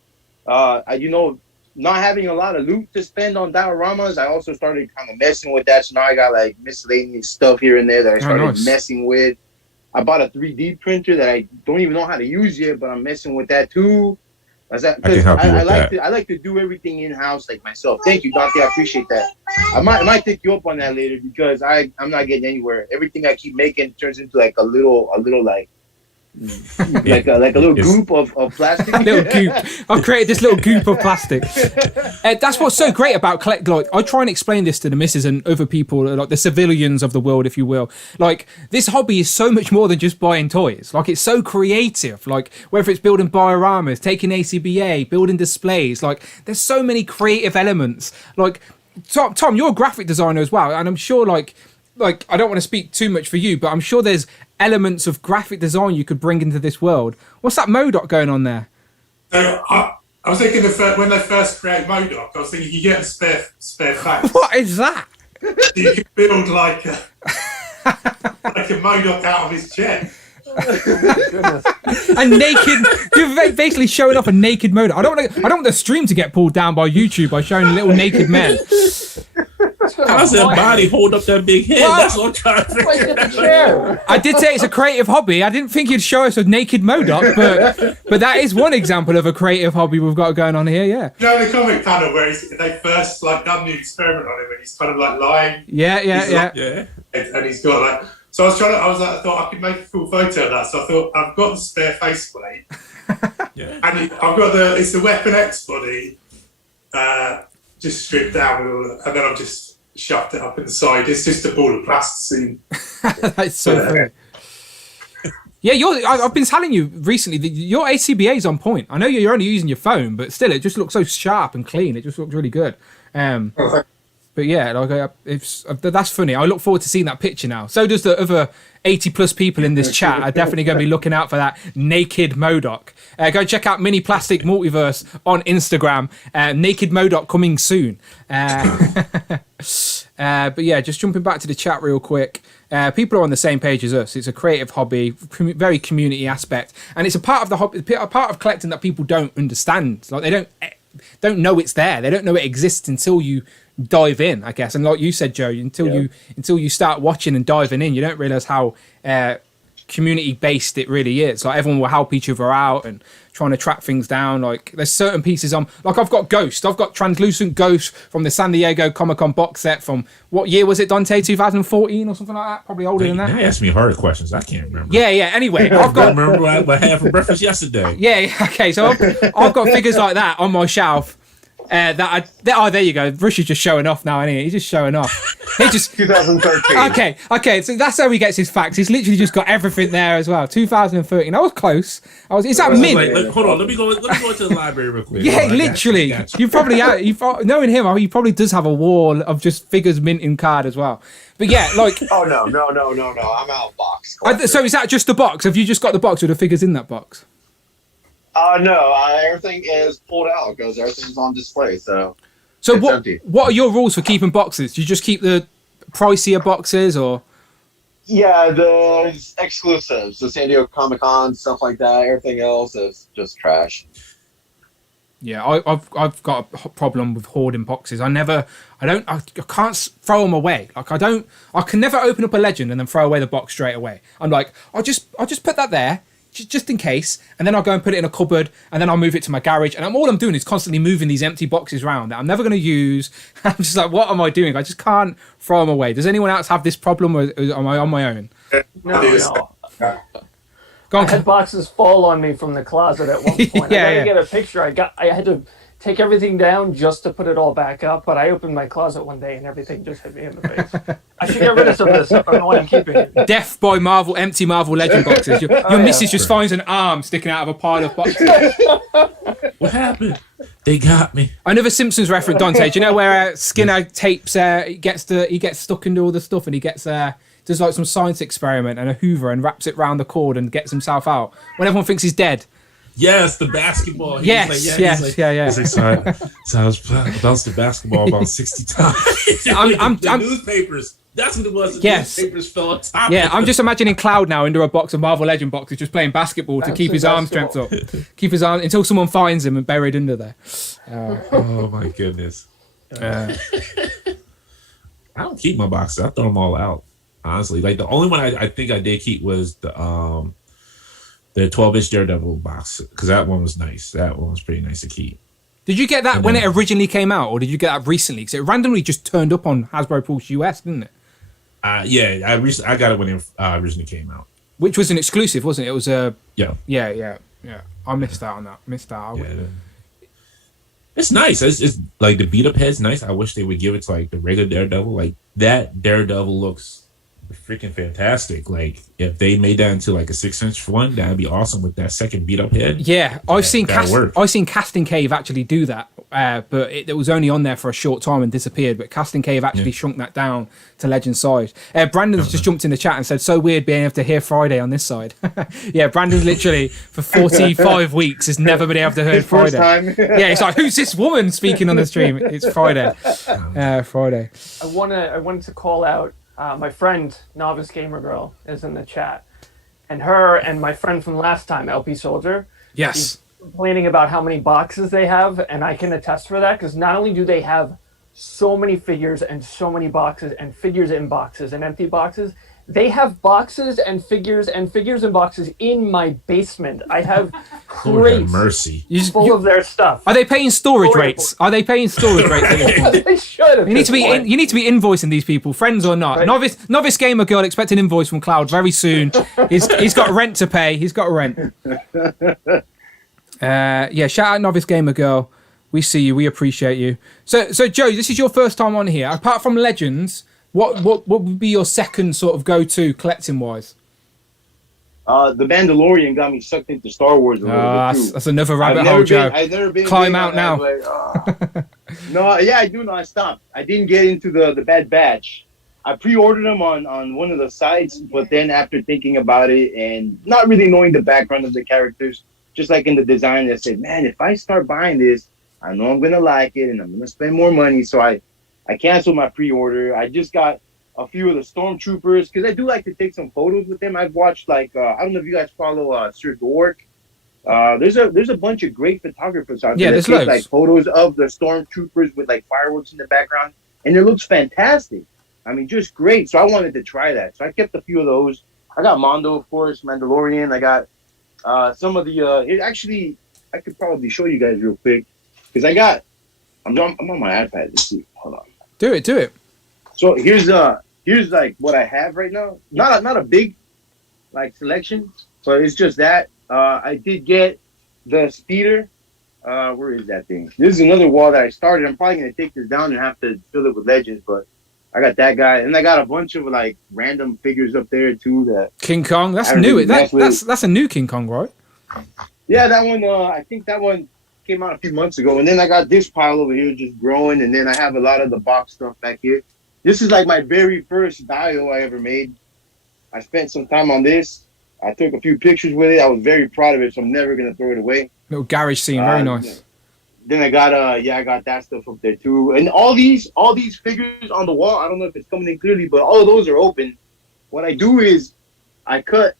not having a lot of loot to spend on dioramas, I also started kind of messing with that. So now I got like miscellaneous stuff here and there that I started messing with. I bought a 3D printer that I don't even know how to use yet, but I'm messing with that too. I like to do everything in house like myself. Thank you, Dante. I appreciate that. I might take you up on that later because I'm not getting anywhere. Everything I keep making turns into like a little like like a little goop of plastic. Little goop. I've created this little goop of plastic. That's what's so great about collect. Like, I try and explain this to the missus and other people, like the civilians of the world, if you will. Like, this hobby is so much more than just buying toys. Like, it's so creative. Like, whether it's building dioramas, taking ACBA, building displays. Like, there's so many creative elements. Like, Tom, you're a graphic designer as well, and I'm sure like I don't want to speak too much for you, but I'm sure there's elements of graphic design you could bring into this world. What's that Modot going on there? So I was thinking when they first create MODOK, I was thinking you get a spare face. What is that? You could build like a MODOK out of his chest. Goodness. A naked, you're basically showing off a naked MODOK. I don't want the stream to get pulled down by YouTube by showing little naked men. How's that body hold up that big head? Well, That's what I'm trying to Like figure the out. chair. I did say it's a creative hobby. I didn't think you'd show us a naked MODOK, but that is one example of a creative hobby we've got going on here. Yeah. You know the comic panel where they first like done the experiment on him and he's kind of like lying. Yeah. Yeah. And he's got like. So I thought I could make a cool photo of that. So I thought I've got the spare faceplate. Yeah. And it's the Weapon X body, just stripped down, and then I've just shoved it up inside. It's just a ball of plasticine. That's so funny. Yeah, I've been telling you recently that your ACBA is on point. I know you're only using your phone, but still, it just looks so sharp and clean. It just looks really good. But yeah, like that's funny. I look forward to seeing that picture now. So does the other 80+ people in this chat. Are definitely going to be looking out for that naked MODOK. Go check out Mini Plastic Multiverse on Instagram. Naked MODOK coming soon. But yeah, just jumping back to the chat real quick. People are on the same page as us. It's a creative hobby, very community aspect, and it's a part of the hobby, a part of collecting that people don't understand. Like they don't know it's there. They don't know it exists until you dive in, I guess. And like you said, Joe, until you start watching and diving in, you don't realize how community based it really is. Like everyone will help each other out and trying to track things down. Like there's certain pieces on, like I've got Ghost. I've got Translucent Ghost from the San Diego Comic-Con box set from, what year was it, Dante? 2014 or something like that? Probably older than that. Now ask me harder questions. I can't remember. Yeah. Anyway, I've got. I remember what I had for breakfast yesterday. Yeah. Okay. So I've got figures like that on my shelf. There you go. Rush is just showing off now, anyway. He's just showing off. He just 2013. Okay. So that's how he gets his facts. He's literally just got everything there as well. 2013. I was close. Is that mint? Hold on. Let me go to the library real quick. Yeah, Hold on, literally. got you. You probably knowing him, he probably does have a wall of just figures minting card as well. But yeah, like. Oh no! I'm out of box. So is that just the box? Have you just got the box with the figures in that box? No, everything is pulled out because everything's on display. So what are your rules for keeping boxes? Do you just keep the pricier boxes or? Yeah, the exclusives, the San Diego Comic-Con, stuff like that. Everything else is just trash. Yeah, I've got a problem with hoarding boxes. I can't throw them away. Like I can never open up a Legend and then throw away the box straight away. I'm like, I'll just put that there. Just in case, and then I'll go and put it in a cupboard, and then I'll move it to my garage, and all I'm doing is constantly moving these empty boxes around that I'm never going to use. I'm just like, what am I doing? I just can't throw them away. Does anyone else have this problem, or am I on my own? No. Go on. I had boxes fall on me from the closet at one point. Yeah, I gotta get a picture. I had to take everything down just to put it all back up, but I opened my closet one day and everything just hit me in the face. I should get rid of some of this stuff. I don't know why I'm keeping it. Death by Marvel, empty Marvel Legend boxes. Your missus just finds an arm sticking out of a pile of boxes. What happened? They got me. Another Simpsons reference, Dante. Do you know where Skinner tapes? He gets stuck into all the stuff, and he gets does like some science experiment and a Hoover and wraps it round the cord and gets himself out when everyone thinks he's dead. Yes, the basketball. Yeah. He's like, so I was bounced the basketball about 60 times. The newspapers. That's what it was. The newspapers fell on top. Yeah, I'm just imagining Cloud now into a box of Marvel Legend boxes, just playing basketball to keep his arm strength up. Keep his arm until someone finds him and buried under there. Oh my goodness. I don't keep my boxes. I throw them all out. Honestly, like the only one I think I did keep was the 12-inch Daredevil box, because that one was nice. That one was pretty nice to keep. Did you get that when it originally came out, or did you get that recently? Because it randomly just turned up on Hasbro Pulse US, didn't it? Yeah, I got it when it originally came out. Which was an exclusive, wasn't it? It was a... Yeah. I missed out on that. Yeah. It's nice. It's like the beat-up head's nice. I wish they would give it to like the regular Daredevil. Like that Daredevil looks freaking fantastic. Like if they made that into like a 6-inch one, that'd be awesome with that second beat up head. Yeah, I've seen work. Casting Cave actually do that, but it was only on there for a short time and disappeared. But Casting Cave actually shrunk that down to Legend size. Brandon's just jumped in the chat and said, "So weird being able to hear Friday on this side." Yeah, Brandon's literally for 45 weeks has never been able to hear Friday. First time. Yeah, it's like, who's this woman speaking on the stream? It's Friday. Friday. I wanted to call out my friend Novice Gamer Girl is in the chat, and her and my friend from last time, LP Soldier. Yes. She's complaining about how many boxes they have, and I can attest for that because not only do they have so many figures and so many boxes and figures in boxes and empty boxes, they have boxes and figures and boxes in my basement. I have Lord have crates mercy. full of their stuff. Are they paying storage rates? Are they paying storage rates? They should have. You need to be invoicing these people, friends or not. Right. Novice gamer girl expect an invoice from Cloud very soon. He's got rent to pay. He's got rent. Yeah, shout out Novice gamer girl. We see you. We appreciate you. So Joe, this is your first time on here. Apart from Legends, what would be your second sort of go-to collecting wise? The Mandalorian got me sucked into Star Wars a little bit too. That's another rabbit hole, Joe. I've never been Climb big out on now. that, but, no, yeah, I do know. I stopped. I didn't get into the Bad Batch. I pre-ordered them on one of the sites, but then after thinking about it and not really knowing the background of the characters, just like in the design, I said, man, if I start buying this, I know I'm gonna like it and I'm gonna spend more money. So I canceled my pre-order. I just got a few of the stormtroopers because I do like to take some photos with them. I've watched I don't know if you guys follow Sir Dork. There's a bunch of great photographers out there that take like photos of the stormtroopers with like fireworks in the background, and it looks fantastic. I mean, just great. So I wanted to try that. So I kept a few of those. I got Mondo, of course, Mandalorian. I got some of the. Actually, I could probably show you guys real quick because I'm on my iPad. Let's see. Hold on. Do it. So here's like what I have right now. Not a big like selection, but it's just that. I did get the speeder. Where is that thing? This is another wall that I started. I'm probably gonna take this down and have to fill it with legends, but I got that guy, and I got a bunch of like random figures up there too. That King Kong. That's new. That's a new King Kong, right? Yeah, that one. I think that one came out a few months ago, and then I got this pile over here just growing, and then I have a lot of the box stuff back here. This is like my very first dio I ever made. I spent some time on this. I took a few pictures with it. I was very proud of it, so I'm never gonna throw it away. Little garage scene, very nice. Then I got I got that stuff up there too, and all these figures on the wall. I don't know if it's coming in clearly, but all of those are open. What I do is I cut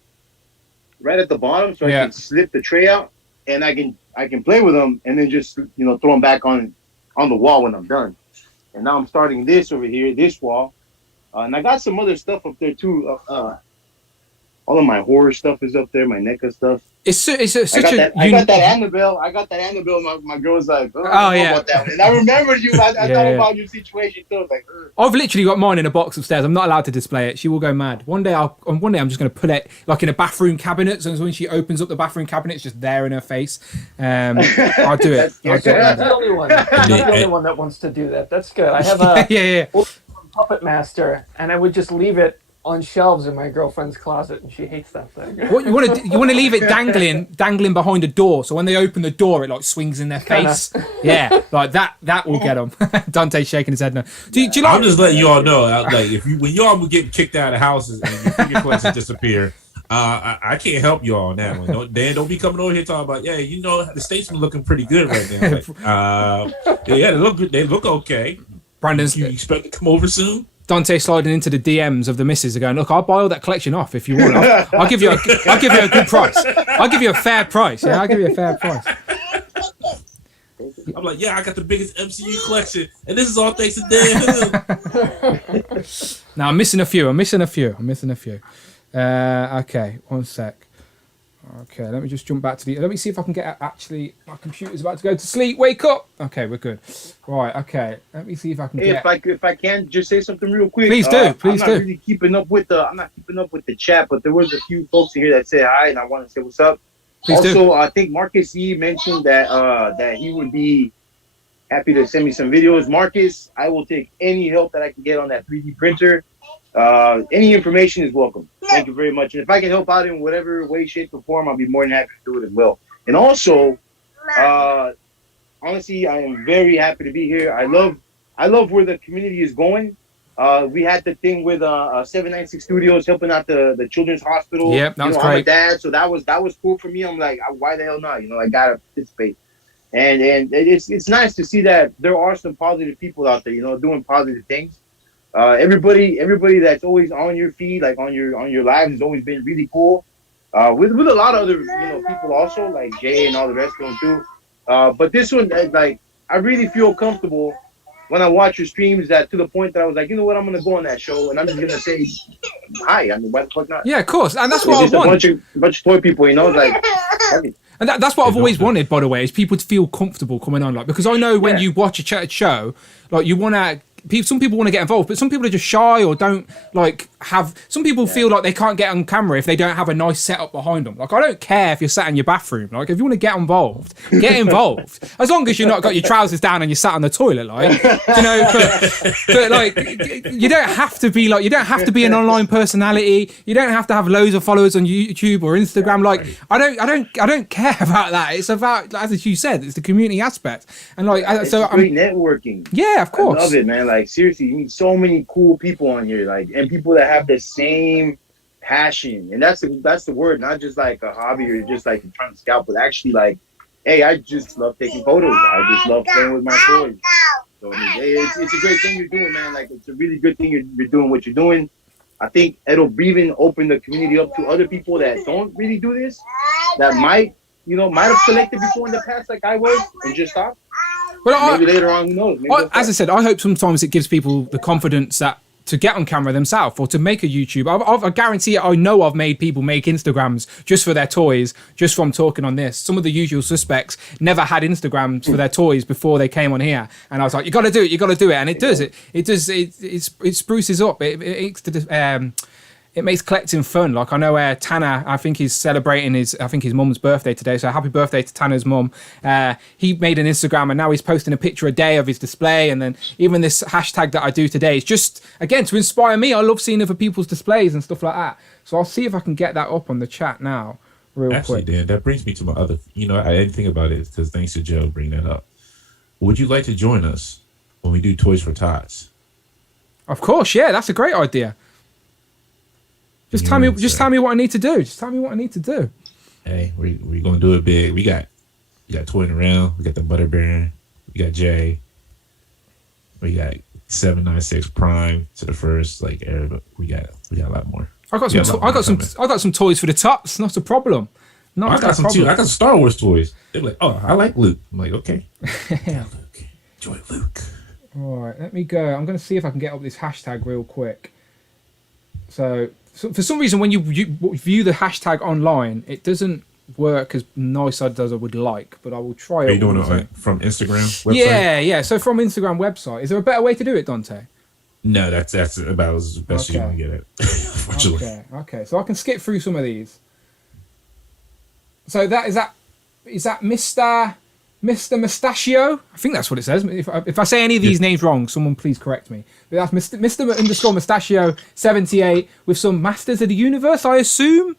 right at the bottom so I can slip the tray out, and I can play with them, and then just throw them back on the wall when I'm done. And now I'm starting this over here, this wall, and I got some other stuff up there too. All of my horror stuff is up there, my NECA stuff. I got that Annabelle. My girl's like, oh yeah. About that one. And I remembered you. I thought about your situation too. I was like, I've literally got mine in a box upstairs. I'm not allowed to display it. She will go mad. One day I'm just going to put it like in a bathroom cabinet. So when she opens up the bathroom cabinet, it's just there in her face. I'll do it. That's the only one. I'm not the only one that wants to do that. That's good. I have a Puppet Master, and I would just leave it on shelves in my girlfriend's closet, and she hates that thing. What you want to leave it dangling behind a door, so when they open the door, it like swings in their face. Yeah, like that will get them. Dante's shaking his head no. Do you like? I'm just letting you all know, like when y'all get kicked out of houses and your figure collections disappear, I can't help y'all on that one. Don't be coming over here talking about the Statesman looking pretty good right now. Like, they look good. They look okay. Brandon's. You expect to come over soon? Dante sliding into the DMs of the missus are going, look, I'll buy all that collection off if you want. I'll give you a good price. I'll give you a fair price. Yeah, I'll give you a fair price. I'm like, I got the biggest MCU collection, and this is all thanks to Dan. Now I'm missing a few. Okay, one sec. Okay, let me just jump back to let me see if I can get my computer's about to go to sleep. Wake up. Okay, we're good. Right, okay. Let me see if I can get... If I can just say something real quick. Please do. I'm not really keeping up with the chat, but there was a few folks in here that said hi, and I want to say what's up. Please do. I think Marcus E mentioned that he would be happy to send me some videos. Marcus, I will take any help that I can get on that 3D printer. Any information is welcome. Thank you very much. And if I can help out in whatever way, shape, or form, I'll be more than happy to do it as well. And also, honestly, I am very happy to be here. I love where the community is going. We had the thing with 796 Studios helping out the Children's Hospital. Yep, that was great. I'm a dad, so that was cool for me. I'm like, why the hell not? I gotta participate. And it's nice to see that there are some positive people out there, doing positive things. Everybody that's always on your feed, like on your lives, has always been really cool. With a lot of other people also, like Jay and all the rest of them too. But this one, like, I really feel comfortable when I watch your streams, that to the point that I was like, you know what, I'm gonna go on that show and I'm just gonna say hi. I mean, why the fuck not? Yeah, of course, and that's what I want. A bunch of toy people, like. And that's what I've always wanted, by the way, is people to feel comfortable coming on, like, because I know when you watch a show, like, you want to. Some people want to get involved, but some people are just shy or don't have. Some people feel like they can't get on camera if they don't have a nice setup behind them. Like, I don't care if you're sat in your bathroom. Like, if you want to get involved, get involved. As long as you're not got your trousers down and you're sat on the toilet, like, But like, you don't have to be like. You don't have to be an online personality. You don't have to have loads of followers on YouTube or Instagram. Like, I don't care about that. It's about, as you said, it's the community aspect. And like, it's great networking. Yeah, of course. I love it, man. Like, seriously, you meet so many cool people on here, like, and people that have the same passion. And that's the word, not just like a hobby or just like trying to scout, but actually like, hey, I just love taking photos. I just love playing with my toys. So I mean, it's a great thing you're doing, man. Like, it's a really good thing you're doing what you're doing. I think it'll even open the community up to other people that don't really do this, that might have collected before in the past, like I was, and just stopped. Well, maybe later on, who knows? As I said, I hope sometimes it gives people the confidence to get on camera themselves or to make a YouTube. I guarantee it. I know I've made people make Instagrams just for their toys, just from talking on this. Some of the usual suspects never had Instagrams for their toys before they came on here, and I was like, "You got to do it, and it does. It spruces up. It makes collecting fun. Like, I know Tanner, I think he's celebrating his mum's birthday today. So happy birthday to Tanner's mum. He made an Instagram and now he's posting a picture a day of his display. And then even this hashtag that I do today is just, again, to inspire me. I love seeing other people's displays and stuff like that. So I'll see if I can get that up on the chat now real quick. Dan, that brings me to my other, I didn't think about it because thanks to Joe bringing that up. Would you like to join us when we do Toys for Tots? Of course, yeah. That's a great idea. Just tell me what I need to do. Just tell me what I need to do. Hey, we're gonna do it big. We got toying around. We got the Butter Baron. We got Jay. We got 796 Prime to the first. Like, we got a lot more. I got some toys for the tots. Not a problem. I got some too. I got some Star Wars toys. They're like, oh, I like Luke. I'm like, okay. Luke. Enjoy Luke. All right, let me go. I'm gonna see if I can get up this hashtag real quick. So for some reason, when you view the hashtag online, it doesn't work as nice as I would like, but I will try it. Are you doing it from Instagram website? Yeah. So from Instagram website. Is there a better way to do it, Dante? No, that's about as best you can get it. Unfortunately. Okay. So I can skip through some of these. So is that Mr. Mustachio? I think that's what it says. If I say any of these names wrong, someone please correct me. But that's Mr. Mustachio 78 with some Masters of the Universe, I assume.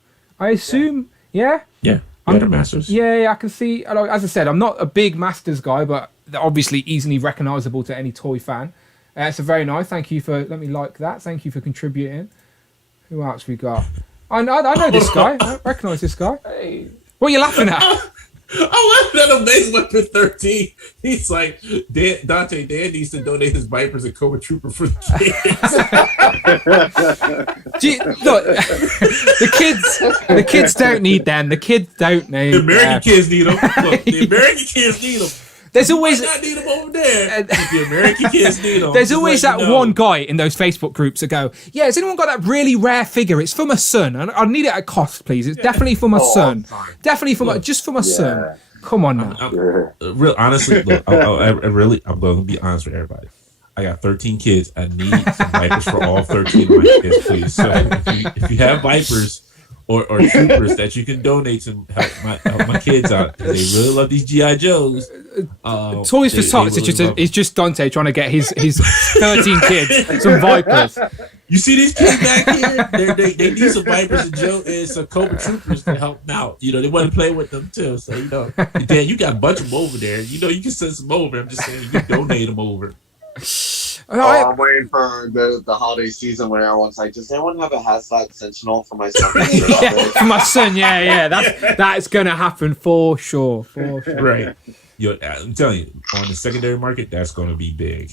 Yeah. Yeah. Under Masters. Yeah, I can see. As I said, I'm not a big Masters guy, but they're obviously easily recognizable to any toy fan. So very nice. Thank you for. Let me like that. Thank you for contributing. Who else we got? I know this guy. I recognize this guy. Hey. What are you laughing at? I love that Amazing Weapon 13. He's like, Dan needs to donate his Vipers and Cobra Trooper for the kids. Look, the kids don't need them. The kids don't need them. The American kids need them. Look, the American kids need them. There's always not need them over there. The American kids need them. There's always that one guy in those Facebook groups that go, "Yeah, has anyone got that really rare figure? It's for my son. I need it at cost, please. It's definitely for my son. Definitely for just for my son. Come on now." Real honestly, look, I'm going to be honest with everybody. I got 13 kids. I need some Vipers for all 13 of my kids, please. So if you have Vipers or troopers that you can donate to help my kids out. They really love these GI Joes. Toys for Tots is just Dante trying to get his 13 kids some Vipers. You see these kids back here? They need some Vipers and some Cobra Troopers to help them out. They want to play with them too. So Dan, you got a bunch of them over there. You can send some over. I'm just saying, you donate them over. I'm waiting for the holiday season when everyone's like, does anyone have a hazmat sentinel for my son? For my son, yeah. That's gonna happen for sure. Right. I'm telling you, on the secondary market, that's gonna be big.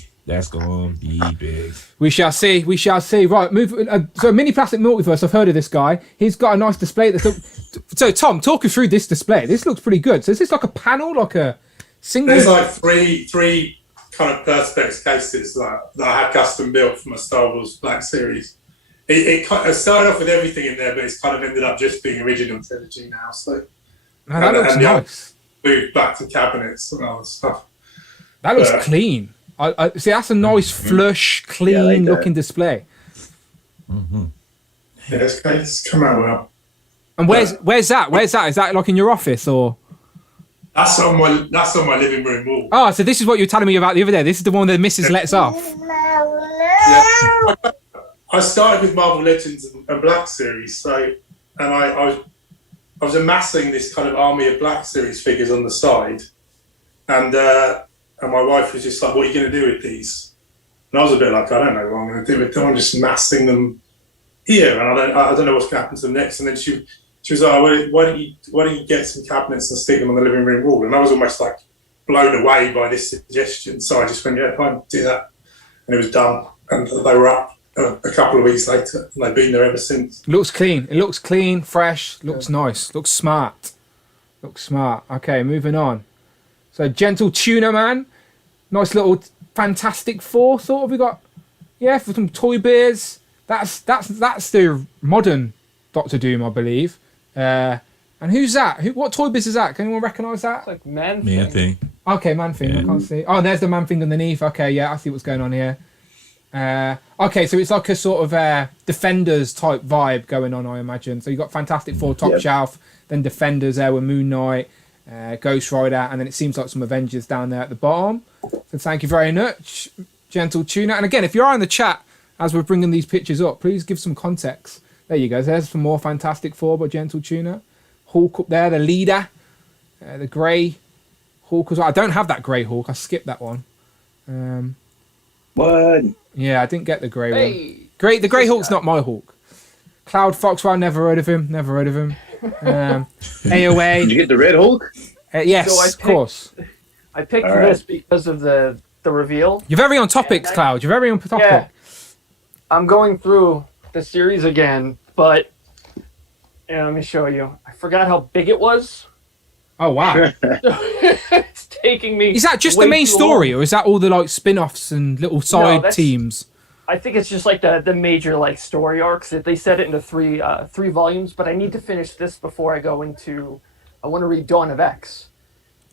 We shall see. Right, move. So Mini Plastic Multiverse, I've heard of this guy. He's got a nice display. So Tom, talk us through this display. This looks pretty good. So is this like a panel, like a single? There's like three kind of perspex cases that I had custom built for my Star Wars Black Series. It started off with everything in there, but it's kind of ended up just being original trilogy now. So that looks nice. Moved back to cabinets and other stuff. That looks clean. I see. That's a nice, flush, clean looking display. Mm-hmm. Yeah, it's come out well. And where's that? Is that like in your office or? That's on my living room wall. Oh, so this is what you were telling me about the other day. This is the one that the missus lets off. Yeah. I started with Marvel Legends and Black Series, and I was amassing this kind of army of Black Series figures on the side, and my wife was just like, "What are you going to do with these?" And I was a bit like, "I don't know what I'm going to do with them. I'm just amassing them here, and I don't know what's going to happen to them next." And then she was like, why don't you get some cabinets and stick them on the living room wall? And I was almost like blown away by this suggestion. So I just went, yeah, fine, do that. And it was done. And they were up a couple of weeks later, and they've been there ever since. Looks clean. It looks clean, fresh, looks nice, looks smart. Okay, moving on. So Gentle Tuna Man, nice little Fantastic Four sort of. We got, for some Toy Bears. That's the modern Doctor Doom, I believe. And who's that? What Toy Biz is that? Can anyone recognise that? It's like Man Thing. Okay, Man Thing. I can't see. Oh, there's the Man Thing underneath. Okay, yeah, I see what's going on here. Okay, so it's like a sort of Defenders type vibe going on, I imagine. So you got Fantastic Four top shelf, then Defenders there with Moon Knight, Ghost Rider, and then it seems like some Avengers down there at the bottom. So thank you very much, Gentle Tuna. And again, if you are in the chat as we're bringing these pictures up, please give some context. There you go. There's some more Fantastic Four by Gentle Tuna. Hulk up there, the leader. The grey Hulk as well. I don't have that grey Hulk. I skipped that one. What? Yeah, I didn't get the grey one. The grey Hulk's not my Hulk. Cloud Foxwell, never heard of him. AOA. Did you get the Red Hulk? Yes, So of course. I picked this because of the reveal. You're very on topic, Cloud. You're very on topic. Yeah. I'm going through the series again, but let me show you. I forgot how big it was. Oh wow! It's taking me. Is that just the main story, or is that all the like spin-offs and little side teams? I think it's just like the major like story arcs. They set it into three volumes, but I need to finish this before I go into. I want to read Dawn of X,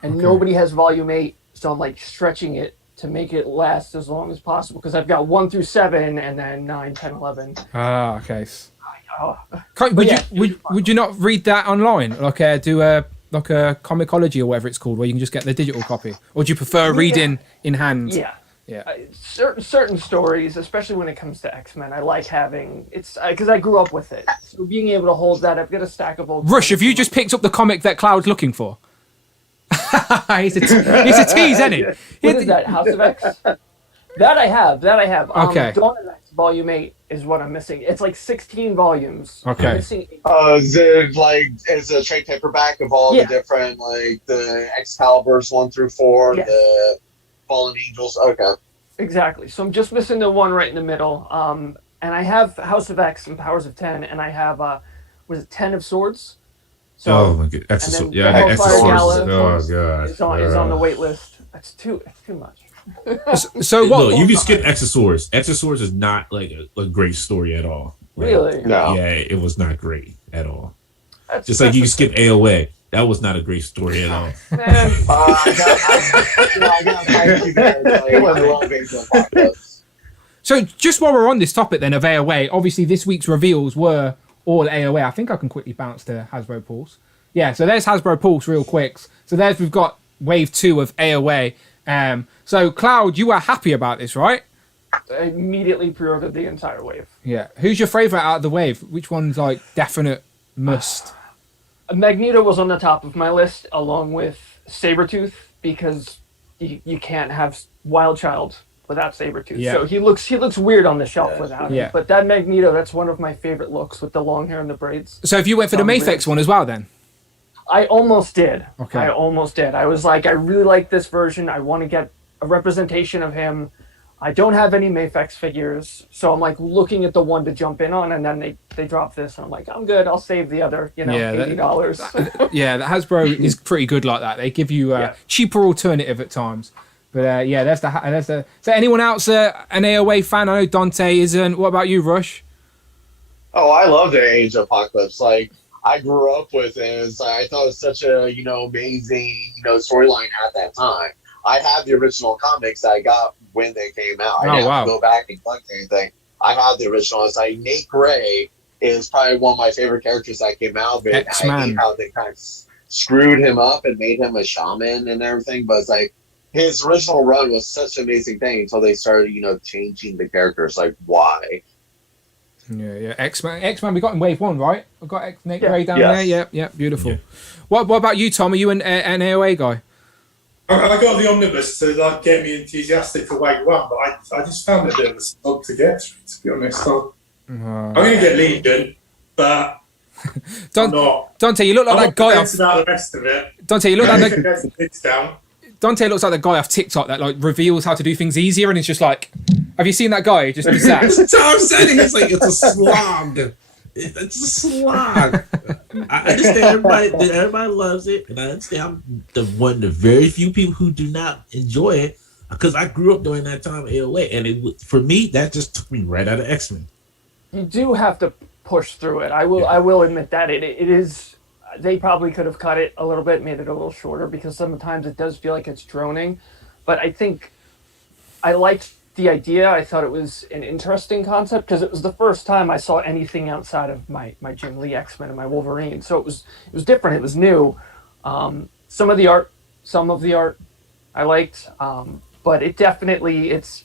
and nobody has volume 8, so I'm like stretching it to make it last as long as possible because I've got 1 through 7 and then 9, 10, 11. Ah, okay. Would you not read that online? Like do a Comixology or whatever it's called, where you can just get the digital copy, or do you prefer reading in hand? Yeah. Certain stories, especially when it comes to X-Men, I like having it's because I grew up with it. So being able to hold that, I've got a stack of old. Rush, have you just picked up the comic that Cloud's looking for? He's a tease, isn't he? What is that? House of X? That I have. Okay. Dawn of X Volume 8 is what I'm missing. It's like 16 volumes. Okay. I'm missing 8. It's a trade paperback of all the different the Excaliburs 1 through 4, the Fallen Angels. Okay. Exactly. So I'm just missing the one right in the middle. And I have House of X and Powers of 10, and I have was it 10 of Swords? So, my God. Exo Swords. Oh god. Is on the wait list. It's too much. So what? Look, you can skip Exoswords. Exoswords is not like a great story at all. Like, really? No. Yeah, it was not great at all. Just like you can skip AOA. That was not a great story at all. So just while we're on this topic then of AOA, obviously this week's reveals were all AOA. I think I can quickly bounce to Hasbro Pulse. Yeah, so there's Hasbro Pulse real quick. So we've got wave 2 of AOA. So Cloud, you were happy about this, right? I immediately pre-ordered the entire wave. Yeah. Who's your favorite out of the wave? Which one's like definite must? Magneto was on the top of my list, along with Sabretooth, because you can't have Wild Child without Sabretooth. Yeah. So he looks weird on the shelf without Yeah. him. But that Magneto, that's one of my favorite looks with the long hair and the braids. So if you went for the Mafex one as well, then? I almost did. Okay. I almost did. I was like, I really like this version. I want to get a representation of him. I don't have any Mafex figures, so I'm like looking at the one to jump in on, and then they drop this, and I'm like, I'm good. I'll save the other, $80. Yeah, the Hasbro is pretty good like that. They give you a cheaper alternative at times. But that's the. So anyone else an AOA fan? I know Dante isn't. What about you, Rush? Oh, I love the Age of Apocalypse. Like, I grew up with it. I thought it was such a, amazing, storyline at that time. I have the original comics that I got when they came out. I didn't have to go back and collect anything. I have the original. It's like Nate Gray is probably one of my favorite characters that came out. But X-Man. I hate how they kind of screwed him up and made him a shaman and everything. But it's like his original run was such an amazing thing until they started, changing the characters. Like, why? Yeah. X-Man, we got in wave 1, right? I've got Nate Gray down there. Yeah, beautiful. Yeah. What about you, Tom? Are you an AOA guy? I got the omnibus to get me enthusiastic for wave 1, but I just found it a bit of a slog to get through, to be honest. I'm going to get Legion, but I'm not. Dante, you look like that guy off. About the rest of it. Dante, you look like down. Dante looks like the guy off TikTok that like reveals how to do things easier, and it's just like, have you seen that guy? Just be sad. That's what I'm saying. It's like it's a slog. It's a slog. I understand everybody loves it, and I understand I'm one of the very few people who do not enjoy it because I grew up during that time of AOA, and for me that just took me right out of X-Men. You do have to push through it. I will admit that it is. They probably could have cut it a little bit, made it a little shorter, because sometimes it does feel like it's droning. But I think I liked the idea. I thought it was an interesting concept because it was the first time I saw anything outside of my Jim Lee X-Men and my Wolverine. So it was different. It was new. Some of the art I liked, but it definitely it's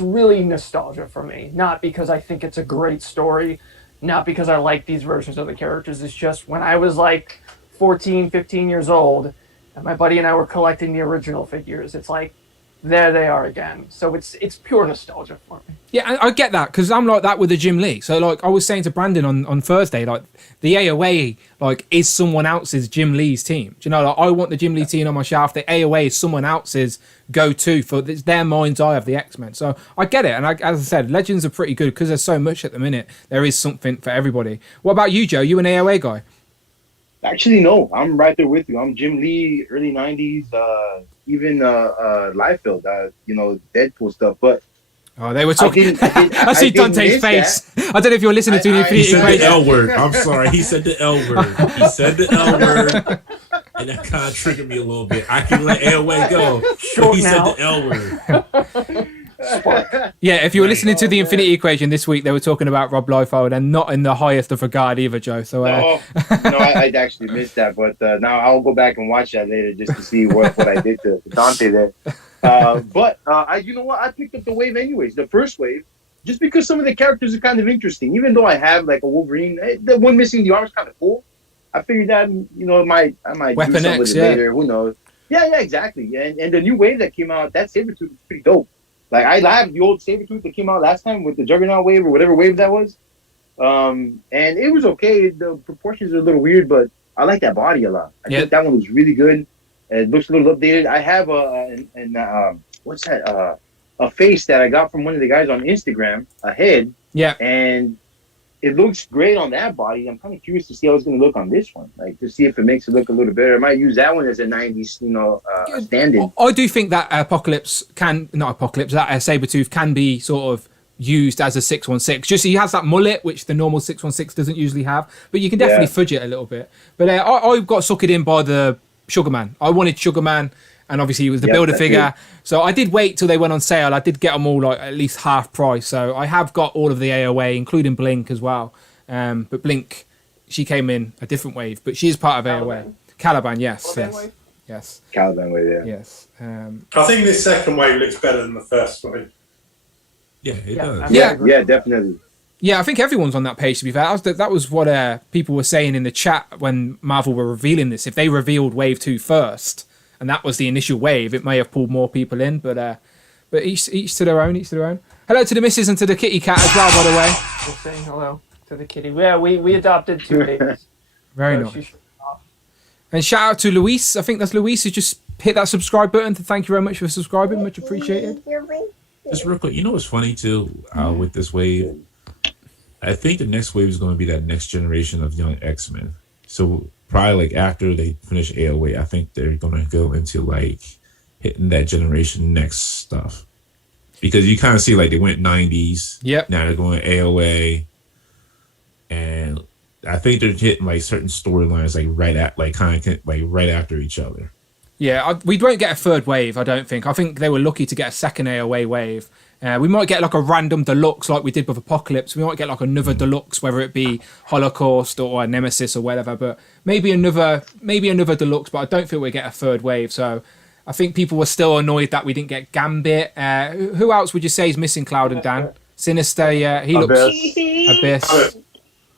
really nostalgia for me. Not because I think it's a great story, not because I like these versions of the characters. It's just when I was like 14, 15 years old, and my buddy and I were collecting the original figures, it's like, there they are again. So it's pure nostalgia for me. Yeah, I get that, because I'm like that with the Jim Lee. So like I was saying to Brandon on Thursday, like the AOA like is someone else's Jim Lee's team. Do you know, like, I want the Jim Lee team on my shelf. The AOA is someone else's go-to for it's their mind's eye of the X-Men. So I get it. And as I said, Legends are pretty good because there's so much at the minute. There is something for everybody. What about you, Joe? You an AOA guy? Actually, no. I'm right there with you. I'm Jim Lee, early 90s, even Liefeld, Deadpool stuff. But they were talking. I see Dante's face. That. I don't know if you're listening to the Infinity He said Equation. the L word. I'm sorry. He said the L word. He said the L word. And that kind of triggered me a little bit. I can let AOA go. Short he now. said the L word. Yeah, if you were listening to the Infinity Equation this week, they were talking about Rob Liefeld, and not in the highest of regard either, Joe. So, I actually missed that, but now I'll go back and watch that later just to see what I did to Dante there. But you know what? I picked up the wave anyways, the first wave, just because some of the characters are kind of interesting. Even though I have like a Wolverine, the one missing the arm is kind of cool. I figured that I might Weapon do something X, with it later. Who knows? Yeah, exactly. And the new wave that came out, that Sabretooth is pretty dope. Like, I have the old Sabretooth that came out last time with the Juggernaut wave or whatever wave that was. And it was okay. The proportions are a little weird, but I like that body a lot. I think that one was really good. It looks a little updated. I have what's that? A face that I got from one of the guys on Instagram, a head. Yeah. And it looks great on that body. I'm kind of curious to see how it's going to look on this one. Like, to see if it makes it look a little better. I might use that one as a 90s, stand-in. I do think that that Sabretooth can be sort of used as a 616. Just he has that mullet, which the normal 616 doesn't usually have. But you can definitely fudge it a little bit. But I got suckered in by the Sugarman. I wanted Sugarman. And obviously, he was the builder figure. So I did wait till they went on sale. I did get them all like at least half price. So I have got all of the AOA, including Blink as well. But Blink, she came in a different wave, but she is part of AOA. Caliban, yes. Wave? Yes. Caliban wave, yeah. Yes. I think this second wave looks better than the first wave. Yeah, it Yeah, does. Yeah, definitely. Yeah, I think everyone's on that page, to be fair. That was what people were saying in the chat when Marvel were revealing this. If they revealed Wave 2 first, and that was the initial wave, it may have pulled more people in, but each to their own, each to their own. Hello to the missus and to the kitty cat as well, by the way. Just saying hello to the kitty. Yeah, we adopted 2 babies. Very So nice. she should be off. And shout out to Luis. I think that's Luis who just hit that subscribe button. Thank you very much for subscribing. Much appreciated. Just real quick, you know what's funny too with this wave? I think the next wave is going to be that next generation of young X-Men. So probably like after they finish AOA, I think they're going to go into like hitting that generation next stuff. Because you kind of see like they went 90s. Yep. Now they're going AOA. And I think they're hitting like certain storylines like right after each other. Yeah, we won't get a third wave, I don't think. I think they were lucky to get a second AOA wave. We might get like a random deluxe like we did with Apocalypse. We might get like another deluxe, whether it be Holocaust or a Nemesis or whatever. But maybe another deluxe. But I don't think we'll get a third wave. So I think people were still annoyed that we didn't get Gambit. Who else would you say is missing, Cloud and Dan? Sinister, yeah. He looks Abyss.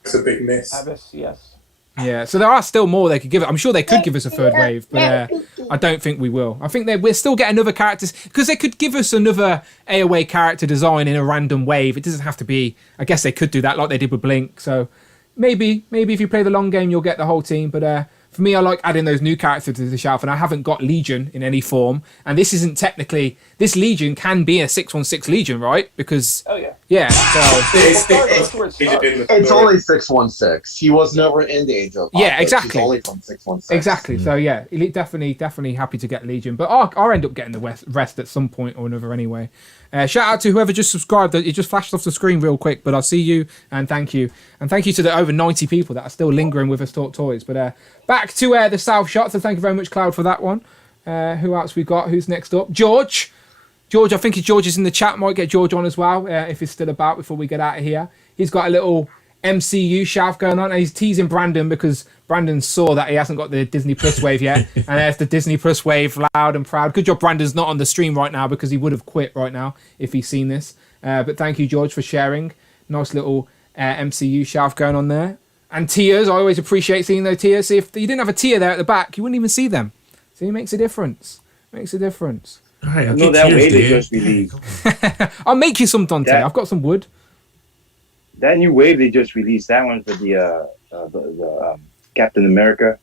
It's a big miss. Abyss, yes. Yeah, so there are still more they could give it. I'm sure they could give us a third wave, but I don't think we will. I think we'll still get another character, because they could give us another AOA character design in a random wave. It doesn't have to be. I guess they could do that like they did with Blink. So maybe if you play the long game, you'll get the whole team. But for me, I like adding those new characters to the shelf, and I haven't got Legion in any form. And this isn't technically, this Legion can be a 616 Legion, right? Because yeah. So It's only 616. He was never in the Age of Apocalypse. Yeah, exactly. He's only from 616. Exactly. So yeah, definitely happy to get Legion, but I'll end up getting the rest at some point or another anyway. Shout out to whoever just subscribed. It just flashed off the screen real quick, but I'll see you and thank you to the over 90 people that are still lingering with us Talk Toys. But back to the South shot. So thank you very much, Cloud, for that one. Who else we got? Who's next up? George, I think George is in the chat. Might get George on as well if he's still about before we get out of here. He's got a little MCU shout going on, and he's teasing Brandon because Brandon saw that he hasn't got the Disney Plus wave yet, and there's the Disney Plus wave loud and proud. Good job Brandon's not on the stream right now, because he would have quit right now if he's seen this. But thank you, George, for sharing. Nice little MCU shout going on there. And tears, I always appreciate seeing those tears. See, if you didn't have a tear there at the back, you wouldn't even see them. See, it makes a difference. All right, I know that wave they just released. I'll make you some, Dante. I've got some wood. That new wave they just released, that one for the Captain America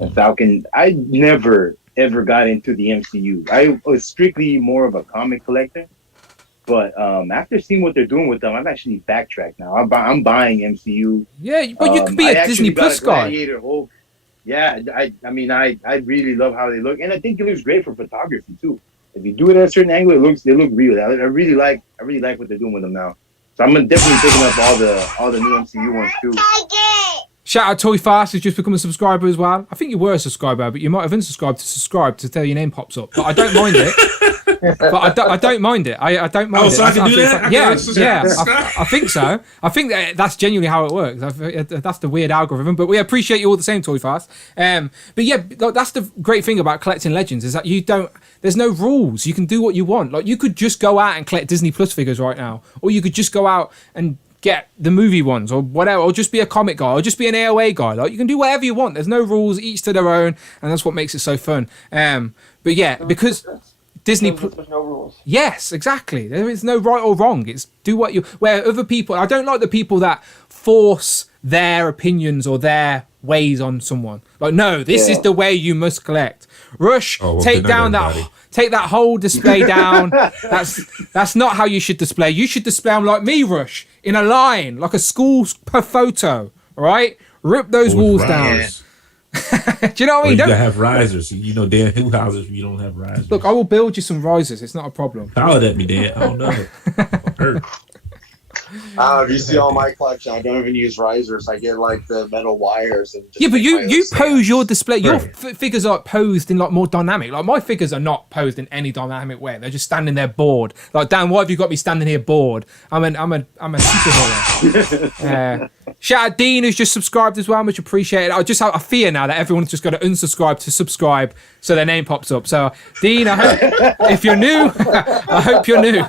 and Falcon. I never ever got into the MCU. I was strictly more of a comic collector. But after seeing what they're doing with them, I've actually backtracked now. I'm buying MCU. Yeah, but you could be a Disney Plus guy. Hulk. Yeah, I mean, I really love how they look, and I think it looks great for photography too. If you do it at a certain angle, they look real. I really like what they're doing with them now. So I'm definitely picking up all the new MCU ones too. Shout out Toy Fast, who's just become a subscriber as well. I think you were a subscriber, but you might have unsubscribed to subscribe to tell your name pops up. But I don't mind it. I don't mind it. I don't mind it. So I can do that? I think so. I think that's genuinely how it works. That's the weird algorithm. But we appreciate you all the same, Toy Fast. But yeah, that's the great thing about collecting Legends, is that there's no rules. You can do what you want. Like, you could just go out and collect Disney Plus figures right now, or you could just go out and get the movie ones or whatever, or just be a comic guy, or just be an AOA guy. Like, you can do whatever you want. There's no rules, each to their own, and that's what makes it so fun. But yeah, because Disney There's no rules. Yes, exactly. There is no right or wrong. It's do what you. Where other people, I don't like the people that force their opinions or their ways on someone. Like, no, this is the way you must collect. Rush, take that whole display down. That's not how you should display. You should display them like me, Rush, in a line, like a school per photo. All right, rip those walls down. Do you know what I mean? You gotta have risers. You know, Dan, who houses you don't have risers? Look, I will build you some risers. It's not a problem. Holler at me, Dan. I don't know. Hurt. If you see all my collection, I don't even use risers. I get like the metal wires and just Yeah, but make my you own pose stands. your display. Your Right. figures are posed in like more dynamic. Like my figures are not posed in any dynamic way. They're just standing there bored. Like, Dan, why have you got me standing here bored? I'm a superhero. Shout out Dean, who's just subscribed as well. Much appreciated. I just have a fear now that everyone's just got to unsubscribe to subscribe so their name pops up. So Dean, I hope if you're new, I hope you're new.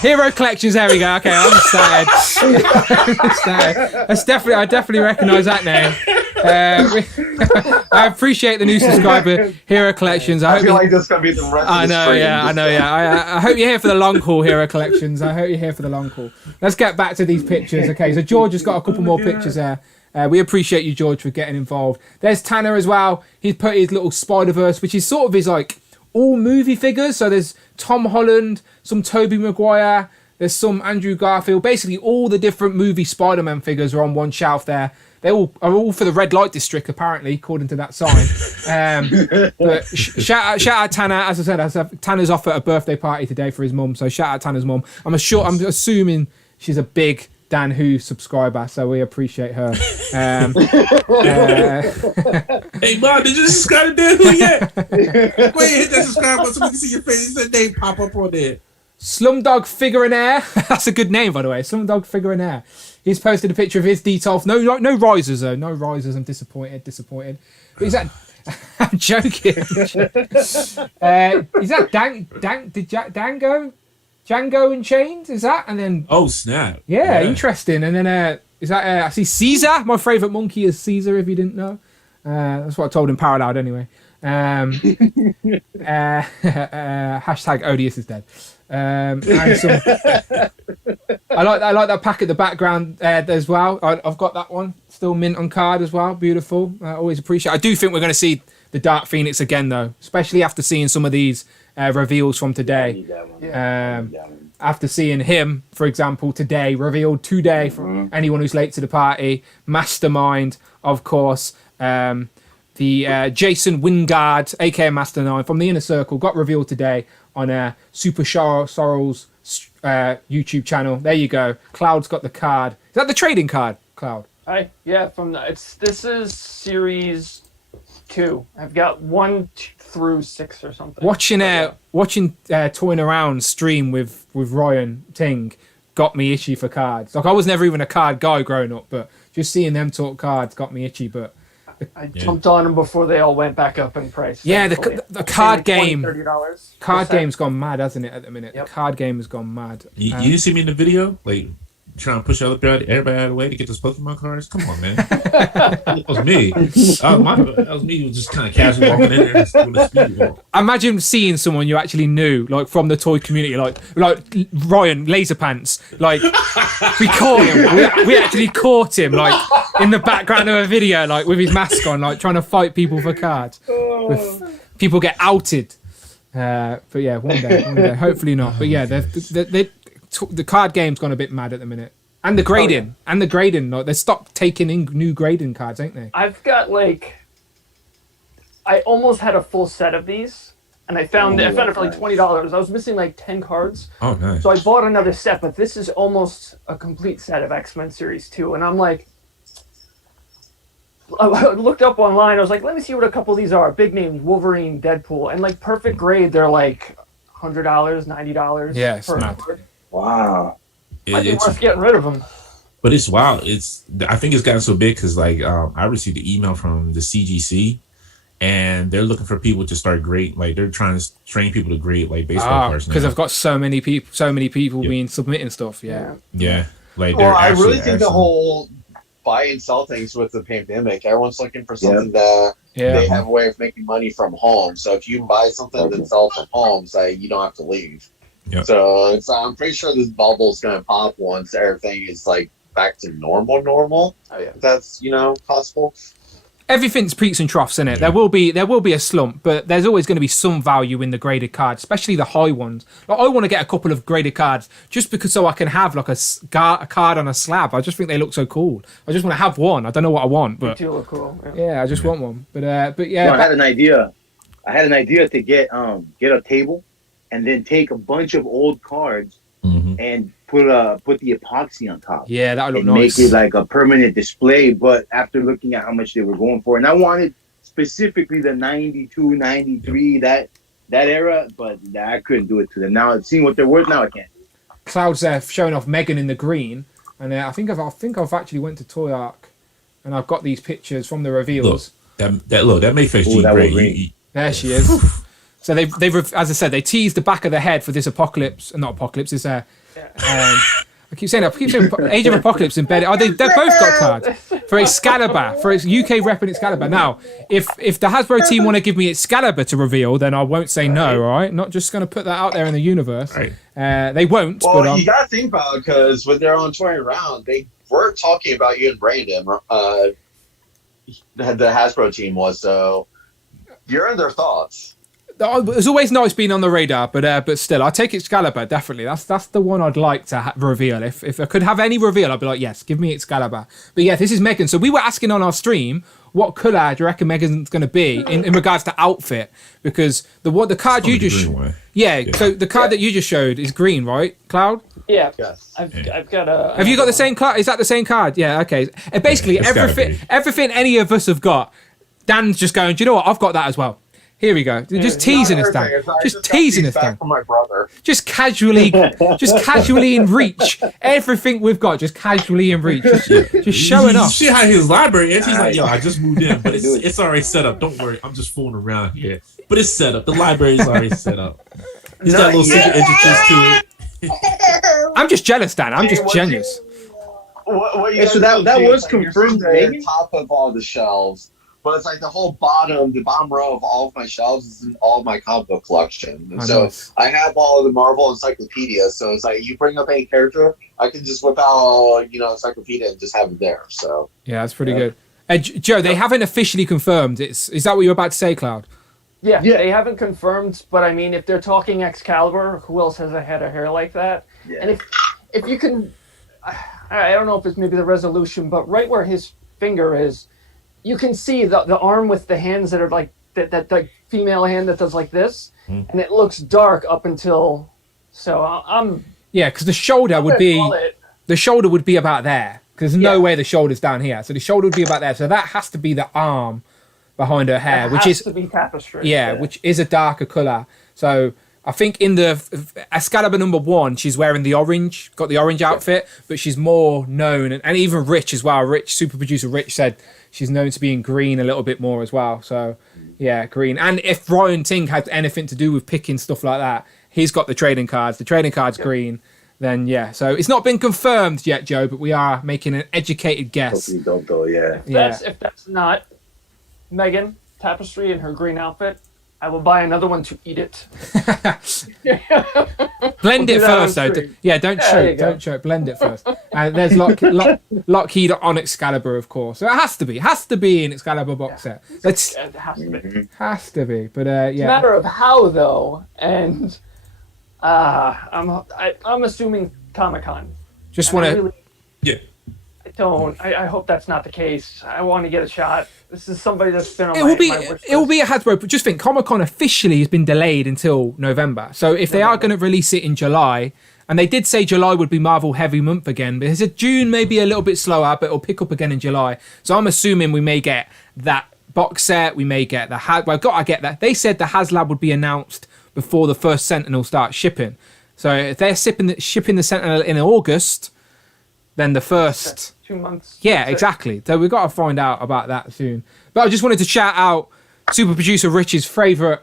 Hero collections. There we go. Okay, I'm started. I definitely recognise that name. I appreciate the new subscriber, Hero collections. I feel like this is gonna be the rest. I of the know, stream. yeah, I know, yeah. I hope you're here for the long haul, Hero collections. I hope you're here for the long haul. Let's get back to these pictures. Okay, so George has got a couple more pictures there. We appreciate you, George, for getting involved. There's Tanner as well. He's put his little Spider-Verse, which is sort of his like all movie figures. So there's Tom Holland, some Tobey Maguire, there's some Andrew Garfield. Basically, all the different movie Spider-Man figures are on one shelf there. They are all for the red light district, apparently, according to that sign. But shout out Tanner. As I said, Tanner's off at a birthday party today for his mum. So shout out Tanner's mum. I'm assuming she's a big Dan Who subscriber, so we appreciate her. Hey, Mom, did you subscribe to Dan Who yet? Go ahead, hit that subscribe button so we can see your face. That name pop up on there. Slumdog Figurainaire. That's a good name, by the way. Slumdog Figurainaire. He's posted a picture of his Detolf. No risers, though. No risers. I'm disappointed. But is that... I'm joking. Is that Django and Chains? Is that? And then... Oh, snap. Yeah, interesting. And then is that... I see Caesar. My favourite monkey is Caesar, if you didn't know. That's what I told him Paraloud anyway. Hashtag Odious is dead. And some, I like that pack at the background as well. I've got that one still mint on card as well. Beautiful. I always appreciate. I do think we're going to see the Dark Phoenix again though, especially after seeing some of these reveals from today. After seeing him, for example, today revealed today for anyone who's late to the party. Mastermind, of course. The Jason Wingard, aka Master 9 from the Inner Circle, got revealed today on Super Sorrel's YouTube channel. There you go. Cloud's got the card. Is that the trading card, Cloud? Yeah, this is series 2. I've got 1 through 6 or something. Watching Toying Around stream with Ryan Ting got me itchy for cards. Like I was never even a card guy growing up, but just seeing them talk cards got me itchy. But I jumped on them before they all went back up in price. Yeah, the card game. $30. Card game's gone mad, hasn't it? At the minute, Yep. The card game has gone mad. You didn't see me in the video? Like, trying to push everybody out of the way to get those Pokemon cards? Come on, man. That was me. That was me. Was just kind of casually walking in there and doing a speed walk. Imagine seeing someone you actually knew, like from the toy community, like Ryan Laserpants. Like we caught him. We actually caught him, like in the background of a video, like with his mask on, like trying to fight people for cards. People get outed. But yeah, one day, hopefully not. But yeah, the card game's gone a bit mad at the minute, and the grading, like they stopped taking in new grading cards, ain't they? I've got I almost had a full set of these, and I found it for like $20. I was missing like 10 cards. Oh, nice. So I bought another set, but this is almost a complete set of X-Men Series 2, and I'm like, I looked up online. I was like, let me see what a couple of these are. Big names: Wolverine, Deadpool, and like perfect grade. They're like $100, $90. Yeah, it's per mad. card. Wow. Might be worth getting rid of them. But it's wild. I think it's gotten so big because I received an email from the CGC, and they're looking for people to start grade. Like they're trying to train people to grade like baseball cards because now. I've got so many people being submitting stuff. Yeah. Like Well, I really think the whole buy and sell things with the pandemic, everyone's looking for something that they have a way of making money from home. So if you buy something that sells from home, say you don't have to leave. Yep. So I'm pretty sure this bubble is going to pop once everything is like back to normal. Oh, yeah. If that's possible. Everything's peaks and troughs in it. There will be a slump, but there's always going to be some value in the graded cards, especially the high ones. Like I want to get a couple of graded cards just because so I can have like a card on a slab. I just think they look so cool. I just want to have one. I don't know what I want, but They do look cool. yeah, I just want one. But yeah, I had an idea. I had an idea to get a table and then take a bunch of old cards Mhm. and put the epoxy on top. Yeah, that would look And nice. make it like a permanent display. But after looking at how much they were going for, and I wanted specifically the 92, 93, that era, but I couldn't do it to them. Now, seeing what they're worth now, I can't. Cloud's there showing off Megan in the green, and I think I've actually went to Toy Ark, and I've got these pictures from the reveals. That Mafex Ooh, Jean that Grey. was great. There she is. So they've as I said, they teased the back of the head for this apocalypse, not apocalypse. This I keep saying Age of Apocalypse embedded. Oh, they've both got cards for Excalibur, for its UK rep and Excalibur. Now, if the Hasbro team want to give me Excalibur to reveal, then I won't say no. All right, not just going to put that out there in the universe. Right. They won't. Well, but, you gotta think about it because when they're on touring around, they were talking about you and Brandon. The Hasbro team was, so you're in their thoughts. it's always nice being on the radar, but still, I take Excalibur definitely. That's the one I'd like to reveal. If I could have any reveal, I'd be like, yes, give me Excalibur. But yeah, this is Megan. So we were asking on our stream, what colour do you reckon Megan's going to be in regards to outfit? Because the card you just so the card that you just showed is green, right, Cloud? Yeah. Yes. I've got a. Have you got the same card? Is that the same card? Yeah. Okay. And basically, it's gotta be. everything any of us have got, Dan's just going, do you know what? I've got that as well. Here we go. Just teasing us, Dan. Just teasing us, Dan. From my brother. Just casually in reach. Everything we've got, just casually in reach. Just showing off. You see how his library is? He's like, yo, I just moved in, but it's already set up. Don't worry, I'm just fooling around here. But it's set up. The library is already set up. He's got a little secret entrance to it. I'm just jealous, Dan. I'm just jealous. What you So guys that do was is, like, confirmed, you're sitting Megan? at the top of all the shelves, but it's like the bottom row of all of my shelves is in all of my comic book collection. And so nice. I have all of the Marvel encyclopedias. So it's like you bring up any character, I can just whip out encyclopedia and just have it there. So Yeah, that's pretty good. Joe, they haven't officially confirmed. Is that what you're about to say, Cloud? Yeah, they haven't confirmed, but I mean, if they're talking Excalibur, who else has a head of hair like that? Yeah. And if you can, I don't know if it's maybe the resolution, but right where his finger is, you can see the arm with the hands that are like that like female hand that does like this, and it looks dark up until. So I'm. Yeah, because the shoulder would be about there. Because there's no way the shoulder's down here, so the shoulder would be about there. So that has to be the arm behind her hair, which is to be tapestry. Yeah, which is a darker color. So I think in the Excalibur #1, she's wearing the orange, got the orange outfit, but she's more known, and even Rich as well. Rich, super producer Rich, said she's known to be in green a little bit more as well. So yeah, green. And if Ryan Ting had anything to do with picking stuff like that, he's got the trading cards. The trading card's green. Then yeah, so it's not been confirmed yet, Joe, but we are making an educated guess. Hopefully don't go, yeah. If that's not Megan Tapestry in her green outfit, I will buy another one to eat it. Blend We'll it do that first, on though. stream. Yeah, don't choke. Blend it first. And there's Lockheed on Excalibur, of course. So it has to be in Excalibur box set. That's It has to be. has to be. But It's a matter of how, though, and I'm assuming Comic-Con. just want to. Yeah. I hope that's not the case. I want to get a shot. This is somebody that's been on It my will be. my wish It will list. be a Hasbro. But just think, Comic-Con officially has been delayed until November. So if they are going to release it in July, and they did say July would be Marvel heavy month again, but they said June may be a little bit slower, but it'll pick up again in July. So I'm assuming we may get that box set. We may get the well, gotta get that. They said the HasLab would be announced before the first Sentinel starts shipping. So if they're shipping the Sentinel in August, then the first. 2 months. Yeah, That's it. exactly. So we've got to find out about that soon. But I just wanted to shout out super producer Rich's favourite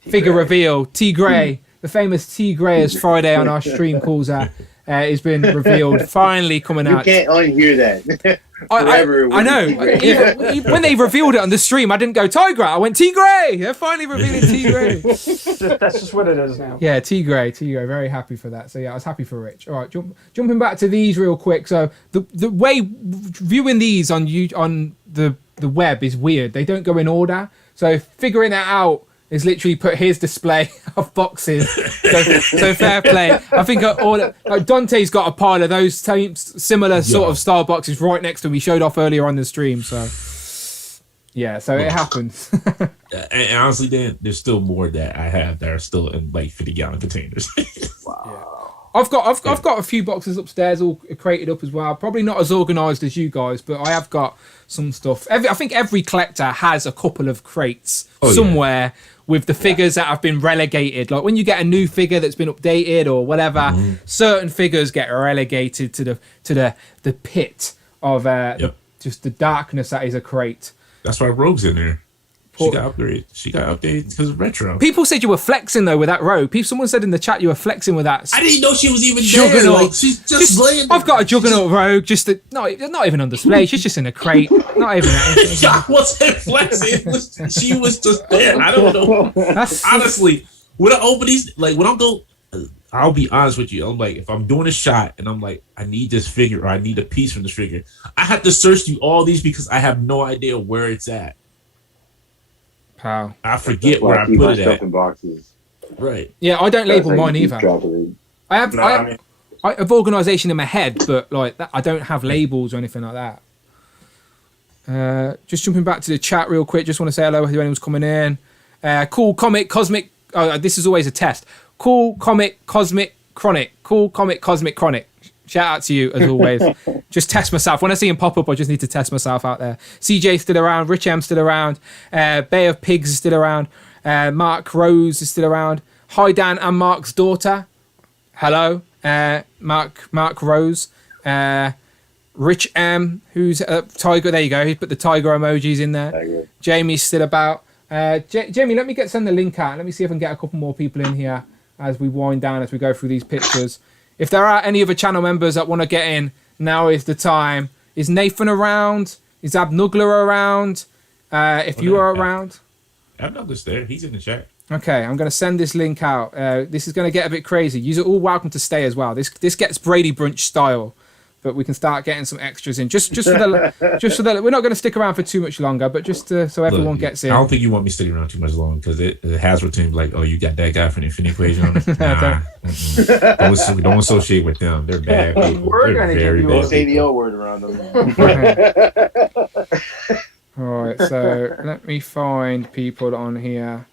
figure reveal, T Grey, the famous T Grey, as Friday on our stream calls out, has been revealed, finally coming You out. can't unhear that. I Forever with know. T-Grey. Even when they revealed it on the stream, I didn't go Tigra. I went T Grey. They're finally revealing T Grey. That's just what it is now. Yeah, T Grey. Very happy for that. So yeah, I was happy for Rich. All right, jumping back to these real quick. So the way viewing these on the web is weird. They don't go in order. So figuring that out is literally put his display of boxes. So fair play. I think Dante's got a pile of those similar sort of style boxes right next to him. He showed off earlier on the stream. So yeah, so it happens. And honestly, Dan, there's still more that I have that are still in like 50-gallon containers. I've got a few boxes upstairs all crated up as well. Probably not as organised as you guys, but I have got some stuff. I think every collector has a couple of crates somewhere with the figures that have been relegated. Like when you get a new figure that's been updated or whatever, certain figures get relegated to the pit of just the darkness that is a crate. That's why Rogue's in there. She got upgraded. She got updated because of retro. People said you were flexing though with that Rogue. Someone said in the chat you were flexing with that. I didn't know she was even Juggernaut. there. Like, she's just laying there. I've got a Juggernaut Rogue, not even on display. She's just in a crate. Not even. I wasn't flexing. She was just there. I don't know. Honestly, when I open these, like when I'm going, I'll be honest with you. I'm like, if I'm doing a shot and I'm like, I need this figure or I need a piece from this figure, I have to search through all these because I have no idea where it's at. How? I forget where I put it at. In boxes. Right. Yeah, I don't label mine either. I have organisation in my head, but like that, I don't have labels or anything like that. Just jumping back to the chat real quick. Just want to say hello to anyone who's coming in. Cool Comic Cosmic. Oh, this is always a test. Cool Comic Cosmic Chronic. Cool Comic Cosmic Chronic. Shout out to you as always. Just test myself. When I see him pop up, I just need to test myself out there. CJ still around. Rich M still around. Bay of Pigs is still around. Mark Rose is still around. Hi Dan and Mark's daughter. Hello, Mark Rose. Rich M, who's Tiger. There you go. He put the tiger emojis in there. Jamie's still about. Jamie, let me send the link out. Let me see if I can get a couple more people in here as we wind down, as we go through these pictures. If there are any other channel members that want to get in, now is the time. Is Nathan around? Is Abnugler around? If you are around. Abnugler's there. He's in the chat. Okay, I'm going to send this link out. This is going to get a bit crazy. You're all welcome to stay as well. This gets Brady Brunch style, but we can start getting some extras in. Just for the we're not going to stick around for too much longer, but just so everyone gets in. I don't think you want me sticking around too much longer because the Hasbro team like, oh, you got that guy from the Infinity Equation on it. Nah, don't associate with them. They're bad people. We're going to give you a say the L word around them. All right, so let me find people on here.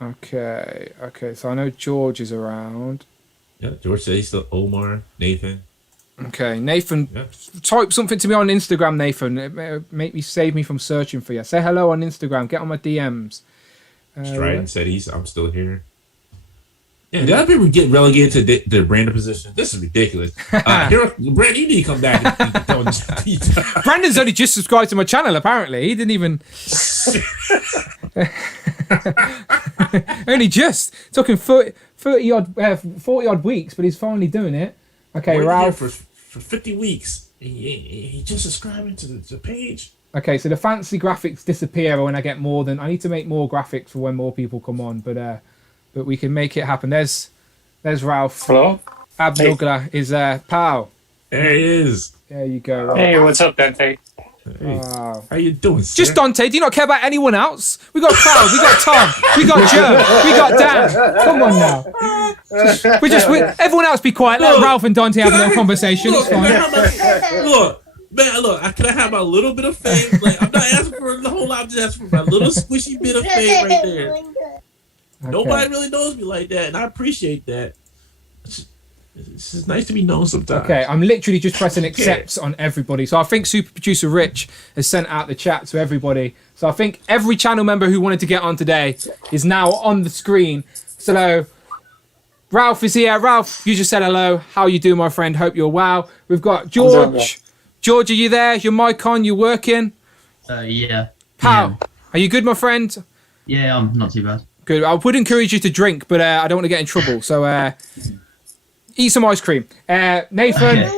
Okay, so I know George is around. Yeah, George says he's still Omar, Nathan. Okay, Nathan, type something to me on Instagram, Nathan. Save me from searching for you. Say hello on Instagram. Get on my DMs. Stryden said I'm still here. Yeah, the other people get relegated to the random position. This is ridiculous. Brandon, you need to come back. Brandon's only just subscribed to my channel, apparently. He didn't even... only just. Took him 40 odd weeks, but he's finally doing it. Okay, Ralph. For 50 weeks. He just subscribing to the page. Okay, so the fancy graphics disappear when I get more than... I need to make more graphics for when more people come on, but we can make it happen. There's Ralph. Hello? Abnugler is pal. There he is. There you go, Ralph. Hey, what's up, Dante? Hey, how you doing, sir? Just Dante. Do you not care about anyone else? We got Carl, we got Tom, we got Joe, we got Dan. Come on now. Everyone else be quiet. Let Ralph and Dante have their conversation. It's fine. Look, can I have my little bit of fame? Like, I'm not asking for the whole lot. I'm just asking for my little squishy bit of fame right there. Okay. Nobody really knows me like that, and I appreciate that. It's just nice to be known sometimes. Okay, I'm literally just pressing accepts on everybody. So I think Super Producer Rich has sent out the chat to everybody. So I think every channel member who wanted to get on today is now on the screen. So Ralph is here. Ralph, you just said hello. How you doing, my friend? Hope you're well. We've got George. George, are you there? Is your mic on? You working? Yeah. Pal, are you good, my friend? Yeah, I'm not too bad. Good. I would encourage you to drink, but I don't want to get in trouble. So eat some ice cream. Nathan.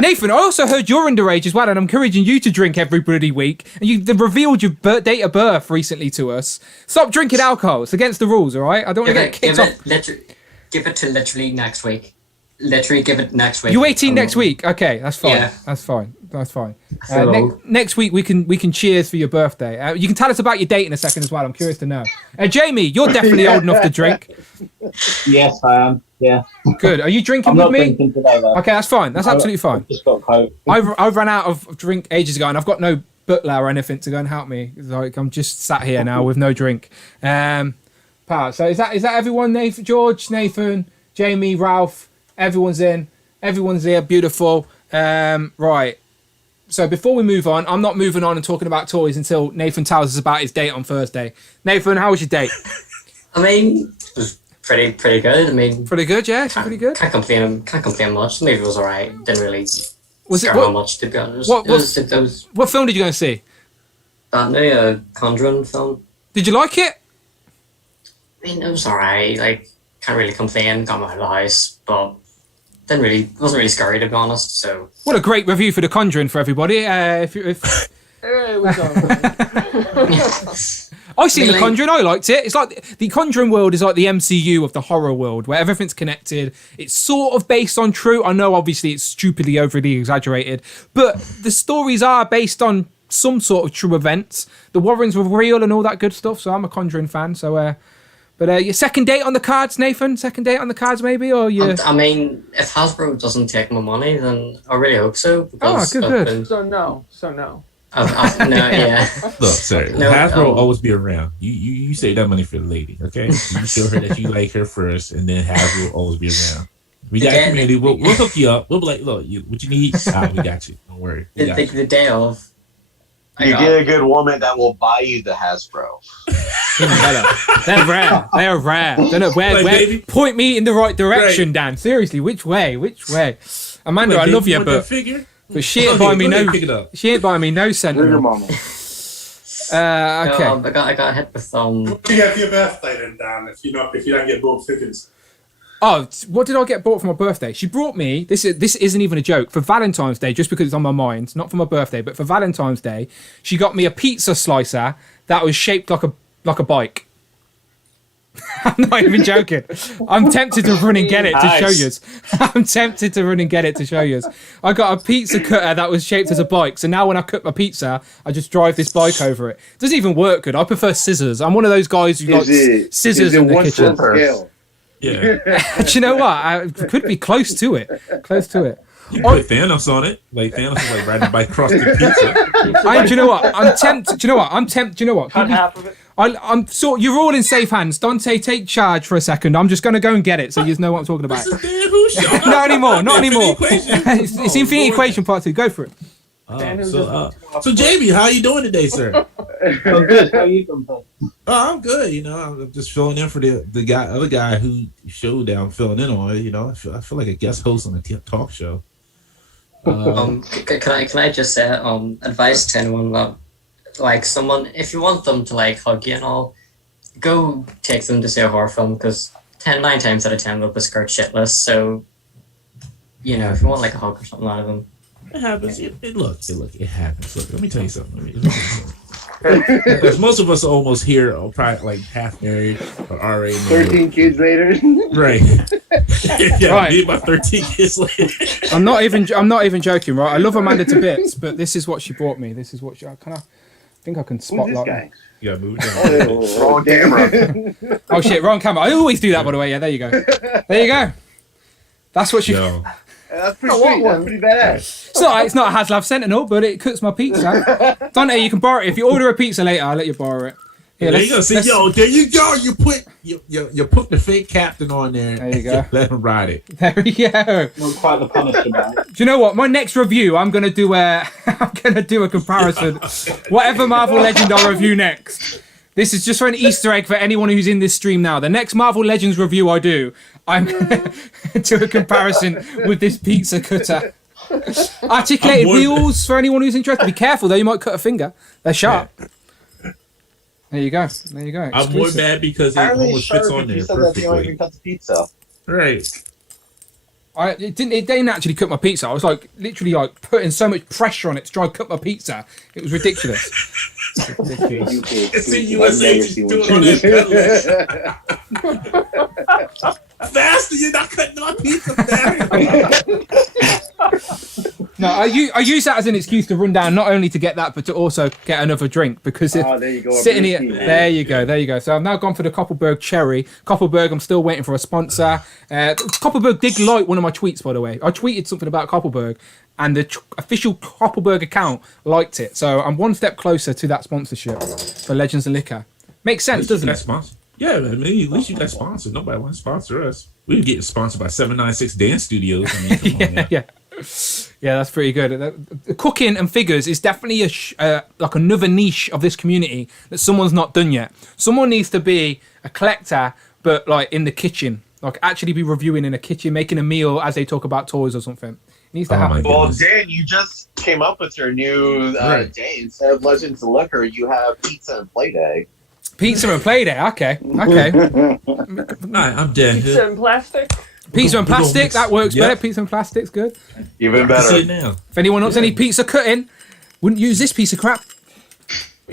Nathan, I also heard you're underage as well, and I'm encouraging you to drink every bloody week. And you revealed your date of birth recently to us. Stop drinking alcohol. It's against the rules, all right? I don't want to get kicked off. Give it to literally next week. Literally give it next week. You're 18 next week? Okay, that's fine. Yeah. That's fine. Next week we can cheers for your birthday. You can tell us about your date in a second as well. I'm curious to know. Jamie, you're definitely old enough to drink. Yes, I am. Yeah. Good. Are you drinking with me? Today, okay, that's fine. That's absolutely fine. Just got Coke. I ran out of drink ages ago, and I've got no butler or anything to go and help me. It's like I'm just sat here now with no drink. Power. So is that everyone? Nathan, George, Nathan, Jamie, Ralph. Everyone's in. Everyone's here. Beautiful. Right. So before we move on, I'm not moving on and talking about toys until Nathan tells us about his date on Thursday. Nathan, how was your date? I mean, it was pretty good. I mean, pretty good, yeah. Pretty good. Can't complain much. The movie was alright. Didn't really scare me much, to be honest. What film did you go and see? That new Conjuring film. Did you like it? I mean, it was alright. Like, can't really complain. Got me out of the house, but wasn't really scary, to be honest. So what a great review for The Conjuring for everybody. I've seen The Conjuring. I liked it. It's like the Conjuring world is like the MCU of the horror world, where everything's connected. It's sort of based on true. I know, obviously, it's stupidly overly exaggerated, but the stories are based on some sort of true events. The Warrens were real and all that good stuff. So I'm a Conjuring fan. So. But your second date on the cards, Nathan? Second date on the cards, maybe? Or you? I mean, if Hasbro doesn't take my money, then I really hope so. Because good. So no. No, yeah. Look, sir, Hasbro will always be around. You save that money for the lady, okay? You show her that you like her first, and then Hasbro will always be around. We got a community. We'll hook you up. We'll be like, look, what you need? We got you. Don't worry. The day of. You get a good woman that will buy you the Hasbro. They're rare. They are rare. Don't know where. Point me in the right direction, Dan. Seriously, which way? Amanda, I love you, but she ain't buying me no. She ain't buying me no Sentinel. Okay. I got hit with What do you get for your birthday then, Dan? If you don't get bought figures. Oh, what did I get bought for my birthday? She brought me, this isn't even a joke, for Valentine's Day, just because it's on my mind, not for my birthday, but for Valentine's Day, she got me a pizza slicer that was shaped like a bike. I'm not even joking. I'm tempted to run and get it to show you. I got a pizza cutter that was shaped as a bike, so now when I cook my pizza, I just drive this bike over it. It doesn't even work good. I prefer scissors. I'm one of those guys who likes scissors in the kitchen. Yeah. Do you know what? I could be close to it. You put Thanos on it. Like Thanos is like riding a bike across the pizza. Do you know what? I'm tempted. Do you know what? Cut half of it. I'm sort. You're all in safe hands. Dante, take charge for a second. I'm just going to go and get it, so you know what I'm talking about. Not anymore. It's Infinity Equation Part 2. Go for it. So Jamie, how you doing today, sir? I'm good. How are you doing, Paul? Oh, I'm good. You know, I'm just filling in for the other guy who showed that I'm filling in on. You know, I feel like a guest host on a talk show. Can I just say advice to anyone that like someone, if you want them to like hug you and all, go take them to see a horror film, because 9 times out of 10 they'll be scared shitless. So if you want like a hug or something out of them. It happens. It happens. Look, let me tell you something. Because most of us are almost here, or probably like half married or already married. 13 kids later. Right. Right. About 13 kids later. I'm not even joking, right? I love Amanda to bits, but this is what she brought me. This is what I think I can spotlight. Who's this guy? You gotta move it down. Wrong camera. Oh shit, wrong camera. I always do that, by the way. Yeah, there you go. That's what she. That's pretty sweet. That's pretty badass. It's not a HasLab Sentinel, but it cooks my pizza. Dante, you can borrow it. If you order a pizza later, I'll let you borrow it. Here, there you go. See, there you go. You put the fake captain on there. There you go. Let him ride it. There we go. Not quite the Punisher, man. Do you know what? My next review, I'm gonna do a comparison. Whatever Marvel Legend I review next. This is just for an Easter egg for anyone who's in this stream now. The next Marvel Legends review I do, I'm going to do a comparison with this pizza cutter. Articulated wheels for anyone who's interested. Be careful though, you might cut a finger. They're sharp. Yeah. There you go. I'm more mad because it almost fits on there perfectly. You don't even cut the pizza. Right. It didn't actually cook my pizza. I was like literally like putting so much pressure on it to try and cook my pizza. It was ridiculous. It's the USA just doing on that. Faster, you're not cutting my pizza fast. No, I use that as an excuse to run down, not only to get that, but to also get another drink. Because if there you go. sitting here, there you go. So I've now gone for the Koppelberg Cherry. Koppelberg, I'm still waiting for a sponsor. Koppelberg did like one of my tweets, by the way. I tweeted something about Koppelberg, and the official Koppelberg account liked it. So I'm one step closer to that sponsorship for Legends of Liquor. Makes sense, doesn't it? Sponsor. Yeah, I mean, at least you got sponsored. Nobody wants to sponsor us. We were getting sponsored by 796 Dance Studios. I mean, come on, man. Yeah, that's pretty good. Cooking and figures is definitely like another niche of this community that someone's not done yet. Someone needs to be a collector, but like in the kitchen, like actually be reviewing in a kitchen, making a meal as they talk about toys or something. It needs to happen. Well, Dan, you just came up with your new day. Instead of Legends of Liquor, you have Pizza and Play Day. Pizza and Play Day. Okay. Alright, I'm dead. Pizza and plastic. Pizza and plastic, that works better. Pizza and plastic's good. Even better. Now. If anyone wants any pizza cutting, wouldn't use this piece of crap.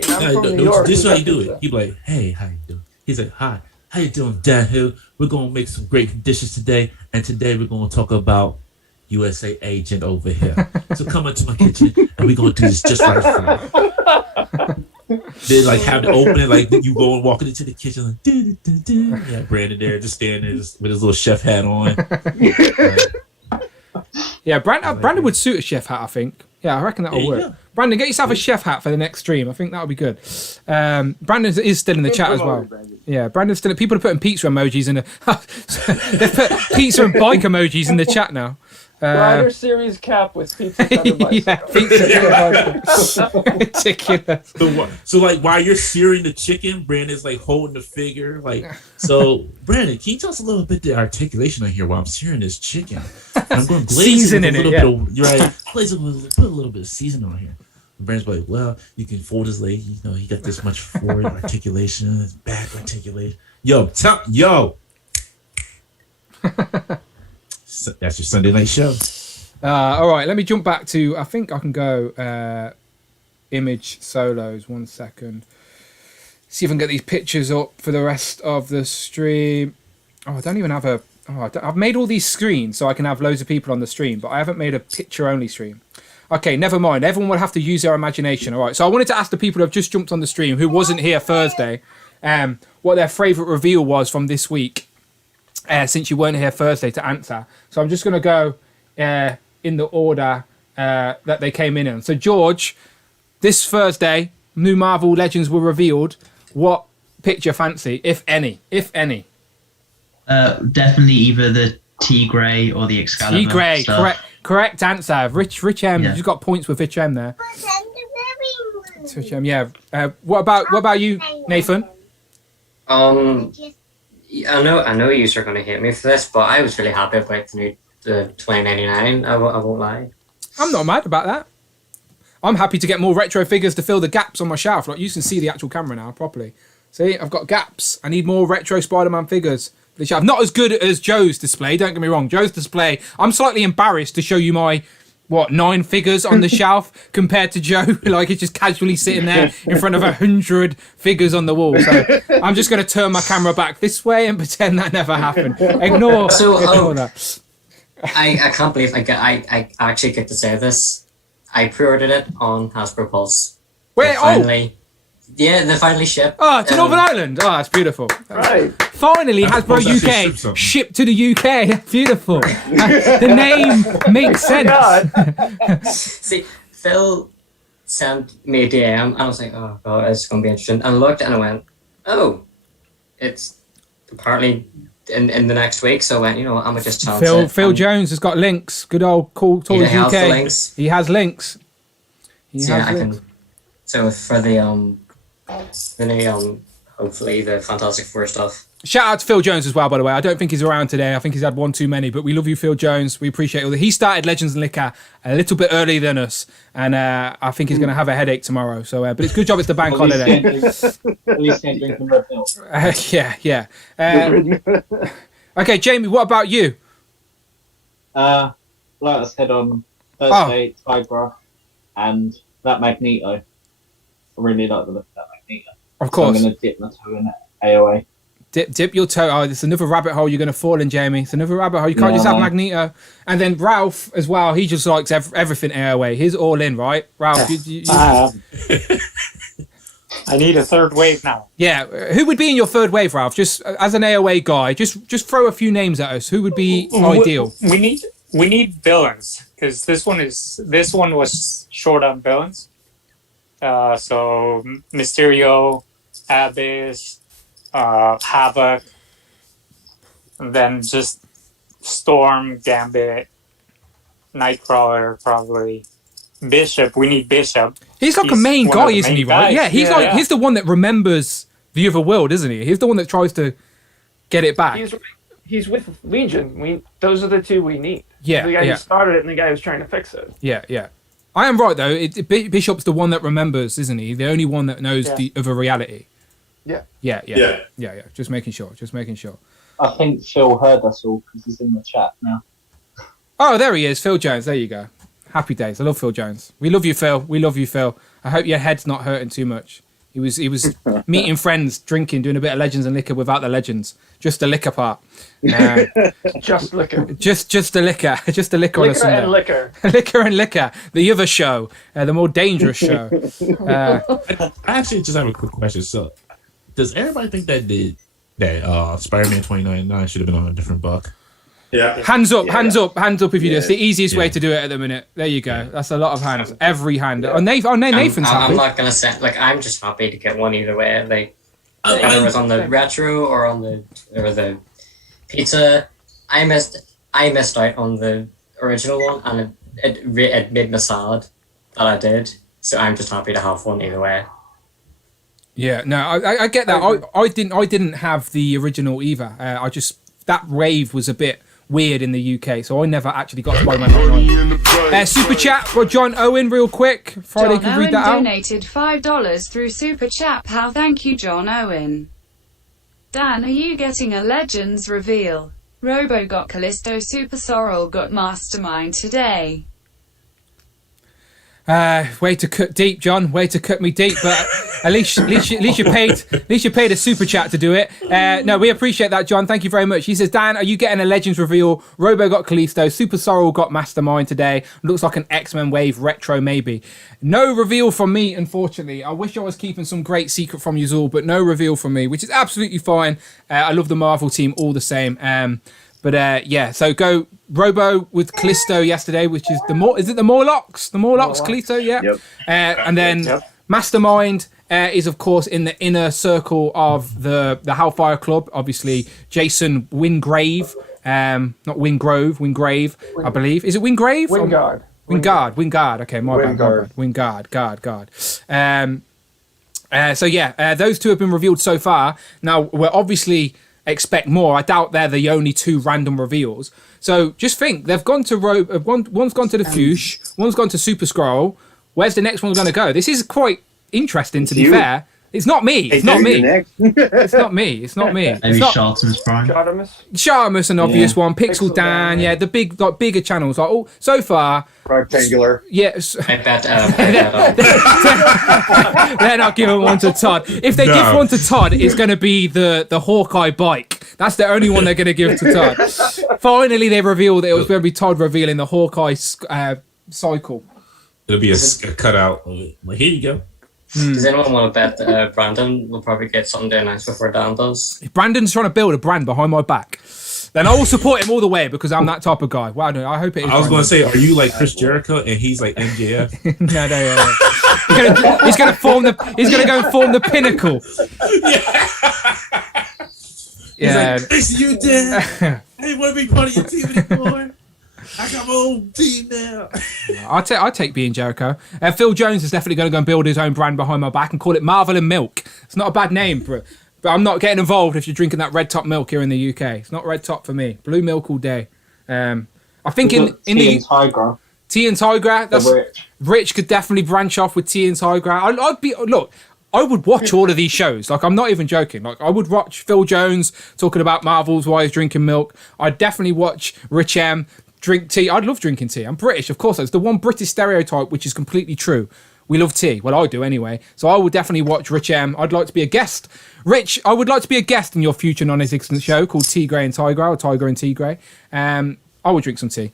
I'm from New York. This is how you do it. You be like, hey, how you doing? He's like, hi, how you doing, Dan Hill? We're going to make some great dishes today, and today we're going to talk about USA Agent over here. So come into my kitchen, and we're going to do this just right for you. They like have it open, like you go and walking into the kitchen, like, yeah, Brandon there, just standing there just with his little chef hat on. Yeah, Brandon would suit a chef hat, I think. Yeah, I reckon that'll work. Go. Brandon, get yourself a chef hat for the next stream. I think that'll be good. Brandon is still in the chat as well. Yeah, Brandon's still. People are putting pizza emojis in the. They've put pizza and bike emojis in the chat now. Rider Series cap with pizza cutter bicycle. Yeah, pizza ridiculous. So like while you're searing the chicken, Brandon's like holding the figure. Like, so Brandon, can you tell us a little bit the articulation on here while I'm searing this chicken? And I'm going to glaze it with a little bit of, you're right, glaze it with put a little bit of seasoning on here. And Brandon's like, well, you can fold his leg. You know, he got this much forward articulation, his back articulation. Yo. That's your Sunday night show. All right, let me jump back to. I think I can go image solos. 1 second. See if I can get these pictures up for the rest of the stream. Oh, I don't even have a. Oh, I've made all these screens so I can have loads of people on the stream, but I haven't made a picture-only stream. Okay, never mind. Everyone will have to use their imagination. All right. So I wanted to ask the people who have just jumped on the stream who wasn't here Thursday, what their favourite reveal was from this week. Since you weren't here Thursday to answer. So I'm just going to go in the order that they came in. So George, this Thursday, new Marvel Legends were revealed. What picked your fancy, if any? If any? Definitely either the T-Grey or the Excalibur. T-Grey, stuff. correct answer. Rich M, Yeah. you've got points with Rich M there. Rich M, yeah. What about you, Nathan? I know you are going to hate me for this, but I was really happy about the 2099. I won't lie. I'm not mad about that. I'm happy to get more retro figures to fill the gaps on my shelf. Like, you can see the actual camera now properly. See, I've got gaps. I need more retro Spider-Man figures. Not as good as Joe's display, don't get me wrong. Joe's display, I'm slightly embarrassed to show you my 9 figures on the shelf compared to Joe. Like, it's just casually sitting there in front of 100 figures on the wall. So I'm just going to turn my camera back this way and pretend that never happened. Ignore that. I can't believe I actually get to say this. I pre-ordered it on Hasbro Pulse. Wait, Yeah, they finally shipped. Oh, to Northern Ireland. Oh, that's beautiful. Right. Finally, Hasbro UK shipped to the UK. Beautiful. The name makes sense. See, Phil sent me a DM, and I was like, oh, God, it's going to be interesting. And I looked, and I went, oh, it's apparently in the next week. So I went, I'm going to just challenge it. Phil Jones has got links. Good old Cool Toys UK. He has links. So for the new, hopefully the Fantastic Four stuff. Shout out to Phil Jones as well, by the way. I don't think he's around today. I think he's had one too many, but we love you, Phil Jones. We appreciate all that. He started Legends and Liquor a little bit earlier than us, and I think he's going to have a headache tomorrow. So, but it's good job it's the bank holiday. At least can't drink some red milk. Yeah. Okay, Jamie, what about you? Like I said on Thursday, Tigra and that Magneto. I really like the look of that Magneto. Of course. So I'm going to dip my toe in it. AOA. Dip your toe. Oh, it's another rabbit hole you're going to fall in, Jamie. It's another rabbit hole. You can't just have Magneto. And then Ralph as well. He just likes everything AOA. He's all in, right? Ralph, I need a third wave now. Yeah, who would be in your third wave, Ralph? Just as an AOA guy, just throw a few names at us. Who would be ideal? We need villains because this one was short on villains. So Mysterio, Abyss, Havoc, and then just Storm, Gambit, Nightcrawler, probably. Bishop, we need Bishop. He's like a main guy, isn't he? Right? Yeah, he's the one that remembers the other world, isn't he? He's the one that tries to get it back. He's with Legion. Those are the two we need. Yeah, the guy who started it and the guy who's trying to fix it. Yeah. I am right though. Bishop's the one that remembers, isn't he? The only one that knows the other reality. Yeah. Just making sure. I think Phil heard us all because he's in the chat now. Oh, there he is, Phil Jones. There you go. Happy days. I love Phil Jones. We love you, Phil. I hope your head's not hurting too much. He was meeting friends, drinking, doing a bit of Legends and Liquor without the Legends. Just the liquor part. Just liquor. Just the liquor. Just the liquor on a Sunday. Liquor. Liquor and liquor. The other show. The more dangerous show. I actually just have a quick question. So, does everybody think that Spider-Man 2099 should have been on a different book? Yeah. Hands up if you do. It's the easiest way to do it at the minute. There you go. That's a lot of hands. Every hand. Oh, Nathan's happy. I'm not gonna say I'm just happy to get one either way. Like whether it was on the retro or on the pizza. I missed out on the original one, and it made me sad that I did. So I'm just happy to have one either way. Yeah, no, I get that. I didn't have the original either. That wave was a bit weird in the UK, so I never actually got Spider-Man. Super chat for John Owen, real quick. Friday, can read that out. John Owen donated $5 through Super Chat. How thank you, John Owen. Dan, are you getting a Legends reveal? Robo got Callisto, Super Sorrel got Mastermind today. Way to cut deep, John. Way to cut me deep, but at least you paid a super chat to do it. No, we appreciate that, John. Thank you very much. He says, Dan, are you getting a Legends reveal? Robo got Callisto, Super Sorrel got Mastermind today. Looks like an X-Men wave retro, maybe. No reveal from me, unfortunately. I wish I was keeping some great secret from you all, but no reveal from me, which is absolutely fine. I love the Marvel team all the same. So go Robo with Callisto yesterday, which is is it the Morlocks? The Morlocks, Callisto, yeah. Yep. And then Mastermind is of course in the inner circle of the Hellfire Club. Obviously, Jason Wingrave, not Wingrove, Wingrave, I believe. Is it Wingrave? Wingard. Wingard. Okay, my bad. Wingard. Those two have been revealed so far. Now we're obviously expect more. I doubt they're the only two random reveals. So just think, they've gone to one's gone to the Fuchs, one's gone to Super Scroll. Where's the next one going to go? This is quite interesting, to be fair. It's not me. It's not me. It's not me. Maybe Shartimus Prime. Shartimus, an obvious one. Pixel Dan, the bigger channels. Like so far. Rectangular. Yes. I bet. They're not giving one to Todd. If they give one to Todd, it's going to be the Hawkeye bike. That's the only one they're going to give to Todd. Finally, they revealed that it was going to be Todd revealing the Hawkeye cycle. It'll be a cutout of it. Like, here you go. Does anyone want to bet that Brandon will probably get something to announce before Dan does? If Brandon's trying to build a brand behind my back, then I will support him all the way because I'm that type of guy. Well, no, I hope it is. I was going to say, are you like Chris Jericho and he's like MJF? No. He's going to go and form the Pinnacle. Yeah. Like, Chris, you dead. I didn't want to be part of your team anymore. I got my own team now. I'll take being Jericho. Phil Jones is definitely going to go and build his own brand behind my back and call it Marvel and Milk. It's not a bad name, but I'm not getting involved if you're drinking that red top milk here in the UK. It's not red top for me. Blue milk all day. I think in the Tigra. Tea and Tigra. That's Rich could definitely branch off with Tea and Tigra. I would watch all of these shows. Like, I'm not even joking. Like, I would watch Phil Jones talking about Marvels while he's drinking milk. I'd definitely watch Rich M drink tea. I'd love drinking tea. I'm British, of course. It's the one British stereotype which is completely true. We love tea. Well, I do anyway. So I will definitely watch Rich M. I'd like to be a guest. Rich, I would like to be a guest in your future non-existent show called Tea Grey and Tiger, or Tiger and Tea Grey. I will drink some tea.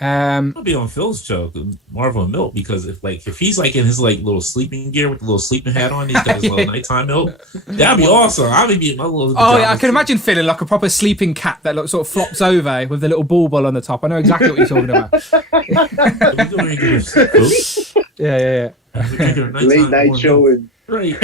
I'll be on Phil's show, Marvel and Milk, because if he's like in his like little sleeping gear with the little sleeping hat on, he's got his little nighttime milk. That'd be awesome. I'll be in my little. Oh yeah, I can imagine feeling like a proper sleeping cat that sort of flops over with the little ball on the top. I know exactly what you're talking about. Yeah. Late night show and right.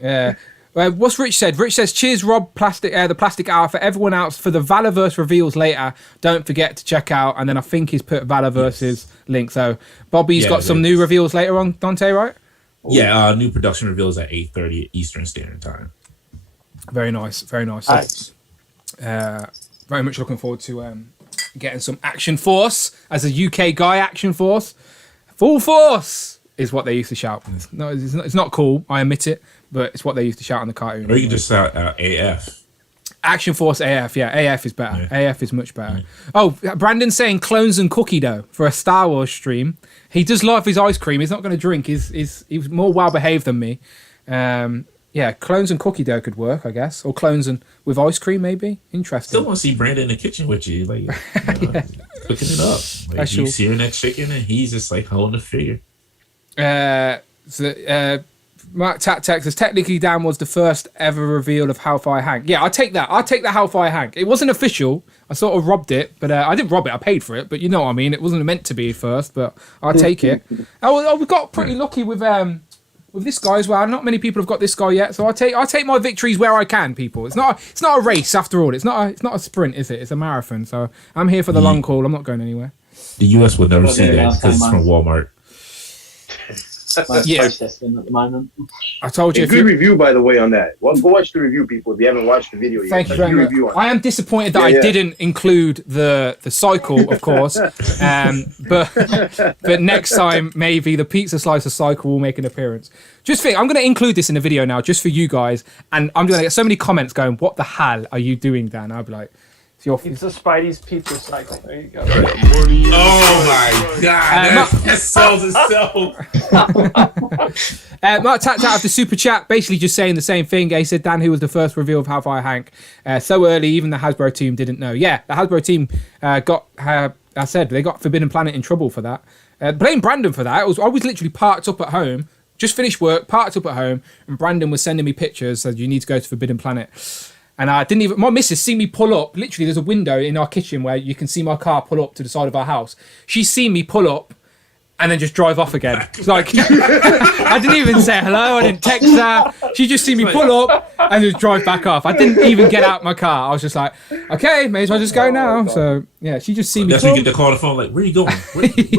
Yeah. What's Rich said? Rich says, cheers, Rob, the plastic hour for everyone else for the Valorverse reveals later. Don't forget to check out. And then I think he's put Valorverse's link. So Bobby's got some new reveals later on, Dante, right? Yeah, new production reveals at 8:30 Eastern Standard Time. Very nice. Very nice. Nice. Very much looking forward to getting some Action Force as a UK guy. Action Force. Full Force is what they used to shout. No, it's not cool. I admit it. But it's what they used to shout on the cartoon. Or you can just shout AF. Action Force AF, yeah. AF is better. Yeah. AF is much better. Oh, Brandon's saying clones and cookie dough for a Star Wars stream. He does love his ice cream. He's not going to drink. He's more well behaved than me. Yeah, clones and cookie dough could work, I guess. Or clones and with ice cream, maybe. Interesting. Still want to see Brandon in the kitchen with you, like cooking it up. Like you searing that chicken, and he's just like holding the figure. Mark Tat says, technically Dan was the first ever reveal of Hellfire Hank. Yeah, I'll take that. I'll take the Hellfire Hank. It wasn't official. I sort of robbed it, but I didn't rob it. I paid for it, but you know what I mean. It wasn't meant to be first, but I'll take it. We got pretty lucky with this guy as well. Not many people have got this guy yet, so I'll take my victories where I can, people. It's not a race after all. It's not a sprint, is it? It's a marathon. So I'm here for the long haul. I'm not going anywhere. The US would never see that because it's from Walmart. Processing at the moment. I told you. A good review, by the way, on that. Well, go watch the review, people. If you haven't watched the video yet, thank you very much. I am disappointed that I didn't include the cycle, of course. But next time, maybe the pizza slicer cycle will make an appearance. Just think, I'm going to include this in the video now, just for you guys, and I'm going to get so many comments going, "What the hell are you doing, Dan?" I'll be like, It's a Spidey's pizza cycle. There you go. Oh my God! That sells itself. Mark tapped out of the super chat, basically just saying the same thing. He said, Dan, who was the first reveal of Hellfire Hank? So early, even the Hasbro team didn't know. Yeah, the Hasbro team they got Forbidden Planet in trouble for that. Blame Brandon for that. I was literally parked up at home, just finished work, parked up at home, and Brandon was sending me pictures, said, you need to go to Forbidden Planet. And I didn't even, my missus seen me pull up. Literally, there's a window in our kitchen where you can see my car pull up to the side of our house. She's seen me pull up and then just drive off again. It's like, I didn't even say hello. I didn't text her. She just seen me pull up and just drive back off. I didn't even get out my car. I was just like, okay, may as well just go now. So, yeah, she just seen me pull. That's when you get the call on the phone, like, where are you going?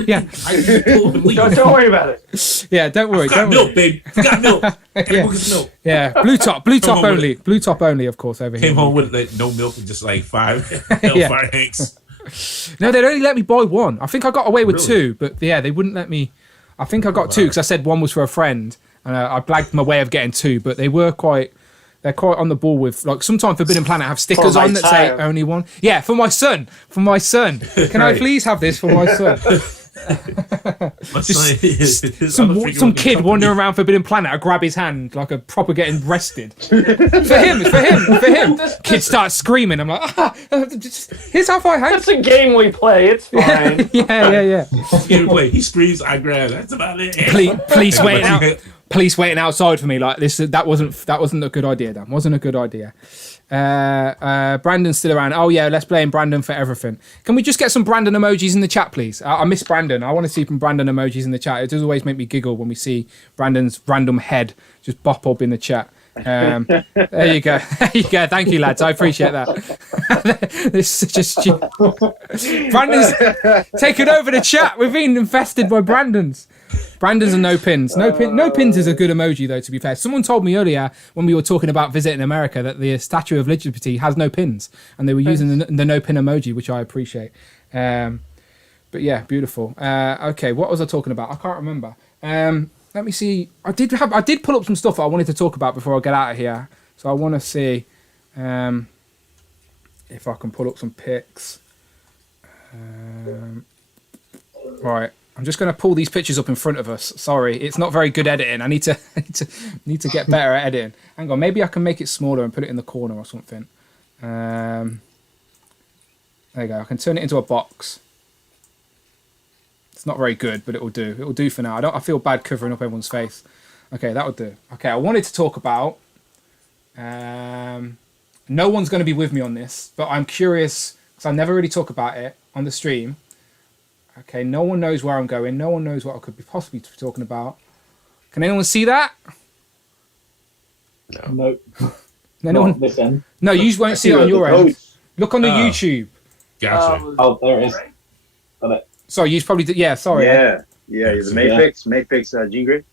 Yeah. Don't worry about it. Yeah, don't worry. Got milk, babe. Got milk. Milk. Yeah, blue top only. Blue top only, of course, over here. Came home with like, no milk and just like 5 Hellfire Hanks. No, they'd only let me buy one. I think I got away with two, but yeah, they wouldn't let me. I think I got two because I said one was for a friend, and I blagged my way of getting two. But they're quite on the ball with, like, sometimes Forbidden Planet have stickers on that say only one. Yeah, for my son. Can I please have this for my son? Some kid wandering around Forbidden Planet, I grab his hand like a proper getting arrested. for him. Kid starts screaming. I'm like, here's how far I hang. That's a game we play. It's fine. Yeah. He screams, I grab. That's about it. Police waiting outside for me like this. That wasn't a good idea. That wasn't a good idea. Brandon's still around. Oh yeah, let's blame Brandon for everything. Can we just get some Brandon emojis in the chat, please? I miss Brandon. I want to see some Brandon emojis in the chat. It does always make me giggle when we see Brandon's random head just bop up in the chat. There you go. Thank you, lads. I appreciate that. This is just Brandon's taken over the chat. We've been infested by Brandons and no pins. No pins is a good emoji, though, to be fair. Someone told me earlier when we were talking about visiting America that the Statue of Liberty has no pins, and they were using the no pin emoji, which I appreciate. But yeah, beautiful. Okay, what was I talking about? I can't remember. Let me see. I did pull up some stuff that I wanted to talk about before I get out of here. So I want to see if I can pull up some pics. Right. I'm just going to pull these pictures up in front of us. Sorry, it's not very good editing. I need to get better at editing. Hang on, maybe I can make it smaller and put it in the corner or something. There you go. I can turn it into a box. It's not very good, but it'll do. It'll do for now. I feel bad covering up everyone's face. Okay, that would do. Okay, I wanted to talk about. No one's going to be with me on this, but I'm curious because I never really talk about it on the stream. Okay, no one knows where I'm going. No one knows what I could be possibly talking about. Can anyone see that? No. Anyone? This end. No, you won't see it on your end. Look on the YouTube. Gotcha. Oh, there it is. Got it. Sorry, you probably did. Yeah, sorry. Yeah, the Mafex Jean Grey.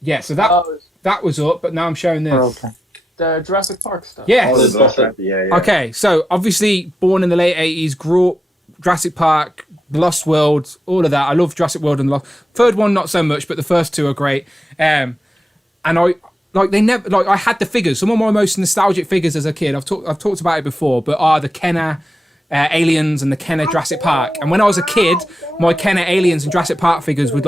Yeah, so that was up, but now I'm showing this. Oh, okay. The Jurassic Park stuff. Yes. Yeah. Okay, so obviously born in the late 80s, grew up Jurassic Park, The Lost World, all of that. I love Jurassic World and the Lost. Third one, not so much, but the first two are great. And I had the figures. Some of my most nostalgic figures as a kid. I've talked about it before, but are the Kenner Aliens and the Kenner Jurassic Park. And when I was a kid, my Kenner Aliens and Jurassic Park figures would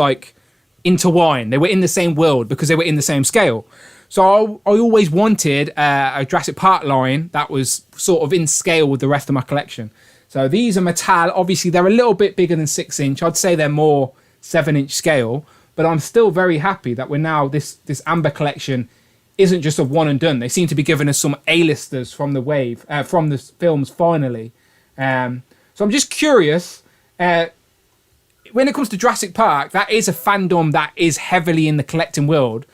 intertwine. They were in the same world because they were in the same scale. So I always wanted a Jurassic Park line that was sort of in scale with the rest of my collection. So these are Mattel. Obviously, they're a little bit bigger than 6-inch. I'd say they're more 7-inch scale. But I'm still very happy that we're now, this Amber collection isn't just a one and done. They seem to be giving us some A-listers from the wave, from the films finally. So I'm just curious, when it comes to Jurassic Park, that is a fandom that is heavily in the collecting world.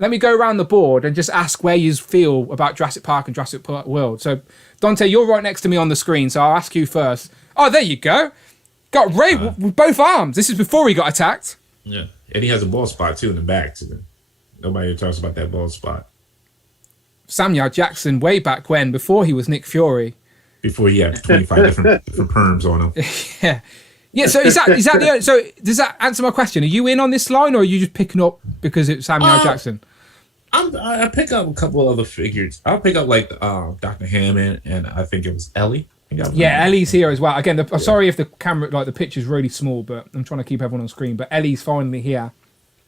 Let me go around the board and just ask where you feel about Jurassic Park and Jurassic Park World. So, Dante, you're right next to me on the screen, so I'll ask you first. Oh, there you go. Got Ray with both arms. This is before he got attacked. Yeah, and he has a bald spot, too, in the back. So nobody talks about that bald spot. Samuel Jackson, way back when, before he was Nick Fury. Before he had 25 different perms on him. Yeah. Yeah, so is that the so does that answer my question? Are you in on this line or are you just picking up because it's Samuel Jackson? I pick up a couple other figures. I'll pick up Dr. Hammond and I think it was Ellie. Yeah, Ellie's here as well. Again, sorry if the camera, the picture's really small, but I'm trying to keep everyone on screen. But Ellie's finally here.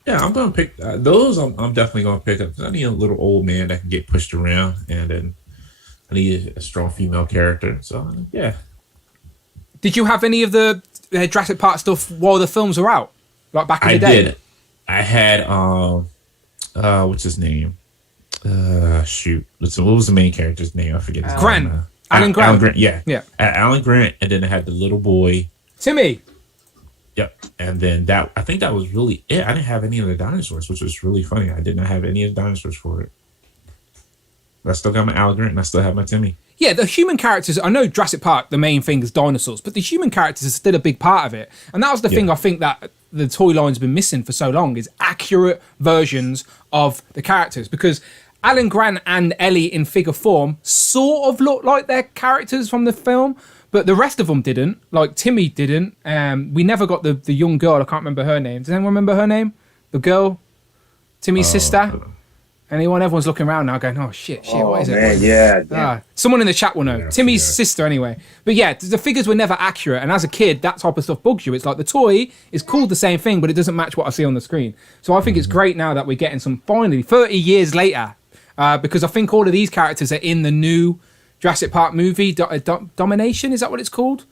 Yeah, I'm going to pick those. I'm definitely going to pick up. I need a little old man that can get pushed around, and then I need a strong female character. So, yeah. Did you have any of the Jurassic Park stuff while the films were out? Like back in the day? I did. I had, what's his name? Shoot. What was the main character's name? I forget his name. Grant. Alan Grant. Alan Grant, yeah. Yeah. Alan Grant, and then I had the little boy. Timmy. Yep. And then I think that was really it. I didn't have any of the dinosaurs, which was really funny. I did not have any of the dinosaurs for it. But I still got my Alan Grant, and I still have my Timmy. Yeah, the human characters, I know Jurassic Park, the main thing is dinosaurs, but the human characters are still a big part of it. And that was the thing I think that the toy line's been missing for so long is accurate versions of the characters. Because Alan Grant and Ellie in figure form sort of look like their characters from the film, but the rest of them didn't. Like Timmy didn't. We never got the young girl, I can't remember her name. Does anyone remember her name? The girl? Timmy's sister? Anyone? Everyone's looking around now going, oh, shit, what is it? Yeah. Someone in the chat will know. Timmy's sister, anyway. But yeah, the figures were never accurate. And as a kid, that type of stuff bugs you. It's like the toy is called the same thing, but it doesn't match what I see on the screen. So I think it's great now that we're getting some, finally, 30 years later, because I think all of these characters are in the new Jurassic Park movie, Domination, is that what it's called?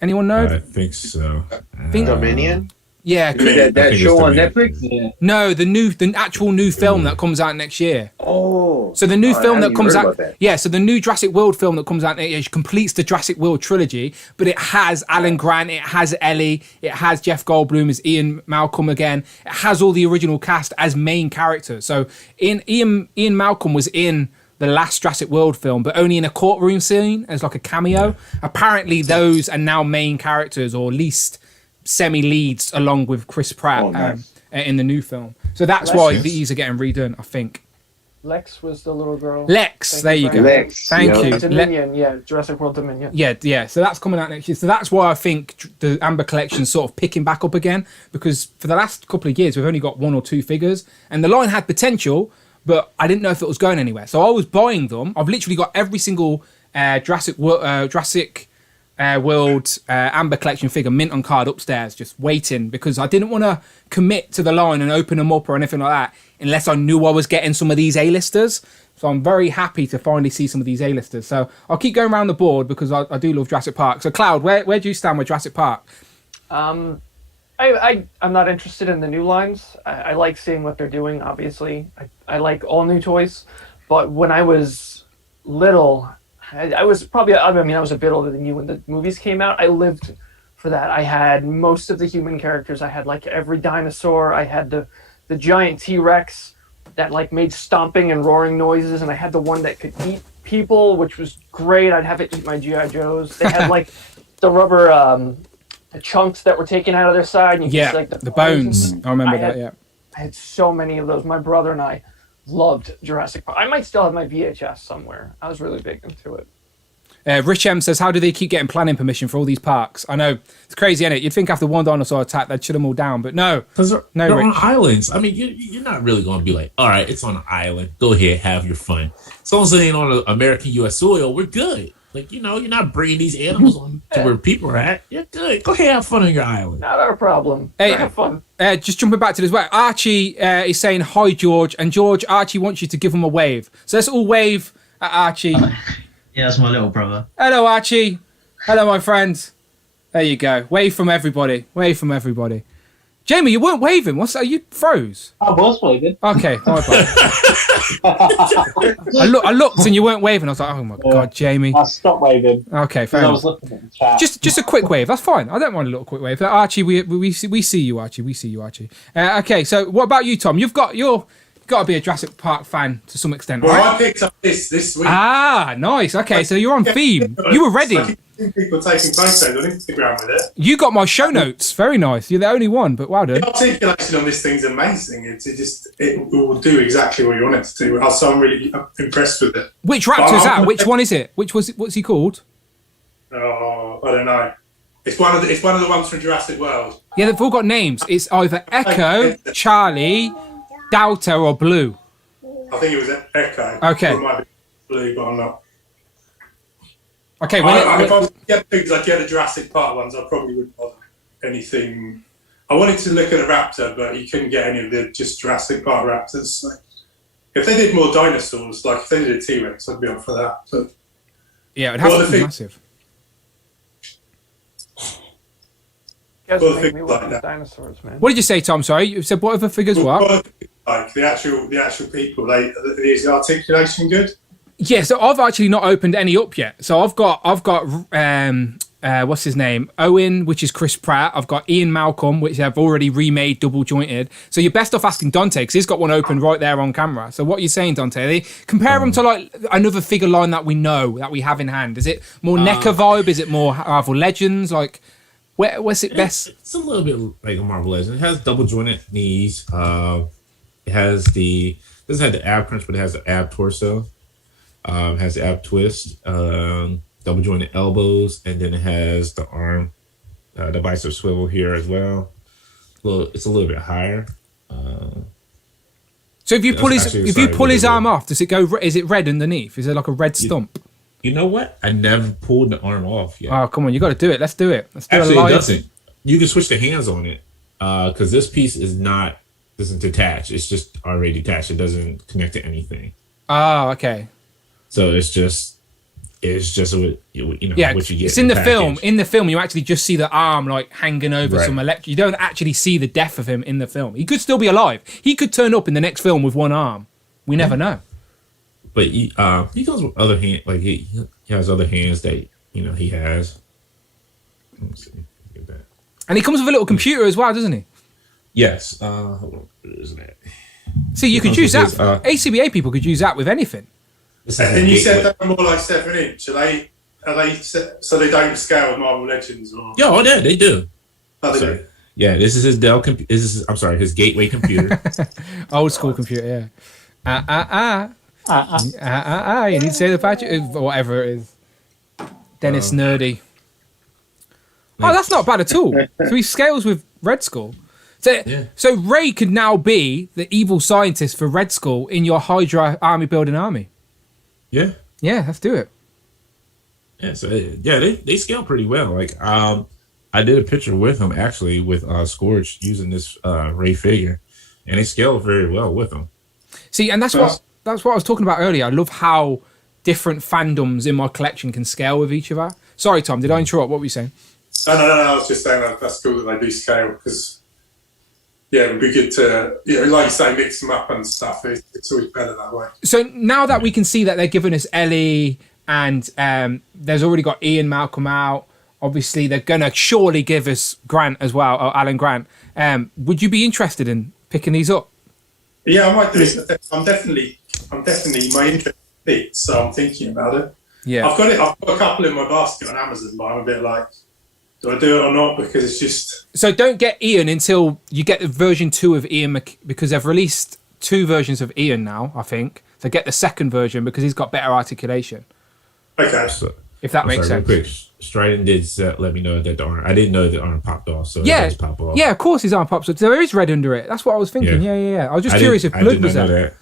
Anyone know? I think so. Dominion? Yeah, that show on Netflix. Yeah. No, the actual new film that comes out next year. Oh, so the new film that comes out, so the new Jurassic World film that comes out next year completes the Jurassic World trilogy. But it has Alan Grant, it has Ellie, it has Jeff Goldblum as Ian Malcolm again. It has all the original cast as main characters. So Ian Malcolm was in the last Jurassic World film, but only in a courtroom scene as like a cameo. Apparently, those are now main characters, or at least semi-leads, along with Chris Pratt in the new film. So that's why these are getting redone, I think. Lex was the little girl. Lex, there you go. Lex, thank you. Dominion, Jurassic World Dominion. Yeah. So that's coming out next year. So that's why I think the Amber collection's sort of picking back up again, because for the last couple of years we've only got one or two figures, and the line had potential, but I didn't know if it was going anywhere. So I was buying them. I've literally got every single Jurassic World Amber Collection figure mint on card upstairs, just waiting because I didn't want to commit to the line and open them up or anything like that unless I knew I was getting some of these A-listers. So I'm very happy to finally see some of these A-listers. So I'll keep going around the board because I do love Jurassic Park. So Cloud, where do you stand with Jurassic Park? I'm not interested in the new lines. I like seeing what they're doing, obviously. I like all new toys. But when I was little, I was a bit older than you when the movies came out. I lived for that. I had most of the human characters. I had like every dinosaur. I had the giant T-Rex that like made stomping and roaring noises, and I had the one that could eat people, which was great. I'd have it eat my G.I. Joes. They had like the rubber the chunks that were taken out of their side. And you could see, like, the bones. I remember that. I had so many of those. My brother and I loved Jurassic Park. I might still have my VHS somewhere. I was really big into it. Rich M says, how do they keep getting planning permission for all these parks? I know, it's crazy, isn't it? You'd think after one dinosaur attack, they'd shut them all down, but no. Because they're Rich. on islands. I mean, you're not really going to be like, all right, it's on an island. Go ahead, have your fun. As long as it ain't on American U.S. soil, we're good. Like, you're not bringing these animals on to where people are at. You're good. Go ahead, have fun on your island. Not our problem. Hey, have fun. Just jumping back to this, well, Archie is saying, hi, George. And George, Archie wants you to give him a wave. So let's all wave at Archie. Yeah, that's my little brother. Hello, Archie. Hello, my friends. There you go. Wave from everybody. Wave from everybody. Jamie, you weren't waving. What's that? You froze. I was waving. Okay, my bad. I looked and you weren't waving. I was like, oh my God, Jamie. I stopped waving. Okay, fair I enough. was looking at the chat. Just a quick wave. That's fine. I don't mind a little quick wave. Archie, we see you, Archie. We see you, Archie. Okay, so what about you, Tom? You've got to be a Jurassic Park fan to some extent, Well, right? I picked up this week. Ah, nice. Okay, so you're on theme. You were ready. I see people taking photos on Instagram with it. You got my show notes. Very nice. You're the only one, but well done. The articulation on this thing's amazing. It will do exactly what you want it to do. So I'm really impressed with it. Which raptor is that? Which one is it? What's he called? Oh, I don't know. It's one of the ones from Jurassic World. Yeah, they've all got names. It's either Echo, Charlie, Delta, or Blue. I think it was Echo. Okay. Or it might be Blue, but I'm not. Okay, If I was to get things like the Jurassic Park ones, I probably wouldn't bother anything. I wanted to look at a raptor, but you couldn't get any of the just Jurassic Park raptors. So if they did more dinosaurs, like if they did a T-Rex, I'd be up for that. But yeah, it'd have to be massive. Dinosaurs, man. What did you say, Tom? Sorry, you said what other figures? What? Like the actual people, is the articulation good? Yeah, so I've actually not opened any up yet. So I've got what's his name? Owen, which is Chris Pratt. I've got Ian Malcolm, which I've already remade double jointed. So you're best off asking Dante because he's got one open right there on camera. So what are you saying, Dante? They compare them to like another figure line that we know that we have in hand. Is it more NECA vibe? Is it more Marvel Legends? Like what's it best? It's a little bit like a Marvel Legend. It has double jointed knees. It has doesn't have the ab crunch, but it has the ab torso. Has the ab twist, double jointed elbows, and then it has the arm, the bicep swivel here as well. It's a little bit higher. So if you pull his arm off, does it go? Is it red underneath? Is there like a red stump? You know what? I never pulled the arm off yet. Oh come on, you got to do it. Let's do it. Let's do Actually, a live. it doesn't. You can switch the hands on it because this piece doesn't detach. It's just already detached. It doesn't connect to anything. Oh, okay. So it's just what you get. It's in the film. In the film, you actually just see the arm like hanging over some electric. You don't actually see the death of him in the film. He could still be alive. He could turn up in the next film with one arm. We never know. But he goes with other hand. Like he has other hands that he has. Let me see. Get that. And he comes with a little computer as well, doesn't he? Yes. Hold on. Where is that? See, you could use that. ACBA people could use that with anything. And you said they're more like 7-inch. Are they so they don't scale with Marvel Legends? Or? Yeah, they do. Oh, they do. Yeah, this is his Dell computer. His Gateway computer. Old school computer, yeah. You need to say the patch, whatever it is. Dennis Nerdy. Oh, that's not bad at all. So he scales with Red Skull. So Ray could now be the evil scientist for Red Skull in your Hydra army building army. Yeah. Yeah, let's do it. Yeah, so they scale pretty well. Like I did a picture with him actually with Scourge using this Ray figure, and they scale very well with him. See, and that's what I was talking about earlier. I love how different fandoms in my collection can scale with each other. Sorry, Tom, did I interrupt? What were you saying? No. I was just saying that's cool that they do scale because, yeah, it would be good to, like you say, mix them up and stuff. It's always better that way. So now that we can see that they're giving us Ellie and there's already got Ian Malcolm out, obviously they're going to surely give us Grant as well, or Alan Grant. Would you be interested in picking these up? Yeah, I might do it. I'm definitely my interest peaked, so I'm thinking about it. Yeah, I've got a couple in my basket on Amazon, but I'm a bit like, do I do it or not? Because it's just. So don't get Ian until you get the version 2 of Ian, because they've released 2 versions of Ian now, I think. So get the second version because he's got better articulation. Okay. So, if that makes sense. Real quick, Strident did let me know that the arm. I didn't know the arm popped off, so yeah, it does pop off. Yeah, of course his arm pops up. There is red under it. That's what I was thinking. Yeah. I was just curious if blood was there.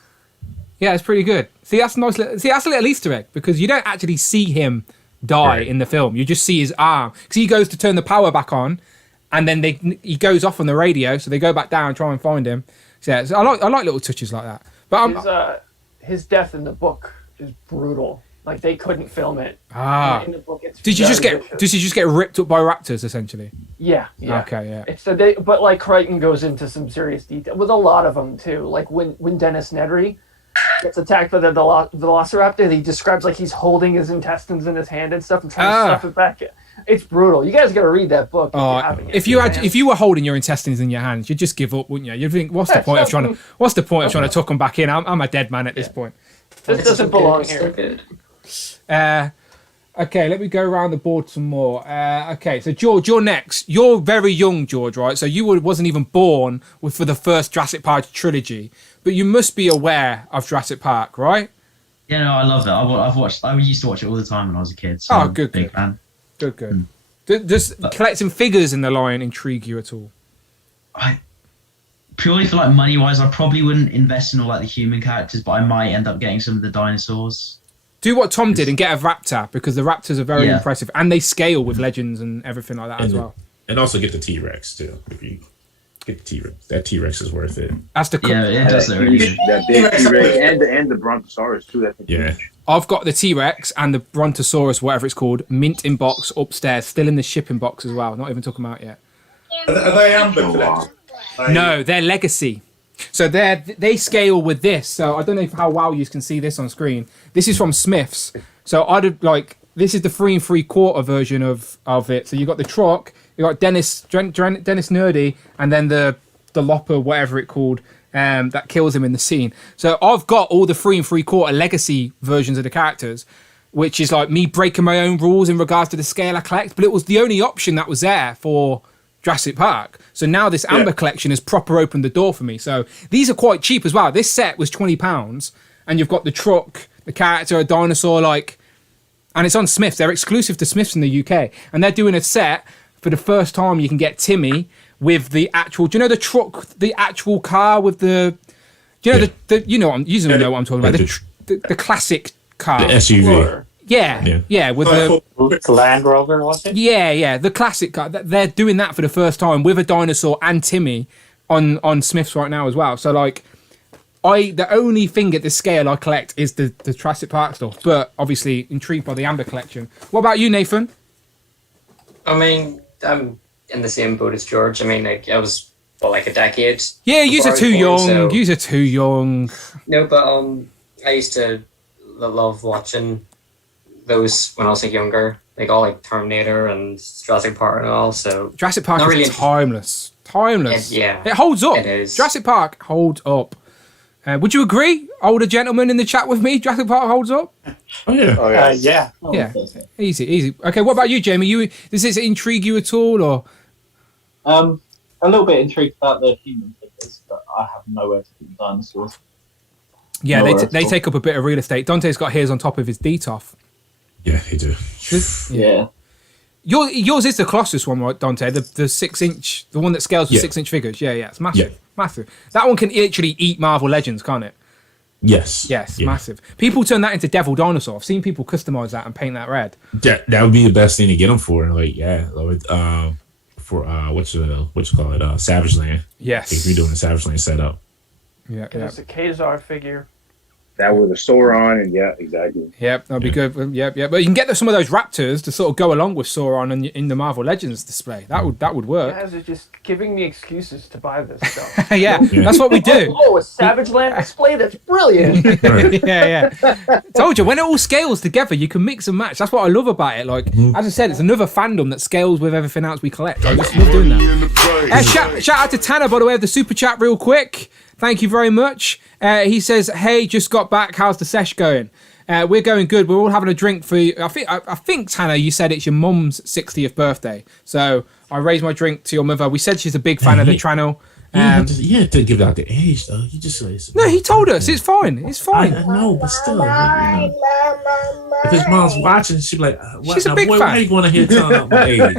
Yeah, it's pretty good. See, that's nice. See, that's a little Easter egg because you don't actually see him die in the film. You just see his arm because he goes to turn the power back on, and then he goes off on the radio. So they go back down and try and find him. So, yeah, so I like little touches like that. But his death in the book is brutal. Like they couldn't film it. In the book, it's did you just get ripped up by raptors essentially? Yeah. Okay, yeah. It's but like Crichton goes into some serious detail with a lot of them too. Like when Dennis Nedry gets attacked by the velociraptor, he describes like he's holding his intestines in his hand and stuff and trying to stuff it back. It's brutal. You guys got to read that book. If you were holding your intestines in your hands, you'd just give up, wouldn't you? You'd think, what's the point of trying to tuck them back in? I'm a dead man at this point. This doesn't belong here. Okay, let me go around the board some more. Okay, so George, you're next. You're very young, George, right? So you wasn't even born for the first Jurassic Park trilogy, but you must be aware of Jurassic Park, right? Yeah, no, I love it. I used to watch it all the time when I was a kid. So oh, good, big fan. Good. Does collecting figures in the line intrigue you at all? Purely for like money wise, I probably wouldn't invest in all like the human characters, but I might end up getting some of the dinosaurs. Do what Tom did and get a raptor because the raptors are very impressive and they scale with legends and everything like that as well. And also get the T-Rex too. If you get the T-Rex, that T-Rex is worth it. That's the that big T-Rex and the Brontosaurus too. That's huge. I've got the T-Rex and the Brontosaurus, whatever it's called, mint in box upstairs, still in the shipping box as well. Not even talking about it yet. Are they amber collectors? No, they're legacy. So they scale with this. So I don't know how well you can see this on screen. This is from Smith's. So this is the 3 3/4 version of it. So you got the truck, you got Dennis Nerdy, and then the Lopper, whatever it called, that kills him in the scene. So I've got all the 3 3/4 legacy versions of the characters, which is like me breaking my own rules in regards to the scale I collect. But it was the only option that was there for Jurassic Park. So now this Amber collection has proper opened the door for me. So these are quite cheap as well. This set was £20 and you've got the truck, the character, a dinosaur, and it's on Smith's. They're exclusive to Smith's in the UK. And they're doing a set for the first time. You can get Timmy with the actual, do you know the truck, the actual car with the, do you know you know what I'm talking about, the classic car. The SUV. Yeah, with the Land Rover, was it? Yeah, the classic car. They're doing that for the first time with a dinosaur and Timmy on Smith's right now as well. So the only thing at this scale I collect is the Jurassic Park stuff, but obviously intrigued by the Amber collection. What about you, Nathan? I mean, I'm in the same boat as George. I mean, I was a decade. Yeah, you're too young. You're too young. No, but I used to love watching those when I was younger, all Terminator and Jurassic Park and all. So Jurassic Park is really timeless. It holds up. It is. Jurassic Park holds up. Would you agree, older gentleman in the chat with me? Jurassic Park holds up. Oh yeah. Yeah. Yeah. Easy. Okay, what about you, Jamie? Does this intrigue you at all, or? A little bit intrigued about the human figures, but I have nowhere to put the dinosaurs. Yeah, they take up a bit of real estate. Dante's got his on top of his DTOF. Yeah, he do. Yeah. Yours is the Colossus one, right, Dante? The 6-inch, the one that scales with 6-inch figures. Yeah, it's massive. Massive. That one can literally eat Marvel Legends, can't it? Yes. Yes, Yeah. massive. People turn that into Devil Dinosaur. I've seen people customize that and paint that red. That would be the best thing to get them for. Like, yeah, for what you call it, Savage Land. Yes. If you're doing a Savage Land setup. Yeah, And it's a Kazar figure. That with a Sauron, and yeah, exactly. Yep, that'd be good. Yep. But you can get some of those Raptors to sort of go along with Sauron in the Marvel Legends display. That would work. You guys are just giving me excuses to buy this stuff. Yeah, that's what we do. Oh, a Savage Land display? That's brilliant. Yeah. Told you, when it all scales together, you can mix and match. That's what I love about it. Like, as I said, it's another fandom that scales with everything else we collect. I just love doing that. Shout out to Tanner, by the way, of the super chat real quick. Thank you very much. He says, hey, just got back. How's the sesh going? We're going good. We're all having a drink for you. I think, Tanner, you said it's your mum's 60th birthday. So I raised my drink to your mother. We said she's a big fan of the channel. You have to give out the age, though. You just say no, he told us. It's fine. It's fine. I know, but still. If his mom's watching, she'd be like, she's a big fan. Why are you going to hear telling out my age?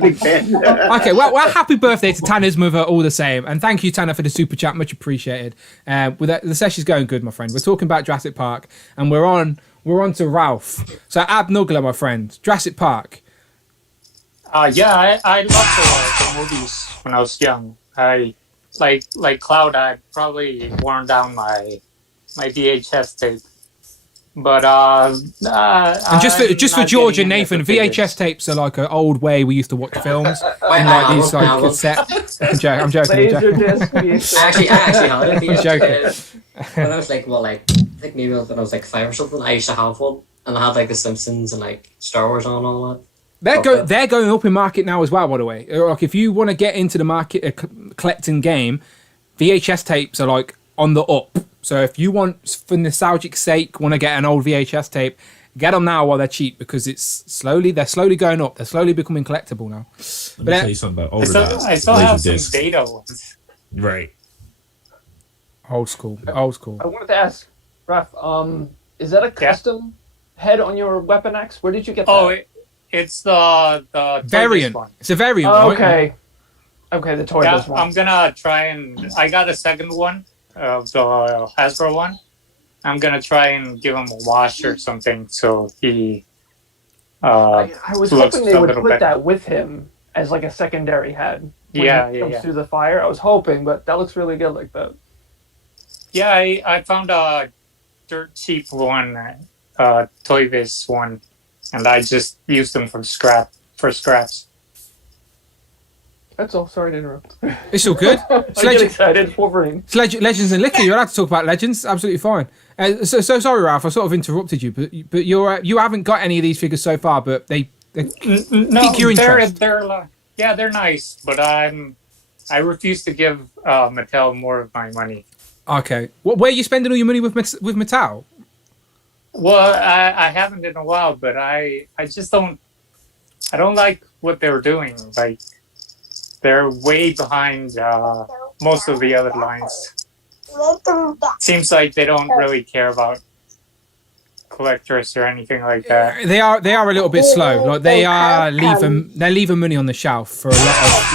Big fan. Okay, well, happy birthday to Tanner's mother all the same. And thank you, Tanner, for the super chat. Much appreciated. With that, the session's going good, my friend. We're talking about Jurassic Park, and we're on to Ralph. So, Ab Nugler, my friend. Jurassic Park. Yeah, I loved the movies when I was young. I like Cloud. I probably worn down my VHS tape, but and just for George and Nathan, VHS tapes are like an old way we used to watch films in like these like cassette. I'm joking. Actually, I'm joking. When I was like, I think maybe when I was like 5 or something, I used to have one, and I had like The Simpsons and like Star Wars on and all that. They're going up in market now as well, by the way. Like, if you want to get into the market collecting game, VHS tapes are like on the up. So if you want, for nostalgic sake, want to get an old VHS tape, get them now while they're cheap, because they're slowly going up. They're slowly becoming collectible now. Let me tell you something about older guys. I still have some data ones. Right. Old school. I wanted to ask, Raph, is that a custom head on your Weapon X? Where did you get that? Oh, it's the variant one. It's a variant. Oh, right? Okay, the toyless one. I'm gonna try and I got a second one of the Hasbro one. I'm gonna try and give him a wash or something so he. I was hoping they would put that with him as like a secondary head. When he comes through the fire. I was hoping, but that looks really good like that. Yeah, I found a dirt cheap one, Toy-Biz one, and I just used them for scraps. That's all. Sorry to interrupt. It's all good. I get excited. Wolverine. It's Legends and Liquor. You're allowed to talk about Legends. Absolutely fine. So sorry, Ralph. I sort of interrupted you, but you haven't got any of these figures so far. But they pique your interest. They're nice, but I refuse to give Mattel more of my money. Okay. Where are you spending all your money with Mattel? Well, I haven't in a while, but I just don't. I don't like what they're doing. Like, they're way behind most of the other lines. Seems like they don't really care about collectors or anything like that. They are a little bit slow. Like they're leaving money on the shelf for a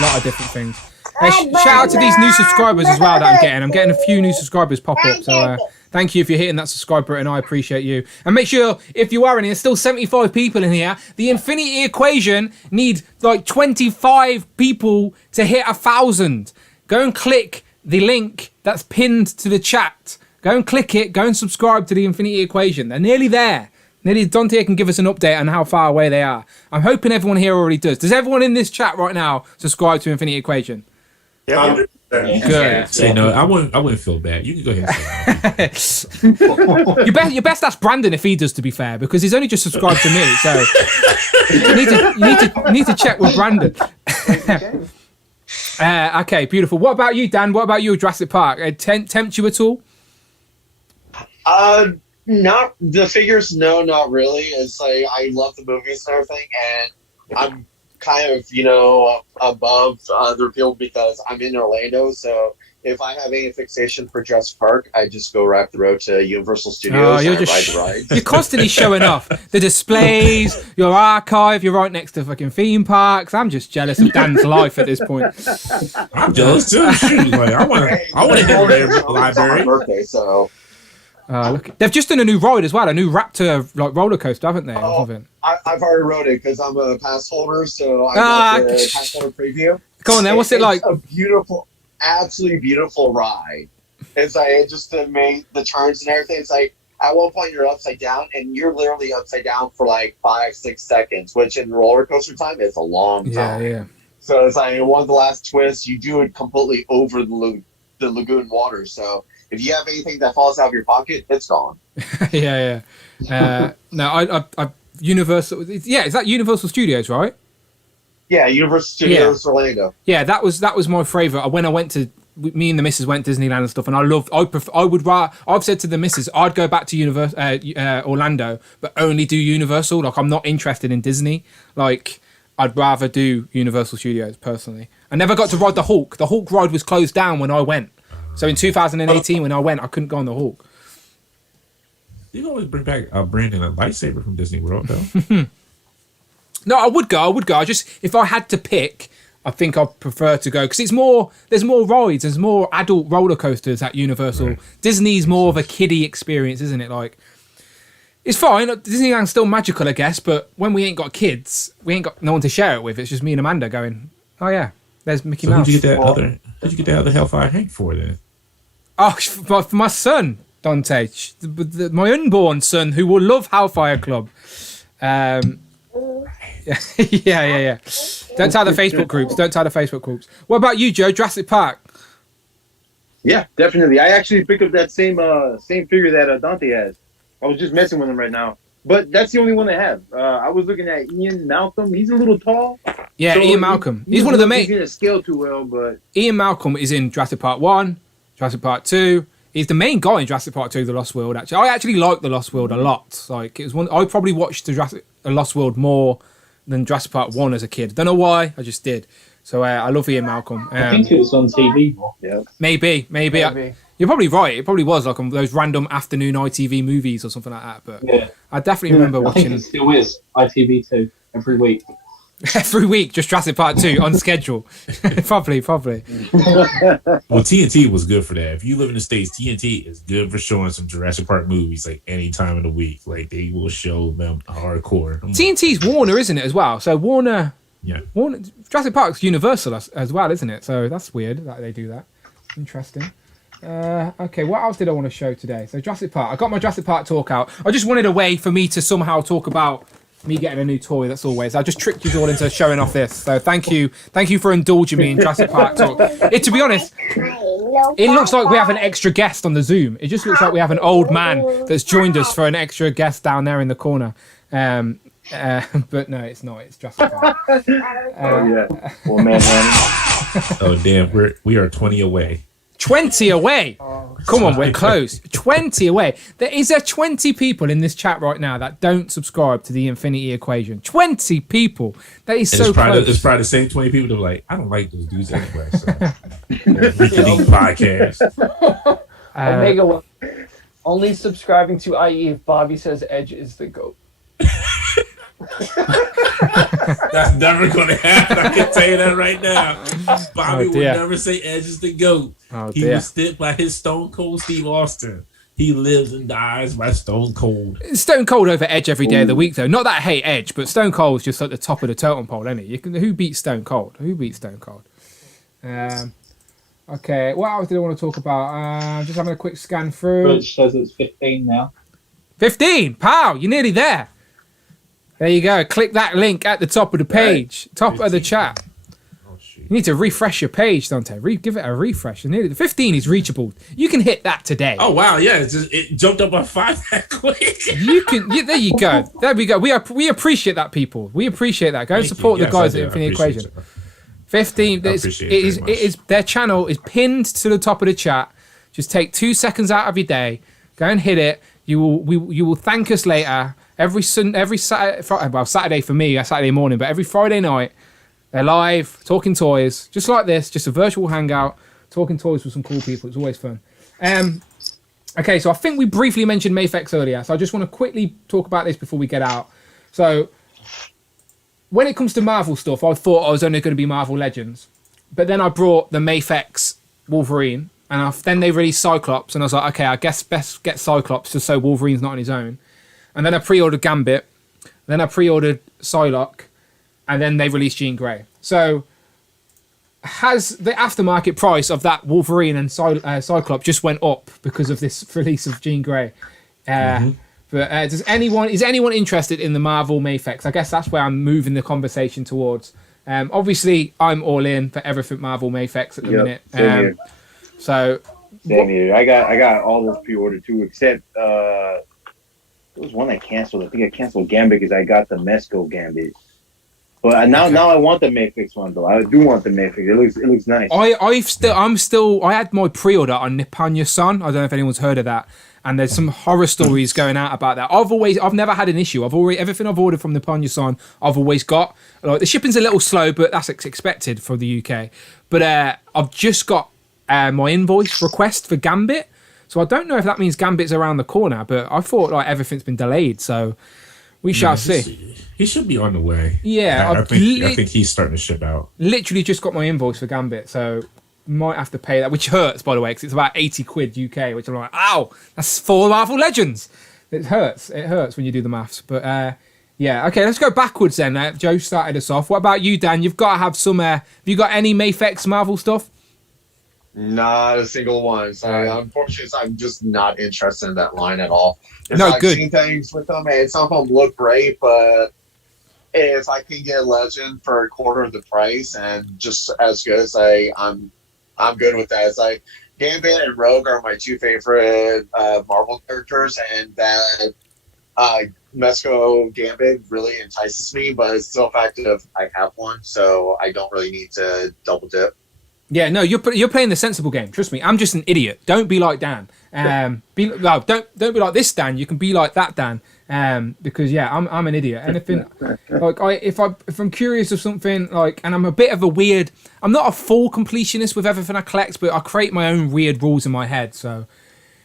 lot of different things. Shout out to these new subscribers as well that I'm getting. I'm getting a few new subscribers pop up. So thank you if you're hitting that subscribe button. I appreciate you. And make sure, if you are in here, there's still 75 people in here. The Infinity Equation needs like 25 people to hit 1,000. Go and click the link that's pinned to the chat. Go and click it. Go and subscribe to the Infinity Equation. They're nearly there. Nearly. Dante can give us an update on how far away they are. I'm hoping everyone here already does. Does everyone in this chat right now subscribe to Infinity Equation? Yeah. Good. Say no. I wouldn't feel bad. You can go ahead and say no. You best ask Brandon if he does, to be fair, because he's only just subscribed to me. So you need to check with Brandon. Okay, beautiful. What about you, Dan? What about you, Jurassic Park? Tempt you at all? Not the figures. No, not really. It's like I love the movies and everything, and I'm kind of above other people because I'm in Orlando. So if I have any fixation for Jurassic Park, I just go right up the road to Universal Studios and ride the rides. You're constantly showing off the displays, your archive. You're right next to fucking theme parks. I'm just jealous of Dan's life at this point. I'm jealous too. Shoot, like, I want to hit the library. Birthday, so. Look, they've just done a new ride as well, a new Raptor like roller coaster, haven't they? Oh, I've already rode it because I'm a pass holder, so I got the pass holder preview. Go on then, what's it like? It's a beautiful, absolutely beautiful ride. It's like it just made the turns and everything. It's like at one point you're upside down, and you're literally upside down for like 5-6 seconds, which in roller coaster time is a long time. Yeah. So it's like one of the last twists, you do it completely over the lagoon water. So if you have anything that falls out of your pocket, it's gone. yeah. No, I Universal. Yeah, is that Universal Studios, right? Yeah, Universal Studios Orlando. Yeah, that was my favorite. When I went to, me and the missus went Disneyland and stuff, and I've said to the missus, I'd go back to Orlando, but only do Universal. Like, I'm not interested in Disney. Like, I'd rather do Universal Studios personally. I never got to ride the Hulk. The Hulk ride was closed down when I went. So in 2018, when I went, I couldn't go on the Hulk. You can always bring back Brandon a lightsaber from Disney World, though. No, I would go. I just, if I had to pick, I think I'd prefer to go because there's more rides, there's more adult roller coasters at Universal. Right. Disney's more of a kiddie experience, isn't it? Like, it's fine. Disneyland's still magical, I guess, but when we ain't got kids, we ain't got no one to share it with. It's just me and Amanda going, oh yeah, there's Mickey Mouse. Who'd you get that other Hellfire Hank for then? Oh, for my son, Dante, my unborn son, who will love Hellfire Club. Yeah. Don't tell the Facebook groups. What about you, Joe? Jurassic Park? Yeah, definitely. I actually picked up that same figure that Dante has. I was just messing with him right now. But that's the only one I have. I was looking at Ian Malcolm. He's a little tall. Yeah, so Ian Malcolm. He's one of the main. He didn't scale too well, but Ian Malcolm is in Jurassic Park 1, Jurassic Park 2. He's the main guy in Jurassic Park 2, The Lost World. Actually, I actually like The Lost World a lot. Like, it was one. I probably watched The Lost World more than Jurassic Park 1 as a kid. Don't know why, I just did. So I love Ian Malcolm. I think it was on TV more. Yeah. Maybe. You're probably right. It probably was like on those random afternoon ITV movies or something like that. But yeah. I definitely remember watching. I think it still is ITV2 every week. Every week, just Jurassic Park 2 on schedule. Probably. Well, TNT was good for that. If you live in the States, TNT is good for showing some Jurassic Park movies like any time of the week. Like, they will show them hardcore. TNT's Warner, isn't it, as well? So Warner, Jurassic Park's Universal as well, isn't it? So that's weird that they do that. Interesting. Okay, what else did I want to show today? So Jurassic Park. I got my Jurassic Park talk out. I just wanted a way for me to somehow talk about me getting a new toy. That's always. I just tricked you all into showing off this. So thank you for indulging me in Jurassic Park talk. To be honest, it looks like we have an extra guest on the Zoom. It just looks like we have an old man that's joined us for an extra guest down there in the corner. But no, it's not. It's Jurassic Park. Well, man. Oh damn, we are 20 away. 20 away. Come on, we're close. 20 away. There is 20 people in this chat right now that don't subscribe to the Infinity Equation. 20 people. That is so close. It's probably the same 20 people that are like, I don't like those dudes anyway. So podcast. Omega only subscribing to IE if Bobby says Edge is the GOAT. That's never going to happen. I can tell you that right now. Bobby would never say Edge is the GOAT. He will stick by his Stone Cold Steve Austin. He lives and dies by Stone Cold. Stone Cold over Edge every day of the week, though. Not that I hate Edge, but Stone Cold's just at the top of the totem pole, isn't he? Who beats Stone Cold? Okay, what else did I want to talk about? Just having a quick scan through. It says it's 15 now. 15? Pow! You're nearly there. There you go. Click that link at the top of the page, top of the chat. You need to refresh your page, Dante. Give it a refresh. 15 is reachable. You can hit that today. Oh wow, yeah, it jumped up by 5 that quick. You can. Yeah, there you go. There we go. We appreciate that, people. We appreciate that. Go and support the guys at Infinity Equation. 15. It is their channel is pinned to the top of the chat. Just take 2 seconds out of your day. Go and hit it. You will thank us later. Every Saturday for me, Saturday morning, but every Friday night, they're live, talking toys, just like this, just a virtual hangout, talking toys with some cool people. It's always fun. Okay, so I think we briefly mentioned Mafex earlier, so I just want to quickly talk about this before we get out. So, when it comes to Marvel stuff, I thought I was only going to be Marvel Legends, but then I brought the Mafex Wolverine, and then they released Cyclops, and I was like, okay, I guess best get Cyclops just so Wolverine's not on his own. And then I pre-ordered Gambit, then I pre-ordered Psylocke, and then they released Jean Grey. So has the aftermarket price of that Wolverine and Cyclops just went up because of this release of Jean Grey? But is anyone interested in the Marvel Mafex? I guess that's where I'm moving the conversation towards. Obviously, I'm all in for everything Marvel Mafex at the minute. Same here. I got all those pre-ordered too, except there was one I canceled. I think I canceled Gambit because I got the Mesco Gambit. But now I want the Mafex one though. I do want the Mafex. It looks nice. I had my pre-order on Nippon Sun. I don't know if anyone's heard of that. And there's some horror stories going out about that. I've never had an issue. Everything I've ordered from Nippon Sun, I've always got. Like, the shipping's a little slow, but that's expected for the UK. But I've just got my invoice request for Gambit. So I don't know if that means Gambit's around the corner, but I thought like everything's been delayed. So we shall see. He should be on the way. Yeah, I think he's starting to ship out. Literally just got my invoice for Gambit, so might have to pay that, which hurts, by the way, because it's about 80 quid UK, which I'm like, ow, that's 4 Marvel Legends. It hurts when you do the maths. But yeah, okay, let's go backwards then. Joe started us off. What about you, Dan? You've got to have some, have you got any Mafex Marvel stuff? Not a single one. So unfortunately, I'm just not interested in that line at all. I've seen things with them, and some of them look great, but if I can get Legend for a quarter of the price and just as good as I'm good with that. It's like Gambit and Rogue are my 2 favorite Marvel characters, and that Mesco Gambit really entices me, but it's still a fact of I have one, so I don't really need to double dip. Yeah, no, you're playing the sensible game. Trust me, I'm just an idiot. Don't be like Dan. Don't be like this Dan. You can be like that Dan. Because yeah, I'm an idiot. Anything like if I'm curious of something, like, and I'm a bit of a weird. I'm not a full completionist with everything I collect, but I create my own weird rules in my head. So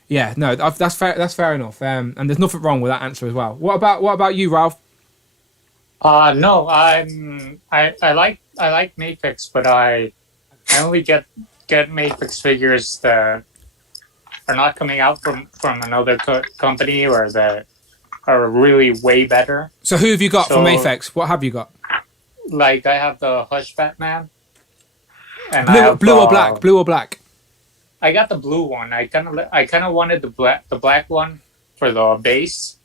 yeah, no, that's fair. That's fair enough. And there's nothing wrong with that answer as well. What about you, Ralph? No, I like Mafex, but I only get Mafex figures that are not coming out from another company or that are really way better. So who have you got from Mafex? What have you got? Like, I have the Hush Batman. And blue or black? Blue or black? I got the blue one. I kind of wanted the black one for the base,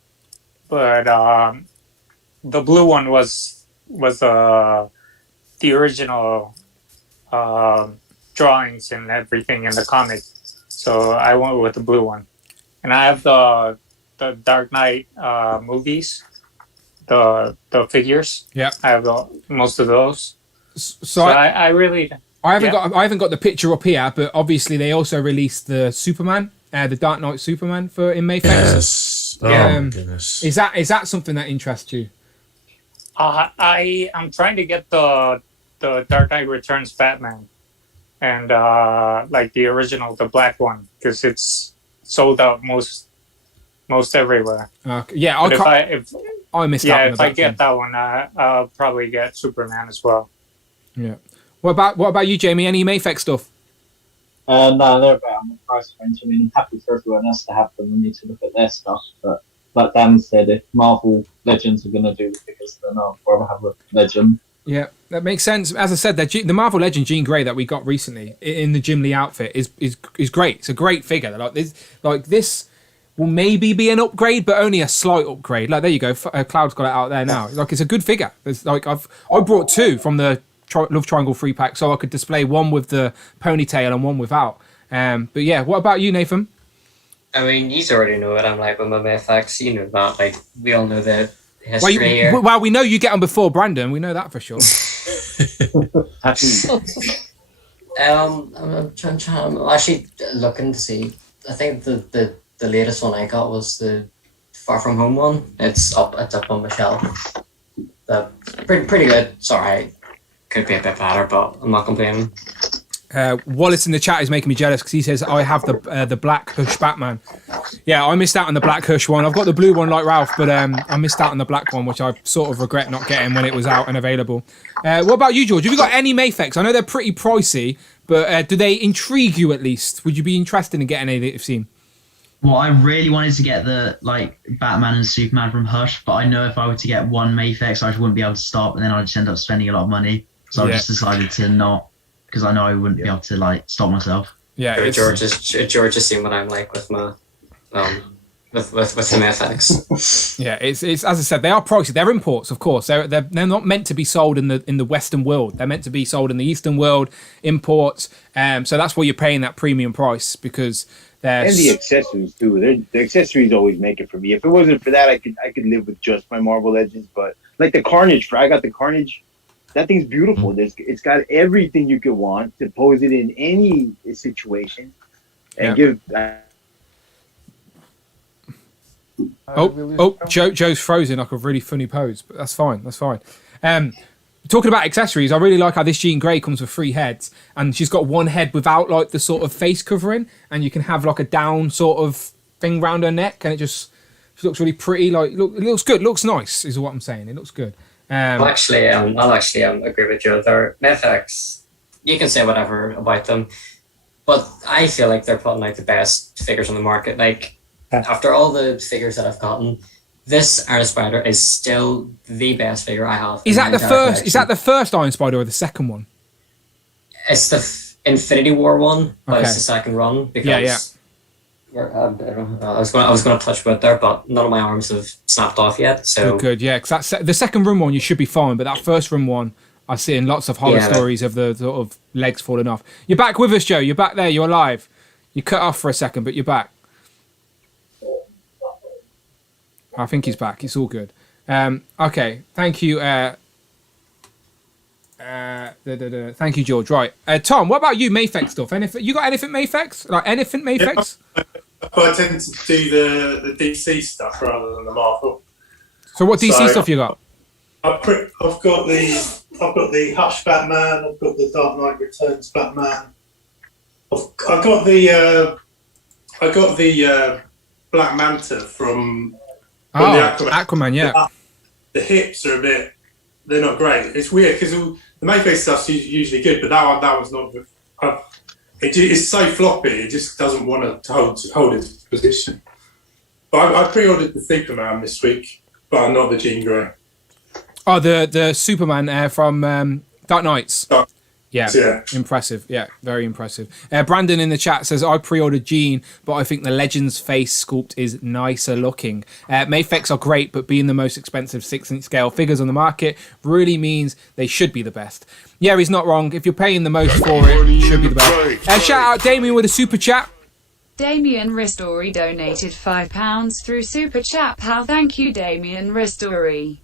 but the blue one was the original drawings and everything in the comic, so I went with the blue one. And I have the Dark Knight movies, the figures. Yeah, I have most of those. So I haven't got the picture up here, but obviously they also released the Superman, the Dark Knight Superman in Mafex. Yes. My goodness. Is that something that interests you? I'm trying to get the Dark Knight Returns Batman, and like the original, the black one, because it's sold out most everywhere. Yeah, I missed out. If I get that one, I'll probably get Superman as well. Yeah. What about you, Jamie? Any Mafex stuff? No, they're about on the price range. I mean, I'm happy for everyone else to have them and need to look at their stuff. But like Dan said, if Marvel Legends are going to do the figures, then I'll rather have a Legend. Yeah, that makes sense. As I said, the Marvel Legend Jean Grey that we got recently in the Jim Lee outfit is great. It's a great figure. Like this will maybe be an upgrade, but only a slight upgrade. Like, there you go. Cloud's got it out there now. Like, it's a good figure. It's like I brought 2 from the Love Triangle 3-pack, so I could display one with the ponytail and one without. But yeah, what about you, Nathan? I mean, you already know what I'm like with my Mafex. You know that. Like, we all know the history here. Well, we know you get on before Brandon. We know that for sure. I'm actually looking to see. I think the latest one I got was the Far From Home one. It's up on my shelf. Pretty good. Sorry, could be a bit better, but I'm not complaining. Wallace in the chat is making me jealous because he says I have the Black Hush Batman. Yeah, I missed out on the Black Hush one. I've got the blue one like Ralph, but I missed out on the black one, which I sort of regret not getting when it was out and available. What about you, George? Have you got any Mafex? I know they're pretty pricey, But do they intrigue you at least? Would you be interested in getting any that you've seen? Well, I really wanted to get the Batman and Superman from Hush, but I know if I were to get one Mafex, I wouldn't be able to stop, and then I'd just end up spending a lot of money. So I just decided to not, because I know I wouldn't be able to stop myself. Yeah, George has seen what I'm like with my with the Mafex. Yeah, it's as I said, they are pricey. They're imports, of course. They're not meant to be sold in the Western world. They're meant to be sold in the Eastern world, imports. So that's why you're paying that premium price, because they're... And the accessories too. The accessories always make it for me. If it wasn't for that, I could live with just my Marvel Legends. But like the Carnage, I got the Carnage. That thing's beautiful. It's got everything you could want to pose it in any situation and give. Joe's frozen like a really funny pose, but that's fine. That's fine. Talking about accessories, I really like how this Jean Grey comes with 3 heads, and she's got 1 head without like the sort of face covering, and you can have like a down sort of thing round her neck, and she looks really pretty. It looks good. Looks nice, is what I'm saying. It looks good. I'll actually agree with you. They're Mafex. You can say whatever about them, but I feel like they're putting like the best figures on the market. Like after all the figures that I've gotten, this Iron Spider is still the best figure I have. Is that the first? Collection. Is that the first Iron Spider or the second one? It's the Infinity War one, but it's the second run because. I was going to touch wood there, but none of my arms have snapped off yet. So good, yeah. Because the second run one you should be fine, but that first run one, I see in lots of horror stories of the sort of legs falling off. You're back with us, Joe. You're back there. You're alive. You cut off for a second, but you're back. I think he's back. It's all good. Okay, thank you. Thank you, George. Right, Tom. What about you, Mafex stuff? Anything? You got anything Mafex? Like anything Mafex? I tend to do the DC stuff rather than the Marvel. So what DC stuff you got? I've got the Hush Batman. I've got the Dark Knight Returns Batman. I got the Black Manta from the Aquaman. Yeah. The hips are they're not great. It's weird because the Mafex stuff's usually good, but that one's not. It's so floppy, it just doesn't want to hold its position. But I pre-ordered the Superman this week, but not the Jean Grey. Oh, the Superman from Dark Knights. Yeah, impressive. Yeah, very impressive. Brandon in the chat says, I pre-ordered Jean, but I think the Legends face sculpt is nicer looking. Mafex are great, but being the most expensive 6-inch scale figures on the market really means they should be the best. Yeah, he's not wrong. If you're paying the most for it should be the best. Shout out Damien with a super chat. Damien Ristori donated £5 through Super Chat. How thank you, Damien Ristori.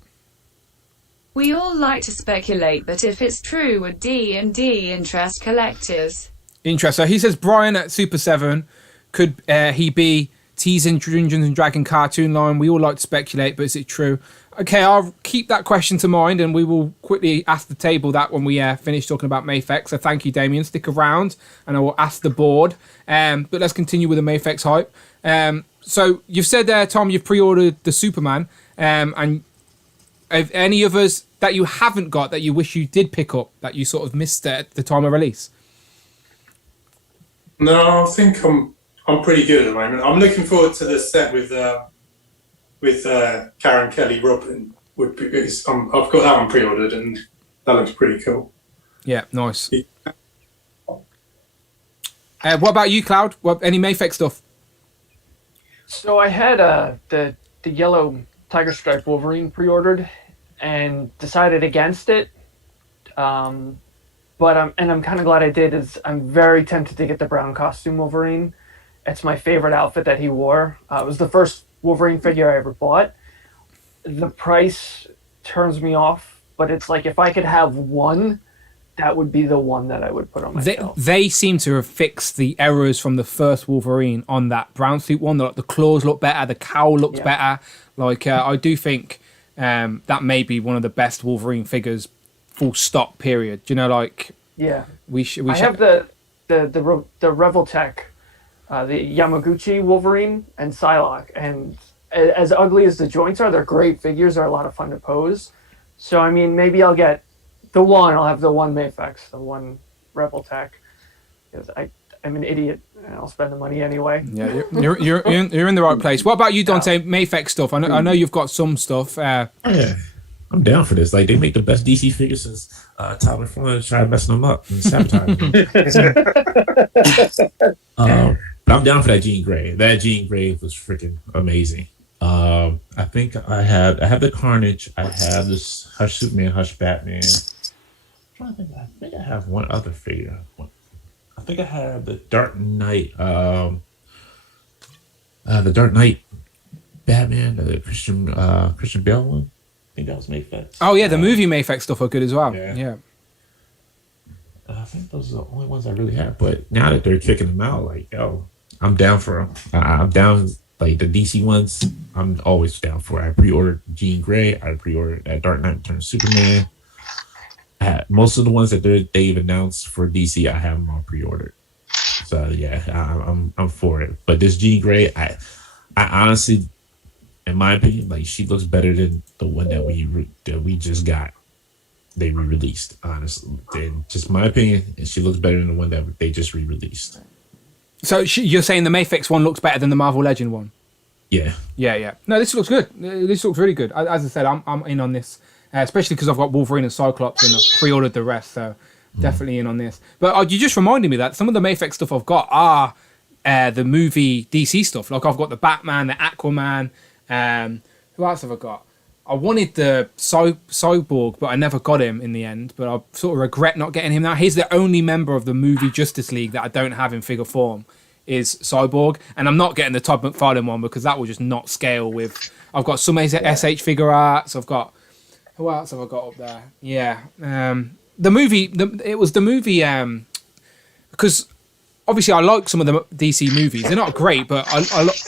We all like to speculate, but if it's true, would D&D interest collectors? Interest. So he says Brian at Super 7, could he be teasing Dungeons and Dragon cartoon line? We all like to speculate, but is it true? Okay, I'll keep that question to mind, and we will quickly ask the table that when we finish talking about Mafex. So thank you, Damien. Stick around, and I will ask the board. But let's continue with the Mafex hype. So you've said there, Tom, you've pre-ordered the Superman, and have any of us that you haven't got that you wish you did pick up that you sort of missed at the time of release? No, I think I'm pretty good at the moment. I'm looking forward to the set with Karen Kelly Robin. I've got that one pre-ordered, and that looks pretty cool. Yeah, nice. Yeah. What about you, Cloud? Any Mafex stuff? So I had the yellow Tiger Stripe Wolverine pre-ordered and decided against it. But I'm kind of glad I did. I'm very tempted to get the brown costume Wolverine. It's my favorite outfit that he wore. It was the first Wolverine figure I ever bought. The price turns me off, but it's like if I could have one, that would be the one that I would put on myself. They seem to have fixed the errors from the first Wolverine on that brown suit one. The claws look better, the cowl looks better. I do think that may be one of the best Wolverine figures, full stop, period. I have the Revoltech, the Yamaguchi Wolverine and Psylocke, and as ugly as the joints are, they're great figures. They're a lot of fun to pose. So I mean, maybe I'll get the one. I'll have the one Mafex, the one Revoltech. because I'm an idiot and I'll spend the money anyway. Yeah, you're in the right place. What about you, Dante? Mafex stuff. I know you've got some stuff. Yeah, I'm down for this. Like, they make the best DC figures since Tyler Flynn tried messing them up and sabotaging them. But I'm down for that Jean Grey. That Jean Grey was freaking amazing. I think I have the Carnage. I have this Hush Superman, Hush Batman. I think I have one other figure. I think I have the Dark Knight. The Dark Knight Batman, the Christian Bale one. I think that was Mafex. Oh yeah, the movie Mafex stuff are good as well. Yeah. I think those are the only ones I really have. But now that they're kicking them out, like, yo, I'm down for them. I'm down. Like the DC ones, I'm always down for. I pre-ordered Jean Grey. I pre-ordered that Dark Knight Returns Superman. Most of the ones that they've announced for DC, I have them all pre-ordered. So yeah, I'm for it. But this Jean Grey, I honestly, in my opinion, like, she looks better than the one that we just got. They re-released. Honestly, just my opinion, she looks better than the one that they just re-released. So you're saying the Mafex one looks better than the Marvel Legend one? Yeah. Yeah. No, this looks good. This looks really good. As I said, I'm in on this, especially because I've got Wolverine and Cyclops and I've pre-ordered the rest, so definitely in on this. But you just reminded me that some of the Mafex stuff I've got are the movie DC stuff. Like, I've got the Batman, the Aquaman. Who else have I got? I wanted the Cyborg, but I never got him in the end. But I sort of regret not getting him now. He's the only member of the movie Justice League that I don't have in figure form, is Cyborg. And I'm not getting the Todd McFarlane one because that will just not scale with... I've got some SH figure arts. I've got... Who else have I got up there? Yeah. The movie... It was the movie... Because obviously I like some of the DC movies. They're not great, but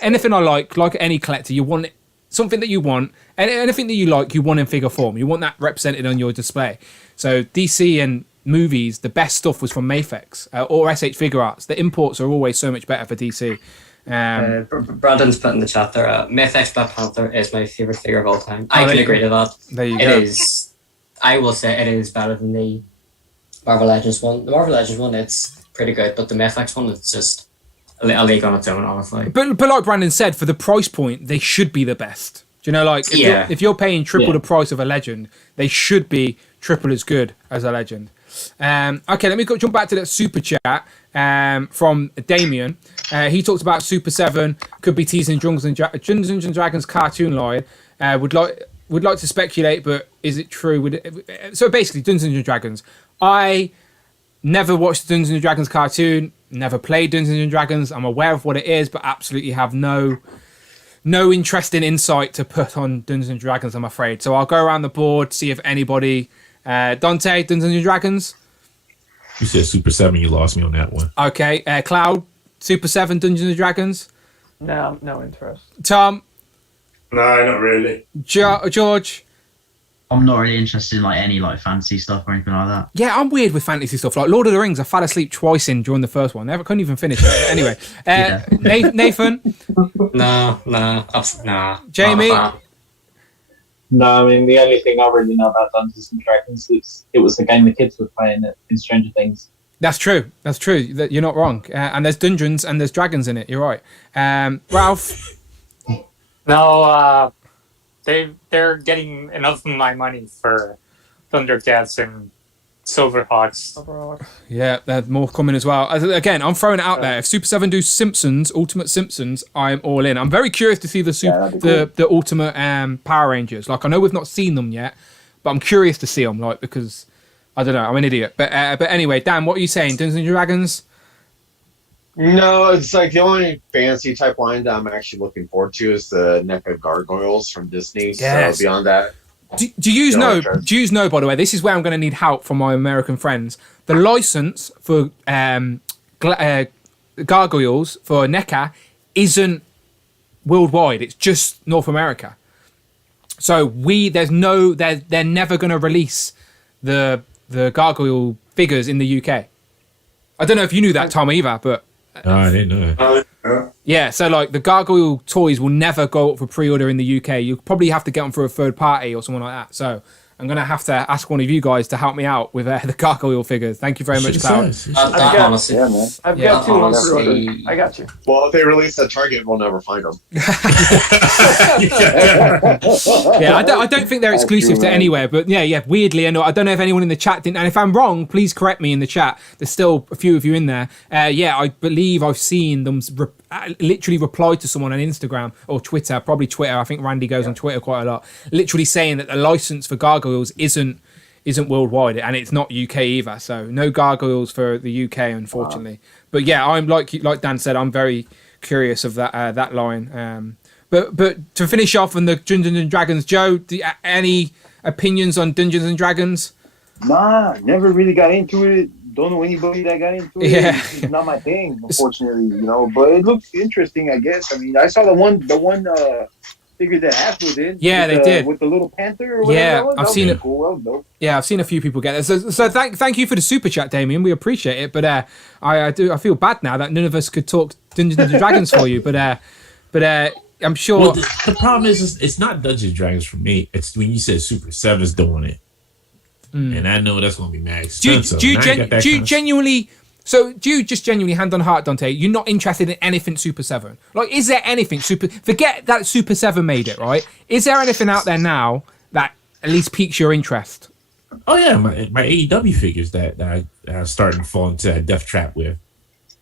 anything I like any collector, you want... Something that you want, and anything that you like, you want in figure form. You want that represented on your display. So DC and movies, the best stuff was from Mafex or SH Figure Arts. The imports are always so much better for DC. Brandon's put in the chat there, Mafex Black Panther is my favourite figure of all time. I can agree to that. There you go. It is, I will say it is better than the Marvel Legends one. The Marvel Legends one, it's pretty good, but the Mafex one, it's just... a league on its own, honestly. But like Brandon said, for the price point, they should be the best. Do you know, like, if you're paying triple the price of a Legend, they should be triple as good as a Legend. Okay, let me jump back to that super chat from Damien. He talks about Super 7 could be teasing Dungeons and Dragons cartoon line. Would like to speculate, but is it true? So basically, Dungeons and Dragons. I never watched the Dungeons and Dragons cartoon. Never played Dungeons and Dragons. I'm aware of what it is, but absolutely have no interest in insight to put on Dungeons and Dragons, I'm afraid. So I'll go around the board, see if anybody... Dante, Dungeons and Dragons? You said Super 7, you lost me on that one. Okay. Cloud, Super 7, Dungeons and Dragons? No interest. Tom? No, not really. George? I'm not really interested in any fantasy stuff or anything like that. Yeah, I'm weird with fantasy stuff. Like Lord of the Rings, I fell asleep twice during the first one. Never couldn't even finish it. Anyway, Nathan. Nah. Jamie. No, I mean the only thing I really know about Dungeons and Dragons is it was the game the kids were playing in Stranger Things. That's true. You're not wrong. And there's dungeons and there's dragons in it. You're right. Ralph. No. They're getting enough of my money for Thundercats and Silverhawks. Yeah, there's more coming as well. Again, I'm throwing it out there. If Super 7 do Simpsons, Ultimate Simpsons, I'm all in. I'm very curious to see the Ultimate Power Rangers. Like, I know we've not seen them yet, but I'm curious to see them. Because I don't know, I'm an idiot. But anyway, Dan, what are you saying? Dungeons and Dragons? No, it's the only fantasy type line that I'm actually looking forward to is the NECA Gargoyles from Disney. Yes. So beyond that, do you know? By the way, this is where I'm going to need help from my American friends. The license for Gargoyles for NECA isn't worldwide; it's just North America. So they're never going to release the Gargoyle figures in the UK. I don't know if you knew that, Tom, either, but. No, I didn't know. Yeah, so the Gargoyle toys will never go up for pre-order in the UK. You'll probably have to get them for a third party or someone like that. So I'm gonna have to ask one of you guys to help me out with the Gargoyle figures. Thank you very much, Cloud. Honestly, Yeah, man. I've got two on honestly- order. I got you. Well, if they release at Target, we'll never find them. Yeah, I don't think they're exclusive to man. anywhere, but yeah, weirdly, I don't know if anyone in the chat didn't, and if I'm wrong, please correct me in the chat. There's still a few of you in there. Yeah, I believe I've seen them literally reply to someone on Instagram or Twitter, probably Twitter. I think Randy goes on Twitter quite a lot, literally saying that the license for Gargoyles isn't worldwide, and it's not UK either. So no Gargoyles for the UK, unfortunately. But yeah, I'm like Dan said, I'm very curious of that line. But to finish off on the Dungeons and Dragons, Joe, any opinions on Dungeons and Dragons? Nah, never really got into it. Don't know anybody that got into it. Yeah. It's not my thing, unfortunately, you know. But it looks interesting, I guess. I mean, I saw the one figure that Hasbro did. Yeah, they did with the little panther or whatever. Yeah, that was. I've That seen was it. Cool. Well, dope. Yeah, I've seen a few people get it. So thank you for the super chat, Damien. We appreciate it. But I feel bad now that none of us could talk Dungeons and Dragons for you. But I'm sure. Well, the problem is it's not Dungeons and Dragons for me. It's when you said Super 7's doing it, and I know that's going to be mad expensive. Do you genuinely? So do you just genuinely, hand on heart, Dante? You're not interested in anything Super 7? Like, is there anything Super? Forget that Super 7 made it, right? Is there anything out there now that at least piques your interest? Oh yeah, my AEW figures that I starting to fall into that death trap with,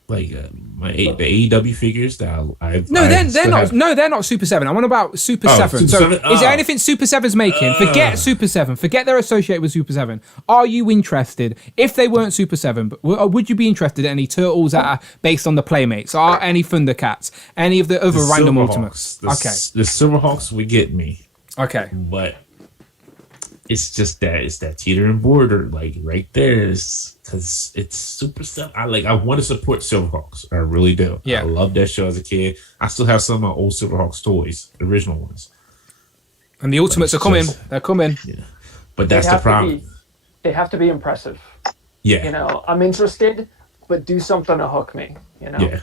like the AEW figures that they're not Super 7. I'm on about Super 7. Super Super 7. 7? Is there anything Super 7's making? Forget Super 7. Forget they're associated with Super 7. Are you interested? If they weren't Super 7, would you be interested in any Turtles that are based on the Playmates? Or any Thundercats? Any of the other random Ultimates? Okay. The Silverhawks would get me. Okay. But it's just that teetering border, like right there, because it's Super 7. I want to support Silverhawks. I really do. Yeah. I love that show as a kid. I still have some of my old Silverhawks toys, the original ones. And the Ultimates are coming. They're coming. Yeah. But that's the problem. They have to be impressive. Yeah. You know, I'm interested, but do something to hook me. You know. Yeah.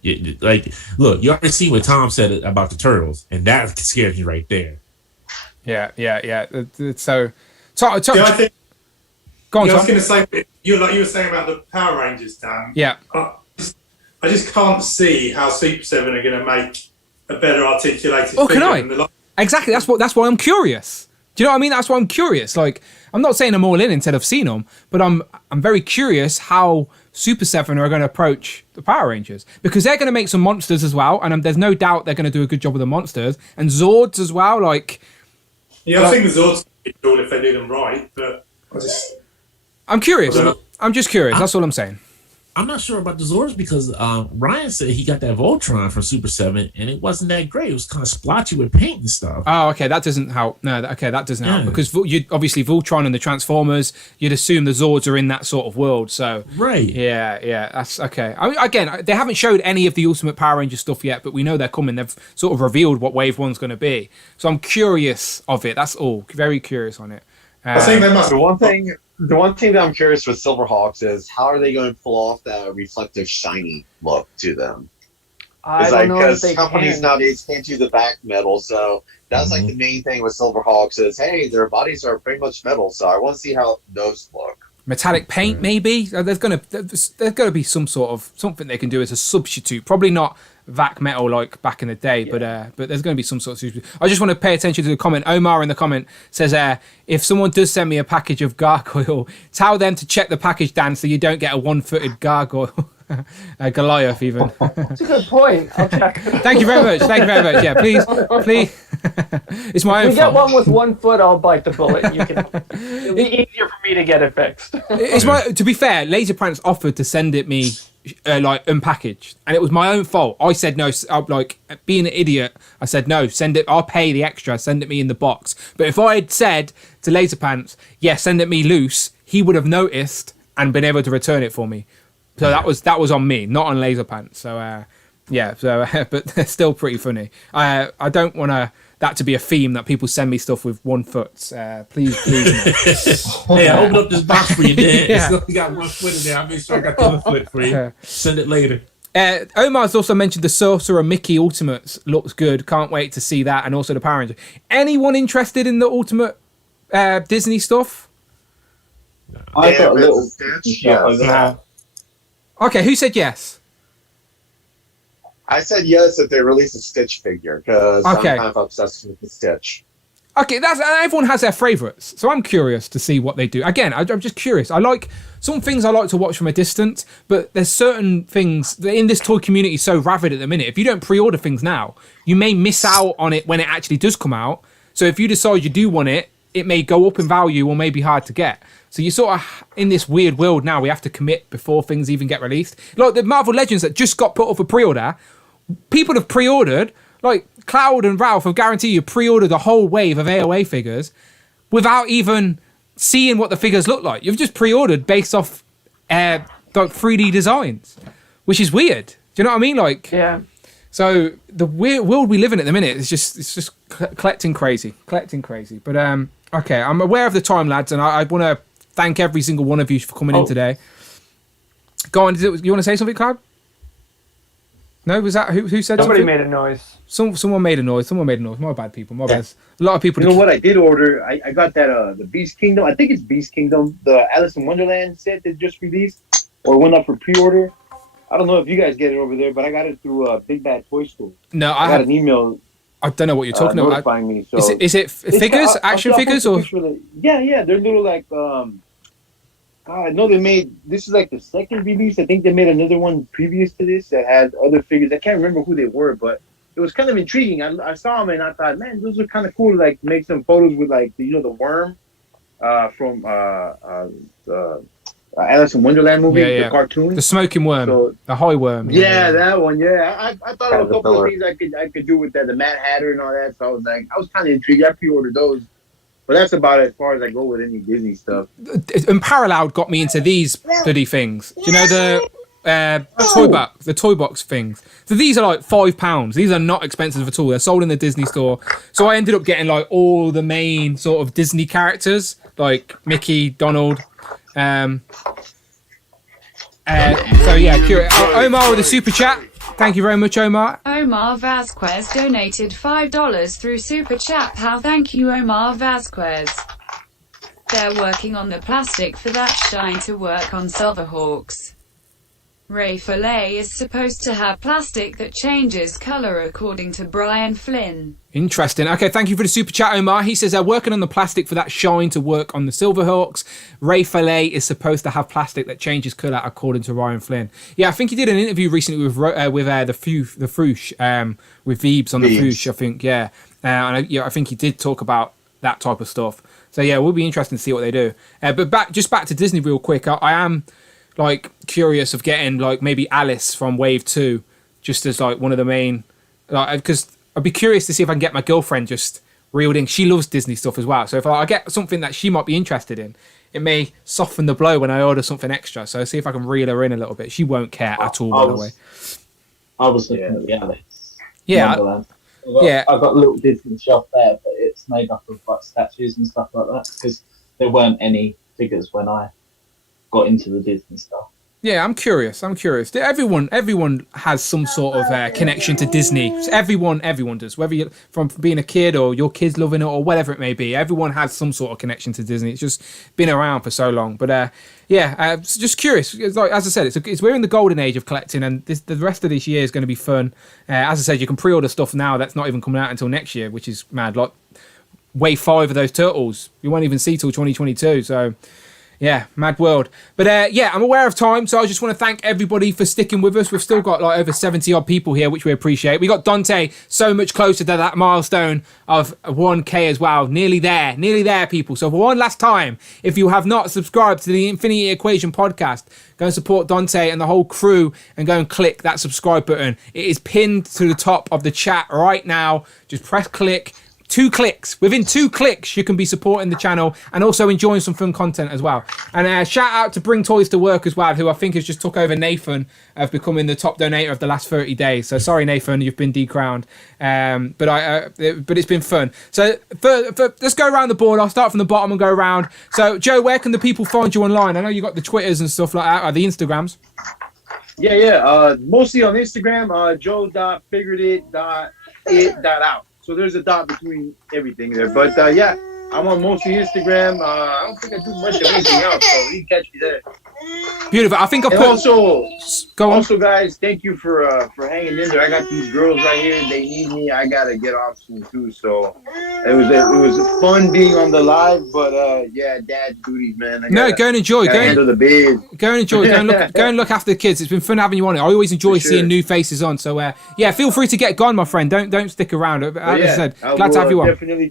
Yeah. Like, look, you already see what Tom said about the Turtles, and that scares me right there. Yeah. So, I think. Go on, I was Tom. going to say, you were saying about the Power Rangers, Dan. Yeah. I just can't see how Super 7 are going to make a better articulated Oh, figure can I? than the Exactly. That's why I'm curious. Do you know what I mean? That's why I'm curious. Like, I'm not saying I'm all in until I've seen them, but I'm very curious how Super 7 are going to approach the Power Rangers, because they're going to make some monsters as well, and there's no doubt they're going to do a good job with the monsters and Zords as well. Like, I think the Zords would be cool if they do them right, but I'm curious. I'm just curious. That's all I'm saying. I'm not sure about the Zords because Ryan said he got that Voltron from Super 7 and it wasn't that great. It was kind of splotchy with paint and stuff. Oh, okay. That doesn't help. No, that doesn't help, because you obviously Voltron and the Transformers, you'd assume the Zords are in that sort of world. So right. Yeah. That's okay. I mean, again, they haven't showed any of the Ultimate Power Ranger stuff yet, but we know they're coming. They've sort of revealed what Wave 1's going to be. So I'm curious of it. That's all. Very curious on it. I think they must. The one thing that I'm curious with Silverhawks is how are they going to pull off that reflective, shiny look to them? I don't know if they companies can. nowadays can't do the back metal, so that's like the main thing with Silverhawks is, hey, their bodies are pretty much metal, so I want to see how those look. Metallic paint, maybe. There's gonna be something they can do as a substitute. Probably not vac metal like back in the day, but there's going to be some sort of substitute. I just want to pay attention to the comment. Omar in the comment says, if someone does send me a package of gargoyle, tell them to check the package, Dan, so you don't get a one-footed gargoyle. Goliath, even. That's a good point. I'll check. Thank you very much. Yeah, please. It's my own If we get fault. one with 1 foot, I'll bite the bullet. It'll be easier for me to get it fixed. To be fair, Laser Pants offered to send it me like unpackaged, and it was my own fault. I said no. Like, being an idiot, I said no. Send it. I'll pay the extra. Send it me in the box. But if I had said to Laser Pants, yeah, send it me loose, he would have noticed and been able to return it for me. So that was on me, not on Laser Pants. So but they're still pretty funny. I don't want that to be a theme that people send me stuff with 1 foot. Please. Hey, I opened up this box for you, Dan. Yeah. You got 1 foot in there. I made sure I got the other foot for you. Send it later. Omar's also mentioned the Sorcerer Mickey Ultimates. Looks good. Can't wait to see that. And also the Power Rangers. Anyone interested in the Ultimate Disney stuff? I got a If little it's Stitch, shop over yes. there. Okay, who said yes? I said yes if they release a Stitch figure because Okay. I'm kind of obsessed with the Stitch. Okay, that's everyone has their favourites, so I'm curious to see what they do. Again, I'm just curious. I like some things I like to watch from a distance, but there's certain things that in this toy community so rabid at the minute. If you don't pre-order things now, you may miss out on it when it actually does come out. So if you decide you do want it, it may go up in value or may be hard to get. So you're sort of in this weird world now. We have to commit before things even get released. Like the Marvel Legends that just got put up for pre-order, people have pre-ordered. Like Cloud and Ralph, I guarantee you pre-ordered a whole wave of AOA figures without even seeing what the figures look like. You've just pre-ordered based off like 3D designs, which is weird. Do you know what I mean? Like, Yeah. so the weird world we live in at the minute is just collecting crazy. But okay, I'm aware of the time, lads, and I want to thank every single one of you for coming in today. Go on, you want to say something, Cloud? No, was that who said Somebody something? made a noise. Someone made a noise. My bad, people. My bad. A lot of people. You know what I did order? I got that the Beast Kingdom. I think it's Beast Kingdom. The Alice in Wonderland set that just released or went up for pre-order. I don't know if you guys get it over there, but I got it through Big Bad Toy Store. No, I got an email. I don't know what you're talking about. Notifying me. So Is it figures, action figures, or? Yeah, they're little like I know they made this is like the second release. I think they made another one previous to this that had other figures. I can't remember who they were, but it was kind of intriguing. I saw them and I thought, man, those are kind of cool. Like make some photos with like the worm from the Alice in Wonderland movie, the cartoon, the smoking worm, the high worm. Yeah, that one. Yeah, I thought of a couple of things I could do with that, the Mad Hatter and all that. So I was kind of intrigued. I pre-ordered those. But that's about as far as I go with any Disney stuff. And Parallel got me into these bloody things. Do you know the toy box things? So these are like £5. These are not expensive at all. They're sold in the Disney store. So I ended up getting like all the main sort of Disney characters, like Mickey, Donald. So yeah, curious. Omar with a super chat. Thank you very much, Omar. Omar Vasquez donated $5 through Super Chat. How thank you, Omar Vasquez. They're working on the plastic for that shine to work on Silverhawks. Ray Fillet is supposed to have plastic that changes color according to Brian Flynn. Interesting. Okay, thank you for the super chat, Omar. He says they're working on the plastic for that shine to work on the Silverhawks. Ray Fillet is supposed to have plastic that changes colour according to Ryan Flynn. Yeah, I think he did an interview recently with the Foosh, with Veebs on the Foosh, I think. Yeah, and I think he did talk about that type of stuff. So yeah, it will be interesting to see what they do. But back to Disney real quick. I am like curious of getting like maybe Alice from Wave 2 just as like one of the main, like, because I'd be curious to see if I can get my girlfriend just reeled in. She loves Disney stuff as well, so if I get something that she might be interested in, it may soften the blow when I order something extra. So see if I can reel her in a little bit. She won't care at all, by the way. I was looking at the Alice. Yeah, I've got a little Disney shop there, but it's made up of like statues and stuff like that because there weren't any figures when I got into the Disney stuff. Yeah, I'm curious. Everyone has some sort of connection to Disney. Everyone does. Whether you're from being a kid or your kids loving it or whatever it may be, everyone has some sort of connection to Disney. It's just been around for so long. But just curious. It's like, as I said, we're in the golden age of collecting, and the rest of this year is going to be fun. As I said, you can pre-order stuff now that's not even coming out until next year, which is mad. Like Wave 5 of those Turtles, you won't even see till 2022. So. Yeah, mad world. But I'm aware of time, so I just want to thank everybody for sticking with us. We've still got like over 70 odd people here, which we appreciate. We got Dante so much closer to that milestone of 1K as well. Nearly there, people. So for one last time, if you have not subscribed to the Infinity Equation podcast, go and support Dante and the whole crew and go and click that subscribe button. It is pinned to the top of the chat right now. Just press click. 2 clicks. Within 2 clicks, you can be supporting the channel and also enjoying some fun content as well. And shout out to Bring Toys to Work as well, who I think has just took over Nathan of becoming the top donator of the last 30 days. So sorry, Nathan, you've been decrowned. But it's been fun. So let's go around the board. I'll start from the bottom and go around. So Joe, where can the people find you online? I know you got the Twitters and stuff like that, or the Instagrams. Yeah. Mostly on Instagram. Joe.figuredit.it.out. So there's a dot between everything there. But I'm on mostly Instagram. I don't think I do much of anything else, so you can catch me there. Beautiful. I think I'll And put. Go on. Also, guys, thank you for hanging in there. I got these girls right here. They need me. I gotta get off soon too. So it was fun being on the live, but yeah, dad duties, man. Go and enjoy. Go handle the biz. Go and enjoy. Go and look after the kids. It's been fun having you on it. I always enjoy seeing new faces on. So yeah, feel free to get gone, my friend. Don't stick around. As I said, glad to have you on. Definitely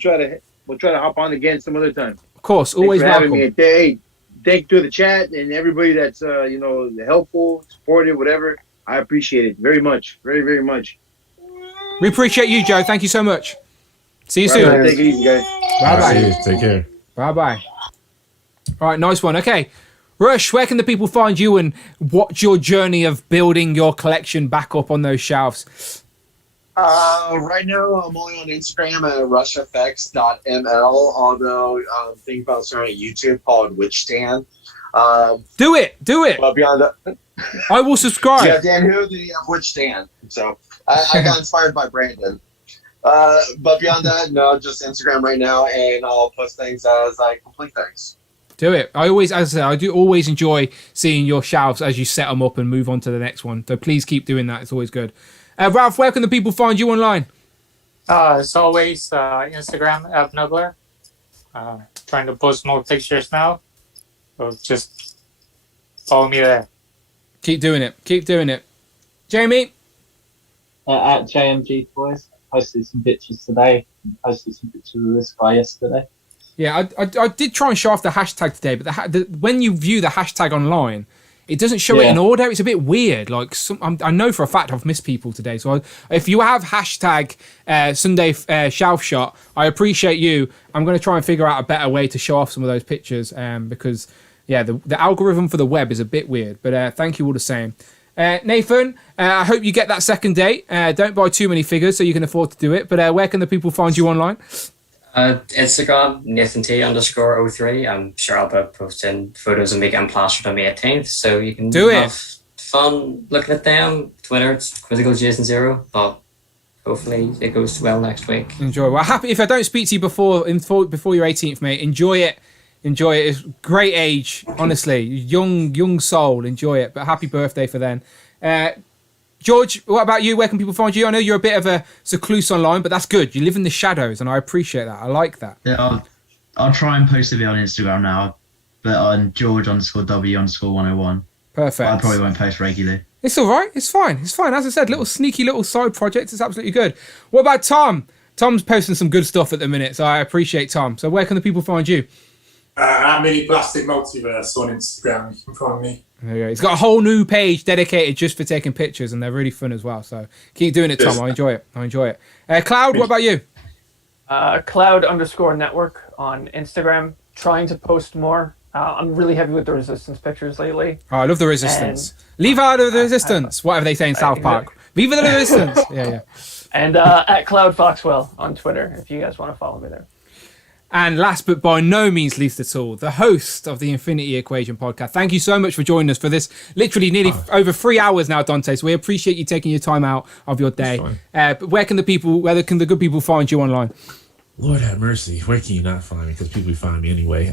we'll try to hop on again some other time. Of course, always welcome. Hey, thank you to the chat and everybody that's helpful, supportive, whatever. I appreciate it very much, very, very much. We appreciate you, Joe. Thank you so much. See you soon. Take it easy, guys. Bye bye. Take care. Bye bye. All right, nice one. Okay, Rush, where can the people find you and watch your journey of building your collection back up on those shelves? Right now, I'm only on Instagram at rushfx.ml, although I'm thinking about starting a YouTube called Witchstand. Do it. But beyond that, I will subscribe. Yeah, Dan Who, the Witchstand. So I got inspired by Brandon. But beyond that, no, just Instagram right now, and I'll post things as I complete things. Do it. As I said, I do always enjoy seeing your shelves as you set them up and move on to the next one. So please keep doing that. It's always good. Ralph, where can the people find you online? As always, Instagram @Nuggler. Trying to post more pictures now, so just follow me there. Keep doing it. Jamie? At JMG Toys. Posted some pictures today. Posted some pictures of this guy yesterday. Yeah, I did try and show off the hashtag today, but when you view the hashtag online, it doesn't show it in order. It's a bit weird. Like I know for a fact I've missed people today. So if you have hashtag Sunday shelf shot, I appreciate you. I'm going to try and figure out a better way to show off some of those pictures because the algorithm for the web is a bit weird. But thank you all the same. Nathan, I hope you get that second date. Don't buy too many figures so you can afford to do it. But where can the people find you online? Instagram, NathanT_03. I'm sure I'll be posting photos and making plastered on May 18th, so you can have fun looking at them. Twitter, it's Quizzical_Jason0, but hopefully it goes well next week. Enjoy. Well, happy if I don't speak to you before your 18th, mate. Enjoy it. It's great age, honestly. Young soul. Enjoy it. But happy birthday for then. George, what about you? Where can people find you? I know you're a bit of a recluse online, but that's good. You live in the shadows, and I appreciate that. I like that. Yeah, I'll try and post a bit on Instagram now, but on George_W_101. Perfect. I probably won't post regularly. It's all right. It's fine. As I said, little sneaky little side projects. It's absolutely good. What about Tom? Tom's posting some good stuff at the minute, so I appreciate Tom. So where can the people find you? At Mini Plastic Multiverse on Instagram, you can find me. There you go. He's got a whole new page dedicated just for taking pictures, and they're really fun as well. So keep doing it, Tom. I enjoy it. Cloud, what about you? Cloud_network on Instagram. Trying to post more. I'm really heavy with the Resistance pictures lately. Oh, I love the Resistance. Leave out of the Resistance. Whatever they say in South Park. Leave out of the Resistance. Yeah. And at Cloud Foxwell on Twitter, if you guys want to follow me there. And last but by no means least at all, the host of the Infinity Equation podcast. Thank you so much for joining us for this literally nearly over 3 hours now, Dante. So we appreciate you taking your time out of your day. But where can the good people find you online? Lord have mercy. Where can you not find me? Because people find me anyway.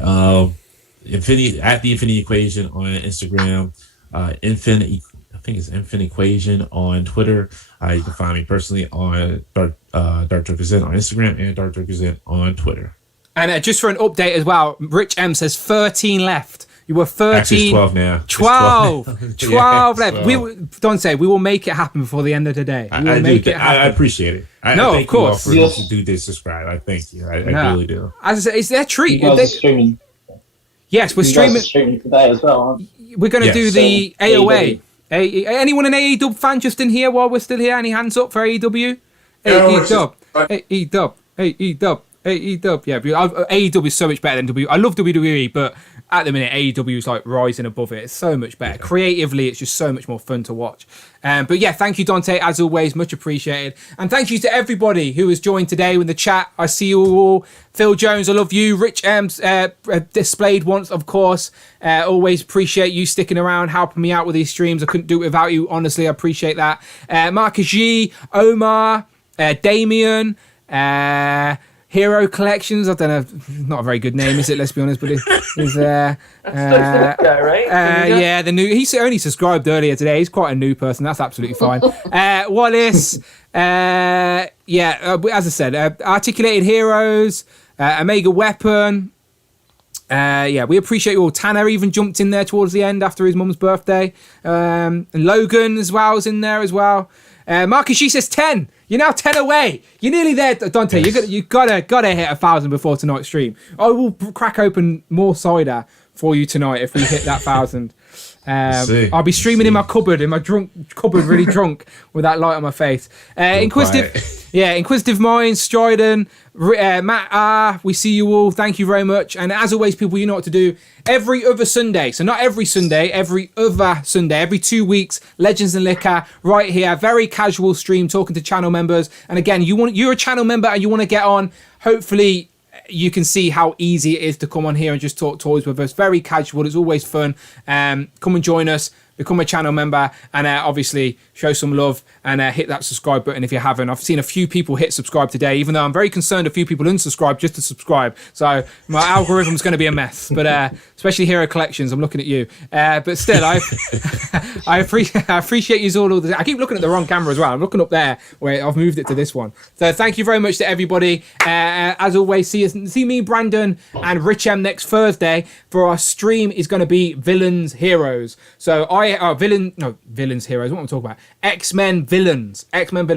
Infinity at the Infinity Equation on Instagram. I think it's Infinite Equation on Twitter. You can find me personally on Dark Joker Zen on Instagram and Dark Joker Zen on Twitter. And just for an update as well, Rich M says 13 left. You were 13. Actually, it's 12 now. 12 yeah, left. 12. Don't say we will make it happen before the end of the day. I appreciate it. Of course. You all for do this, subscribe. I thank you. I really do. As I said, it's their treat. You guys are streaming. Yes, we're streaming. Guys are streaming today as well, aren't you? We're going to do the AOA. Anyone an AEW fan just in here while we're still here? Any hands up for AEW? AEW. Yeah, AEW is so much better than WWE. I love WWE, but at the minute, AEW is like rising above it. It's so much better. Creatively, it's just so much more fun to watch. But yeah, thank you, Dante, as always. Much appreciated. And thank you to everybody who has joined today in the chat. I see you all. Phil Jones, I love you. Rich M's displayed once, of course. Always appreciate you sticking around, helping me out with these streams. I couldn't do it without you. Honestly, I appreciate that. Marcus G, Omar, Damien, Hero Collections. I don't know, not a very good name, is it? Let's be honest, but it's That's the guy, right? yeah, the new. He only subscribed earlier today. He's quite a new person. That's absolutely fine. Wallace. As I said, Articulated Heroes, Omega Weapon. We appreciate you all. Tanner even jumped in there towards the end after his mum's birthday. And Logan as well is in there as well. Marcus, she says 10. You're now 10 away. You're nearly there, Dante. Yes. You gotta hit 1,000 before tonight's stream. I will crack open more cider for you tonight if we hit that 1,000. I'll be streaming in my cupboard, really drunk with that light on my face. Inquisitive Minds, Stryden, Matt we see you all. Thank you very much. And as always, people, you know what to do. Every other Sunday, so not every Sunday, every other Sunday, every 2 weeks, Legends and Liquor, right here, very casual stream, talking to channel members. And again, you're a channel member and you want to get on, hopefully you can see how easy it is to come on here and just talk toys with us. Very casual. It's always fun. Come and join us. Become a channel member and obviously show some love and hit that subscribe button if you haven't. I've seen a few people hit subscribe today, even though I'm very concerned a few people unsubscribe just to subscribe. So my algorithm's going to be a mess, but especially Hero Collections, I'm looking at you. But still, I appreciate you all the time. I keep looking at the wrong camera as well. I'm looking up there where I've moved it to this one. So thank you very much to everybody. As always, see me, Brandon, and Rich M next Thursday for our stream is going to be Villains Heroes. So Villains Heroes. What am I talking about? X-Men Villains.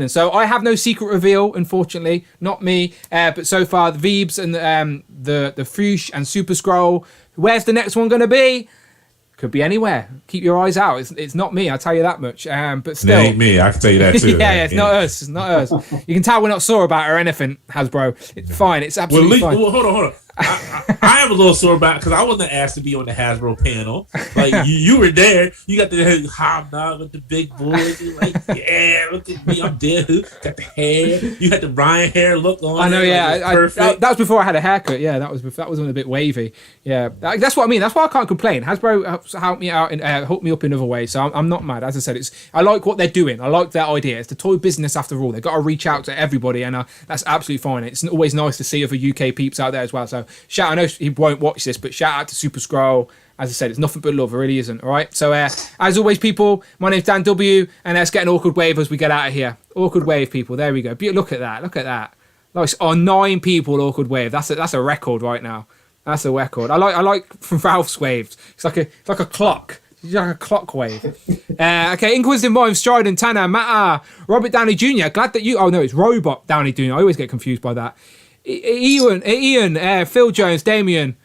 So I have no secret reveal, unfortunately, not me. But so far, the Veebs and the Fuchs and Super Scroll. Where's the next one going to be? Could be anywhere. Keep your eyes out. It's not me, I'll tell you that much. But still, it ain't me. I can tell you that too. It's not us. It's not us. You can tell we're not sore about it or anything, Hasbro. It's fine. It's absolutely fine. Well, hold on. I am a little sore about because I wasn't asked to be on the Hasbro panel. Like you were there. You got the hobnob with the big boys. You're like, yeah, look at me, I'm there. Got the hair. You had the Brian hair look on. I know, yeah. Like, perfect. That was before I had a haircut. Yeah, that was a bit wavy. Yeah, that's what I mean. That's why I can't complain. Hasbro helped me out and hooked me up in other ways. So I'm not mad. As I said, I like what they're doing. I like their idea. It's the toy business after all. They've got to reach out to everybody, and that's absolutely fine. It's always nice to see other UK peeps out there as well. So I know he won't watch this, but shout out to Super Scroll. As I said, it's nothing but love. It really isn't. All right. So as always, people, my name's Dan W, and let's get an awkward wave as we get out of here. Awkward wave, people. There we go. Look at that. Nice. 9 people awkward wave. That's a record right now. That's a record. I like from Ralph's waves. It's like a clock. It's like a clock wave. Okay, Inquisitive Mind, Stryden, Tanner, Matt, Robert Downey Jr. Glad that you. Oh no, it's Robot Downey Jr. I always get confused by that. Ian, Phil Jones, Damien,